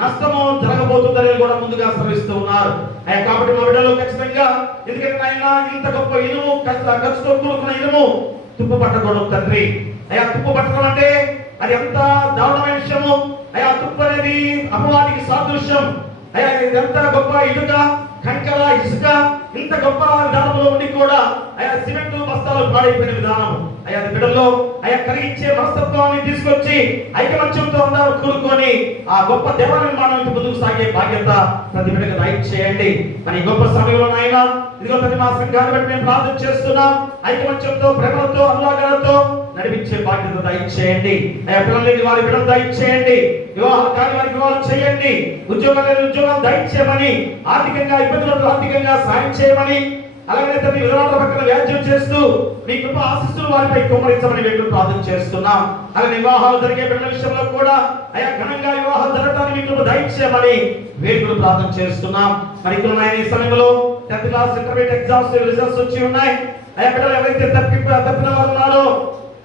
నష్టము జరగబోతుందని కూడా ముందుగా శ్రమిస్తూ ఉన్నారు. కాబట్టి మా బిడ్డలు ఖచ్చితంగా, ఎందుకంటే ఆయన ఇంత గొప్ప ఇనుము ఖర్చుతో కూడుకున్న ఇనుము తుప్పు పట్టకూడదు తండ్రి. అయ్యా తుప్పు పట్టడం అంటే అది ఎంత దారుణమైన విషయము. అయ్యా తుప్పు అనేది అపవాదికి సాదృశ్యం. అయ్యా ఎంత గొప్ప ఇటుక, కంకర, ఇసుక ఇంత గొప్ప విధానంలో ఉండి కూడా అయ్యా సిమెంట్ బస్తాలు పాడైపోయిన విధానం. అయ్యా బిడ్డల్లో అయ్యా కలిగించే మనస్తత్వాన్ని తీసుకొచ్చి ఐకమత్యంతో అందరూ కూడుకొని ఆ గొప్ప దేవాలయ నిర్మాణానికి ముందుకు సాగే బాధ్యత ప్రతి బిడ్డకు దయచేయండి. మరి గొప్ప సమయంలో నాయన ఇదిగో ప్రతి మా సంఘాన్ని బట్టి మేము ప్రార్థన చేస్తున్నాం. ఐకమత్యంతో, ప్రేమలతో, అనురాగాలతో నడిపించే బాధ్యత దయచేయండి. అయ్యా పిల్లలకి వారి బిడ్డలు దయచేయండి. వివాహాలు కాని వారికి వివాహాలు చేయండి. ఉద్యోగాలు లేని ఉద్యోగాలు దయచేయమని, ఆర్థికంగా ఇబ్బందులు ఆర్థికంగా సాయం చేయమని, అలాగే తల్లి విధానాల పక్కన వ్యాజ్యం చేస్తూ మీ కృప ఆశీస్సులు వారిపై కుమ్మరించమని వేడుకలు ప్రార్థన చేస్తున్నాం. అలాగే వివాహాలు జరిగే బిడ్డల విషయంలో కూడా అయా ఘనంగా వివాహాలు జరగడానికి మీ కృప దయచేయమని వేడుకలు ప్రార్థన చేస్తున్నాం. మరి ఇక్కడ ఈ సమయంలో 10th class intermediate exams results వచ్చి ఉన్నాయి. అయా బిడ్డలు ఎవరైతే తప్పిన వారు ఉన్నారో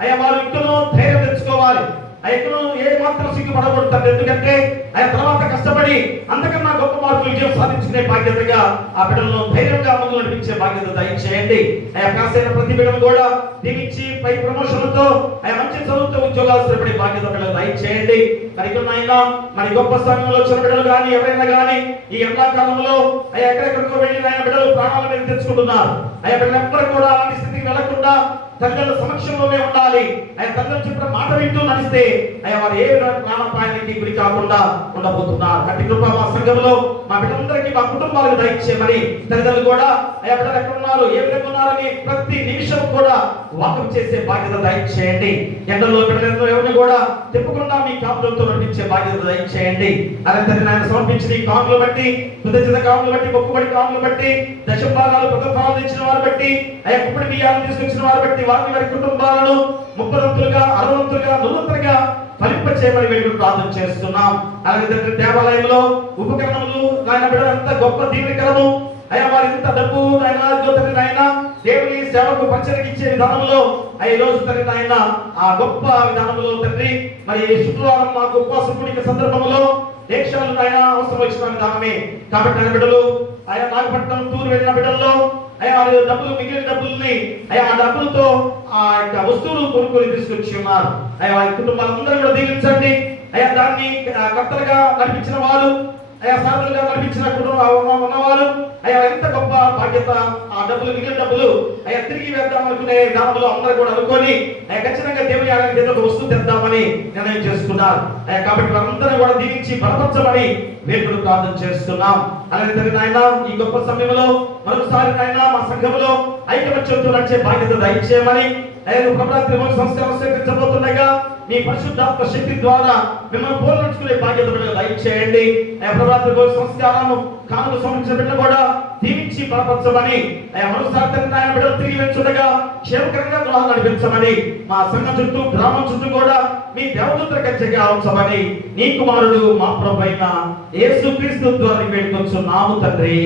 అయ్యా వారు ఇంకనూ ధైర్యం తెచ్చుకోవాలి. అయ్యను ఏ మాత్రం సిగ్గుపడకూడదు. ఎందుకంటే ఆయన తర్వాత కష్టపడి అంతకన్నా గొప్ప మార్కులు విజయం సాధించుకునే బాధ్యతగా ఆ బిడ్డలను ధైర్యంగా ముందు నడిపించే బాధ్యత దయచేయండి. అయ్యా పాస్ అయిన ప్రతి బిడ్డను కూడా దీవించి పై ప్రమోషన్లతో అయ్యా మంచి చదువుతో ఉద్యోగాలు స్థిరపడే బాధ్యత బిడ్డలు దయచేయండి. మరి ఇక్కడ అయినా మరి గొప్ప సమయంలో చిన్న బిడ్డలు కానీ ఎవరైనా కానీ ఈ ఎండాకాలంలో అయ్యా ఎక్కడెక్కడికో వెళ్ళి ఆయన బిడ్డలు ప్రాణాల మీద తెచ్చుకుంటున్నారు. అయ్యా బిడ్డలు ఎవ్వరు కూడా అలాంటి స్థితికి వెళ్లకుండా తల్లిదండ్రుల సమక్షంలోనే ఉండాలి. ఆయన తల్లిదండ్రులు చెప్పిన మాట వింటూ నడిస్తే అయ్యా వారు ఏ ప్రాణాపాయానికి గురి కాకుండా ఉండబోతున్నారు. అట్టి కృప మా సంఘంలో మా బిడ్డలందరికీ, మా కుటుంబాలకు దయచేయమని, తల్లిదండ్రులు కూడా అయ్యా బిడ్డలు ఎక్కడ ఉన్నారు, ఏ విధంగా ఉన్నారని ప్రతి నిమిషం కూడా వాకం చేసే బాధ్యత దయచేయండి. ఎండల్లో బిడ్డలందరూ ఎవరిని కూడా తిప్పకుండా మీ కాపులతో నడిపించే బాధ్యత దయచేయండి. అదే తల్లి ఆయన సమర్పించిన ఈ కానులు బట్టి, కృతజ్ఞత కానులు బట్టి, మొక్కుబడి కానులు బట్టి, దశభాగాలు ప్రథమ ఇచ్చిన వారు బట్టి, అయ్యా కుప్పడి బియ్యాలను తీసుకొచ్చిన వారు బట్టి వారిని వారి కుటుంబాలను 30ంతులుగా 60ంతులుగా 100ంతులుగా ఫలింప చేయమని వేడుకలు ప్రార్థన చేస్తున్నాం. అలాగే దేవాలయంలో ఉపకరణములు ఆయన బిడ్డలంతా గొప్ప దీవెనకరము. అయ్యా వారి ఇంత డబ్బు ఆయన దేవుని సేవకు పరిచయకి ఇచ్చే విధానంలో ఈ రోజు తండ్రి ఆయన ఆ గొప్ప విధానంలో తండ్రి మరి శుక్రవారం మాకు ఉపవాస కూడిక సందర్భంలో దీక్షలు ఆయన అవసరం వచ్చిన విధానమే. కాబట్టి ఆయన బిడ్డలు ఆయన నాగపట్నం టూర్ వెళ్ళిన బిడ్డల్లో అయ్యా డబ్బులు, మిగిలిన డబ్బుల్ని అయ్యా ఆ డబ్బులతో ఆ యొక్క వస్తువులు కొనుక్కొని తీసుకొచ్చి ఉన్నారు. అయ్యా వారి కుటుంబాలందరూ కూడా దీవించండి. అయ్యా దాన్ని కర్తలుగా నడిపించిన వారు, అయ్యా సాధులుగా నడిపించిన కుటుంబం ఉన్నవారు అయ్యా ఎంత గొప్ప బాధ్యత. ఆ డబ్బులు, మిగిలిన డబ్బులు అయ్యా తిరిగి వేద్దాం అనుకునే దానిలో అందరూ కూడా అనుకొని అయ్యా ఖచ్చితంగా దేవుని ఆలయానికి ఏదో ఒక వస్తువు తెద్దామని నిర్ణయం చేసుకున్నారు. అయ్యా కాబట్టి వారందరూ కూడా దీవించి బలపరచమని వేడుకలు ప్రార్థన చేస్తున్నాం. అలాగే తల్లి నాయన ఈ గొప్ప సమయంలో మరొకసారి నాయన మా సంఘంలో ఐకమత్యంతో నడిచే బాధ్యత దయచేయమని, అయ్యా ప్రభరాత్రి సంస్కారం స్వీకరించబోతుండగా మీ పరిశుద్ధాత్మ శక్తి ద్వారా మిమ్మల్ని పోల్చుకునే బాధ్యత దయచేయండి. ప్రభరాత్రి సంస్కారము కానుక సమర్పించిన బిడ్డలు కూడా దీవించి బలపరచమని మరోసారి ఆయన బిడ్డలు తిరిగి వెళ్తుండగా క్షేమకరంగా గృహాలు నడిపించమని మా సంఘం చుట్టూ గ్రామం చుట్టూ కూడా మీ దేవదూతల కంచెగా ఉంచమని నీ కుమారుడు మా ప్రభువైన యేసుక్రీస్తు ద్వారా వేడుకొంచున్నాము తండ్రి.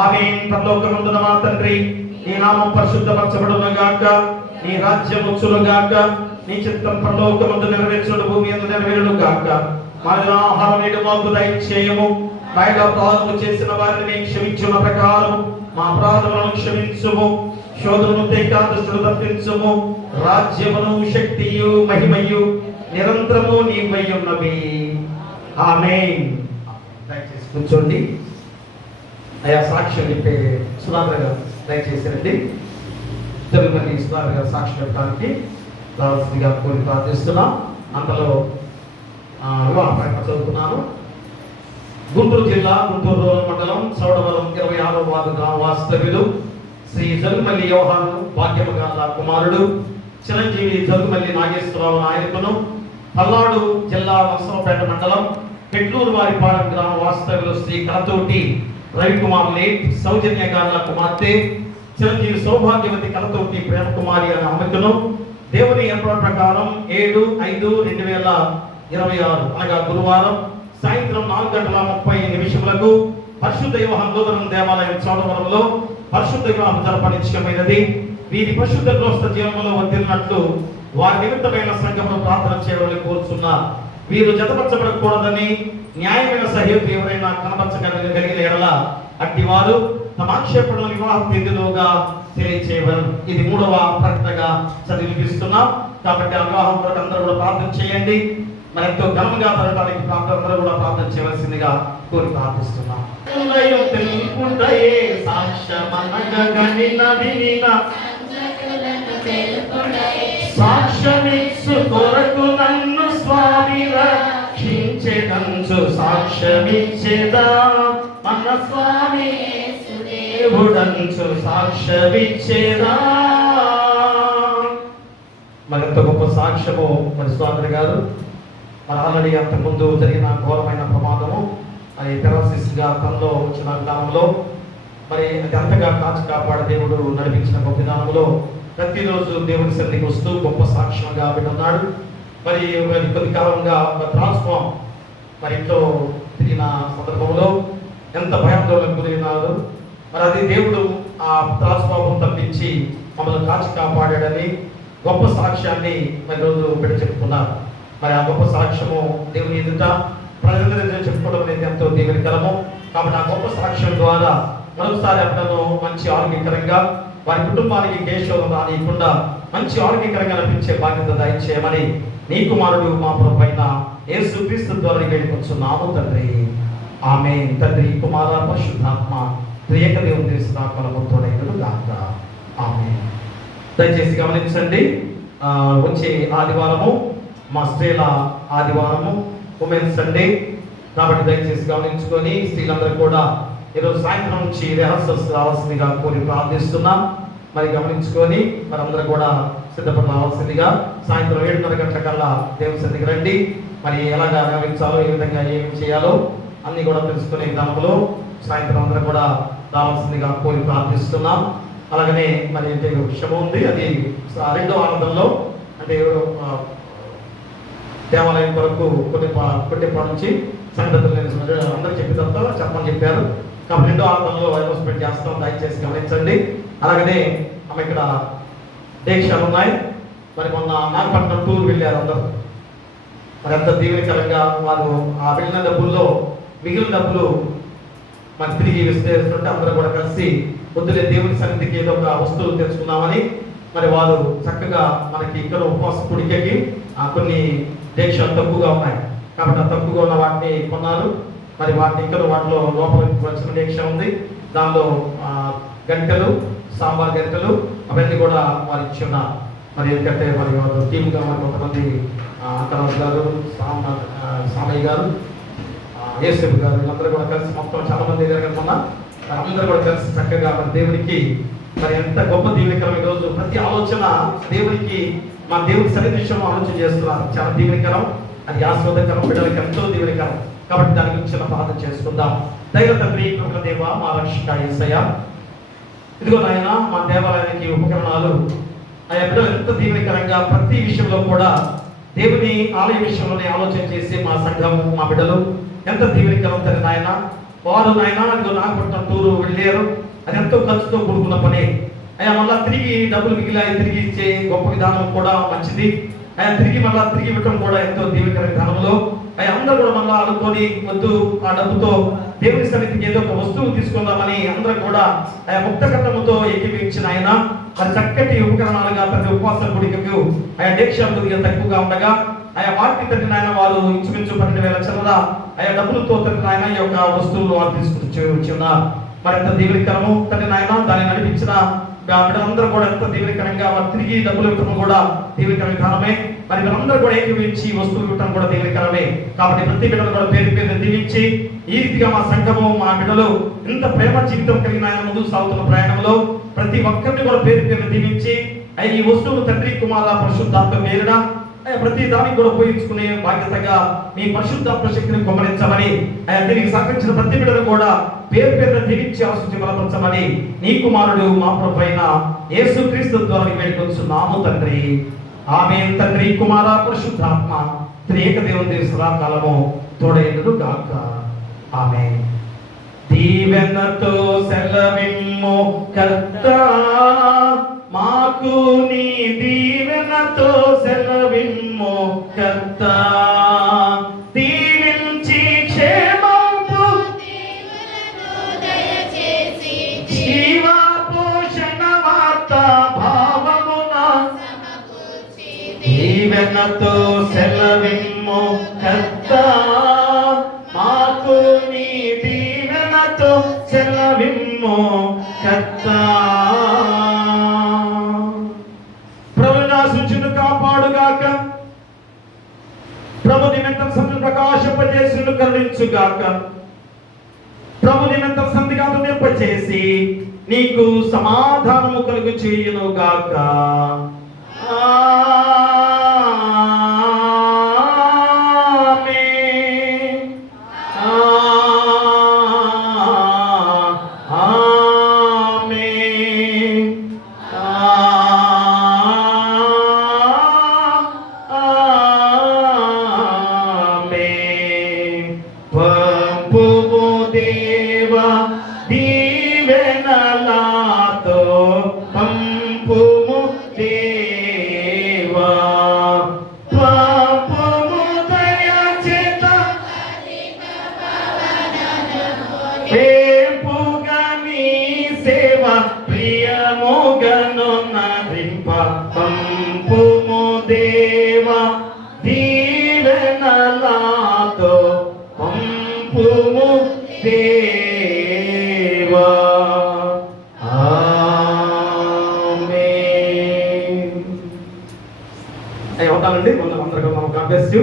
ఆమేన్. పరలోకమందున మా తండ్రి, నీ నామం పరిశుద్ధపరచబడును గాక, నీ రాజ్యం వచ్చును గాక, నీ చిత్తం పరలోకమందు నెరవేర్చును భూమి యందు నెరవేరును గాక. మా ఆహారం నేడు మాకు దయచేయము. మాలో అపరాధము చేసిన వారిని క్షమించిన ప్రకారం మా అపరాధములను క్షమించుము. శోధనను దుష్టుడు తప్పించుము. రాజ్యమును శక్తియు మహిమయు నిరంతరము నీవై ఉన్నవి. ఆమేన్. దయచేసి కూర్చోండి. అయ్యా సాక్ష్యం చెప్పే సుధాకర్ గారు దయచేసి రండి. తెలుగుమల్లి సుధాకర్ గారు సాక్ష్యం చెప్పడానికి రావాల్సిందిగా కోరి ప్రార్థిస్తున్నాం. అంతలో వివాహ ప్రకటన చదువుతున్నాను. గుంటూరు జిల్లా గుంటూరు రూరల్ మండలం చౌడవరం 26వ వార్డు గ్రామ వాస్తవ్యులు శ్రీ జరుగుమల్లి యోహాను భాగ్యము గారి కుమారుడు చిరంజీవి జరుగుమల్లి నాగేశ్వరరావు నాయకును, పల్నాడు జిల్లా నర్సరావుపేట మండలం పెట్లూరు వారిపాలెం గ్రామ వాస్తవ్యులు శ్రీ కలతోటి రవికుమార్ లేట్ సౌజన్య గారి కుమార్తె చిరంజీవి సౌభాగ్యవతి కలతోటి ప్రేమకుమారి అనే అమ్మకును దేవుని ఏర్పాటు ప్రకారం 7/5/2026 అనగా గురువారం సాయంత్రం 4:30 పరిశుద్ధ యోహాను లూథరన్ దేవాలయం చౌడవరంలో పరిశుద్ధ వివాహం జరపనిశ్చయమైనది. వీరి పరిశుద్ధ గృహస్థ జీవనంలో వర్ధిల్లినట్లు వారి నిమిత్తమైన సంఘమును ప్రార్థన చేయవాలని కోరుతున్నారు. వీరు జతపరచబడకూడదని న్యాయమైన సహేతు ఎవరైనా కనపరచగలిగిన ఎడల అట్టి వారు తమ ఆక్షేపణను వివాహ తేదీలోగా తెలియచేయవలను. ఇది 3వ ప్రకటనగా చదివిస్తున్నాం. కాబట్టి ఆ వివాహం కొరకు అందరూ కూడా ప్రార్థన చేయండి. మరి ఎంతో ఘనంగా జరగడానికి అందరూ కూడా ప్రార్థన చేయవలసిందిగా కోరి ప్రార్థిస్తున్నాం. సాక్ష్యమిచ్చు కొరకు నన్ను స్వామి రక్షించెదంచు సాక్ష్యమిచ్చేదా మన స్వామి దేవుడంచు సాక్ష్యమిచ్చేదా. మరింత గొప్ప సాక్ష్యము మరి స్వామి గారు మరి ఆల్రెడీ అంతకుముందు జరిగిన ఘోరమైన ప్రమాదము అది పెరాసిస్గా తనలో వచ్చిన కాలంలో మరి అది అంతగా కాచి కాపాడ దేవుడు నడిపించిన గొప్ప విధానంలో ప్రతిరోజు దేవుని సన్నిధికి వస్తూ గొప్ప సాక్ష్యంగా ఉన్నాడు. మరి కొద్ది కాలంగా ట్రాన్స్ఫార్మ్ మరి ఇంట్లో తిరిగిన సందర్భంలో ఎంత భయాందోళన గురైనాడు. మరి అది దేవుడు ఆ ట్రాన్స్ఫార్మ్ తప్పించి మమ్మల్ని కాచి కాపాడాడని గొప్ప సాక్ష్యాన్ని మరి రోజు పెట్టి చెప్పుకున్నారు. మరి ఆ గొప్ప సాక్ష్యము దేవుని ఎదుట ప్రజలందరూ చెప్పుకోవడం అనేది ఎంతో దీవెనకరము. కాబట్టి ఆ గొప్ప సాక్ష్యం ద్వారా మరొకసారి అతను మంచి ఆరోగ్యకరంగా వారి కుటుంబానికి కేశవం రానియకుండా మంచి ఆరోగ్యకరంగా అనిపించే బాధ్యత దయచేయమని నీ కుమారుడు మా ప్రభువైన యేసుక్రీస్తు ద్వారా వేడుకొంచున్నాము తండ్రి. ఆమేన్. తండ్రి కుమార పరిశుద్ధాత్మ త్రియేక దేవుని దిశనాత్మలతోడైనను గాక. ఆమేన్. దయచేసి గమనించండి. వచ్చే ఆదివారము మా స్త్రీల ఆదివారము ఉమెన్స్ సండే. కాబట్టి దయచేసి గమనించుకొని స్త్రీలందరూ కూడా ఈరోజు సాయంత్రం నుంచి రిహార్సల్స్ రావాల్సిందిగా కోరి ప్రార్థిస్తున్నాం. మరి గమనించుకొని మరి అందరూ కూడా సిద్ధపడి రావాల్సిందిగా సాయంత్రం 7:30 గంటల కల్లా దేవుని సన్నిధికి రండి. మరి ఎలాగా నిర్వహించాలో ఏ విధంగా ఏమి చేయాలో అన్ని కూడా తెలుసుకునే విధానంలో సాయంత్రం అందరూ కూడా రావాల్సిందిగా కోరి ప్రార్థిస్తున్నాం. అలాగనే మరి విషయం ఉంది, అది 2వ ఆనందంలో అంటే దేవాలయం కొరకు కొద్దిపాటి నుంచి సంగతులు అందరూ చెప్పిన తర్వాత చెప్పమని చెప్పారు. కాబట్టి 2వ ఆనందంలో అనౌన్స్మెంట్ చేస్తాం. దయచేసి గమనించండి. అలాగనే ఆమె ఇక్కడ దీక్షలు ఉన్నాయి. మరి మొన్న నాగపట్నం టూర్ వెళ్ళారు అందరూ. మరి అంత దీవెనకరంగా వారు ఆ వెళ్ళిన డబ్బుల్లో మిగిలిన డబ్బులు మరి తిరిగి విస్తరిస్తుంటే అందరూ కూడా కలిసి పొద్దునే దేవుని సన్నిధికి ఏదో ఒక వస్తువులు తెచ్చుకున్నామని మరి వారు చక్కగా మనకి ఇక్కడ ఉపవాస కుడికి కొన్ని దీక్షలు తక్కువగా ఉన్నాయి. కాబట్టి ఆ తక్కువగా ఉన్న వాటిని కొన్నారు. మరి వాటిని ఇక్కడ వాటిలో లోపల వచ్చిన దీక్ష ఉంది. దానిలో గంటలు సాంబార్ గంటలు అవన్నీ కూడా వారు ఇచ్చి ఉన్నారు. మరి ఎందుకంటే మరి వారు టీమ్గా మరి కొంతమంది అంకరాజు గారు సామయ్య గారు యేసేపు గారు వీళ్ళందరూ కూడా కలిసి మొత్తం చాలా మంది జరగకుండా అందరూ కూడా కలిసి చక్కగా మరి దేవునికి మరి ఎంత గొప్ప దీవెనకరం ఈరోజు ప్రతి ఆలోచన దేవునికి మా దేవుని సన్నిధి విషయంలో ఆలోచన చేస్తున్నారు. చాలా దీవెనకరం, అది ఆస్వాదకరం, బిడ్డలకి ఎంతో దీవెనకరం. కాబట్టి దాని గురించి చిన్న ప్రార్థన చేసుకుందాం. దైవ తండ్రి, కృపల దేవ, మా రక్షక యేసయ్య, ఇదిగో నాయన మా దేవాలయానికి ఉపకరణాలు ఆయా బిడ్డలు ఎంత దీవెనకరంగా ప్రతి విషయంలో కూడా దేవుని ఆలయ విషయంలోనే ఆలోచన చేసి మా సంఘము మా బిడ్డలు ఎంత దీవెనకరం తండ్రి నాయన. వారు నాయన ఇదిగో నాగపట్నం టూరు వెళ్ళారు. అది ఎంతో ఖర్చుతో కూడుకున్న పని. అయ్యా మళ్ళా తిరిగి డబ్బులు మిగిలాయి, తిరిగి ఇచ్చే గొప్ప విధానం కూడా మంచిది. అయ్యా తిరిగి ఇవ్వటం కూడా ఎంతో దీవెనకర విధానంలో అయ్యా అందరూ కూడా మళ్ళా అనుకొని వద్దు, ఆ డబ్బుతో దేవుని సన్నిధికి ఏదో ఒక వస్తువు తీసుకుందామని అందరూ కూడా ఆయా ముక్త కట్టముతో ఏకీవించిన ఆయన మరి చక్కటి ఉపకరణాలుగా ప్రతి ఉపవాస గుడికకు ఆయా డేక్ష కొద్దిగా తక్కువగా ఉండగా ఆయా వాటిని తండ్రి నాయన వారు ఇంచుమించు 12,000 చిల్లర ఆయా డబ్బులతో తండ్రి నాయన ఈ యొక్క వస్తువులు వారు తీసుకొచ్చి ఉన్నారు. మరి ఎంత దీవెనకరము తండ్రి నాయన. దాన్ని నడిపించిన బిడ్డలందరూ కూడా ఎంత దీవెనకరంగా వారు తిరిగి డబ్బులు ఇవ్వటం కూడా దీవెనకర విధానమే. మరి వీళ్ళందరూ కూడా ఏకీవించి వస్తువులు ఇవ్వటం కూడా దీవెనకరమే. కాబట్టి ప్రతి బిడ్డలు కూడా పేరు దీవించి ఈ రీతిగా మా సంఘము మా బిడ్డలు ఇంత ప్రేమ జీవితం కలిగిన ఆయన ముందుకు సాగుతున్న ప్రయాణంలో ప్రతి ఒక్కరిని కూడా పేరు దీవించి ఈ వస్తువులు తండ్రి కుమార పరిశుద్ధాత్మ పేరున ప్రతి దానికి కూడా ఉపయోగించుకునే బాధ్యతగా మీ పరిశుద్ధాత్మ శక్తిని కుమ్మరించమని దీనికి సహకరించిన ప్రతి బిడ్డను కూడా పేరు దీవించి ఆశించి బలపరచమని నీ కుమారుడు మా ప్రభు అయిన యేసుక్రీస్తు ద్వారా వేడుకొంచున్నాము తండ్రి. ఆమేన్. తండ్రి కుమార పరిశుద్ధాత్మ త్రియేక దేవుని సదాకాలము తోడైనడు గాక. ఆమేన్. దీవెనతో సెలవిమ్ము కర్తా, మాకు నీ దీవెనతో సెలవిమ్ము కర్తా. దీవించి క్షేమంపు జీవ పోషణ వార్త భావమున దీవెనతో సెలవిమ్ము కర్తా, మాకు నీ దీవెనతో సెలవిమ్ము కర్తా. కాపాడుగాక, ప్రభు నిమిత్తం సంధి ప్రకాశింపజేసి కరుణించుగాక, ప్రభు నిమిత్తం సంధిగా నింపచేసి నీకు సమాధానము కలుగు చేయునుగాక. పంపుము దేవా దీవెనలాతో, పంపుము దేవా. ఆమేన్. ఉంటానండి. అందరికీ God bless you.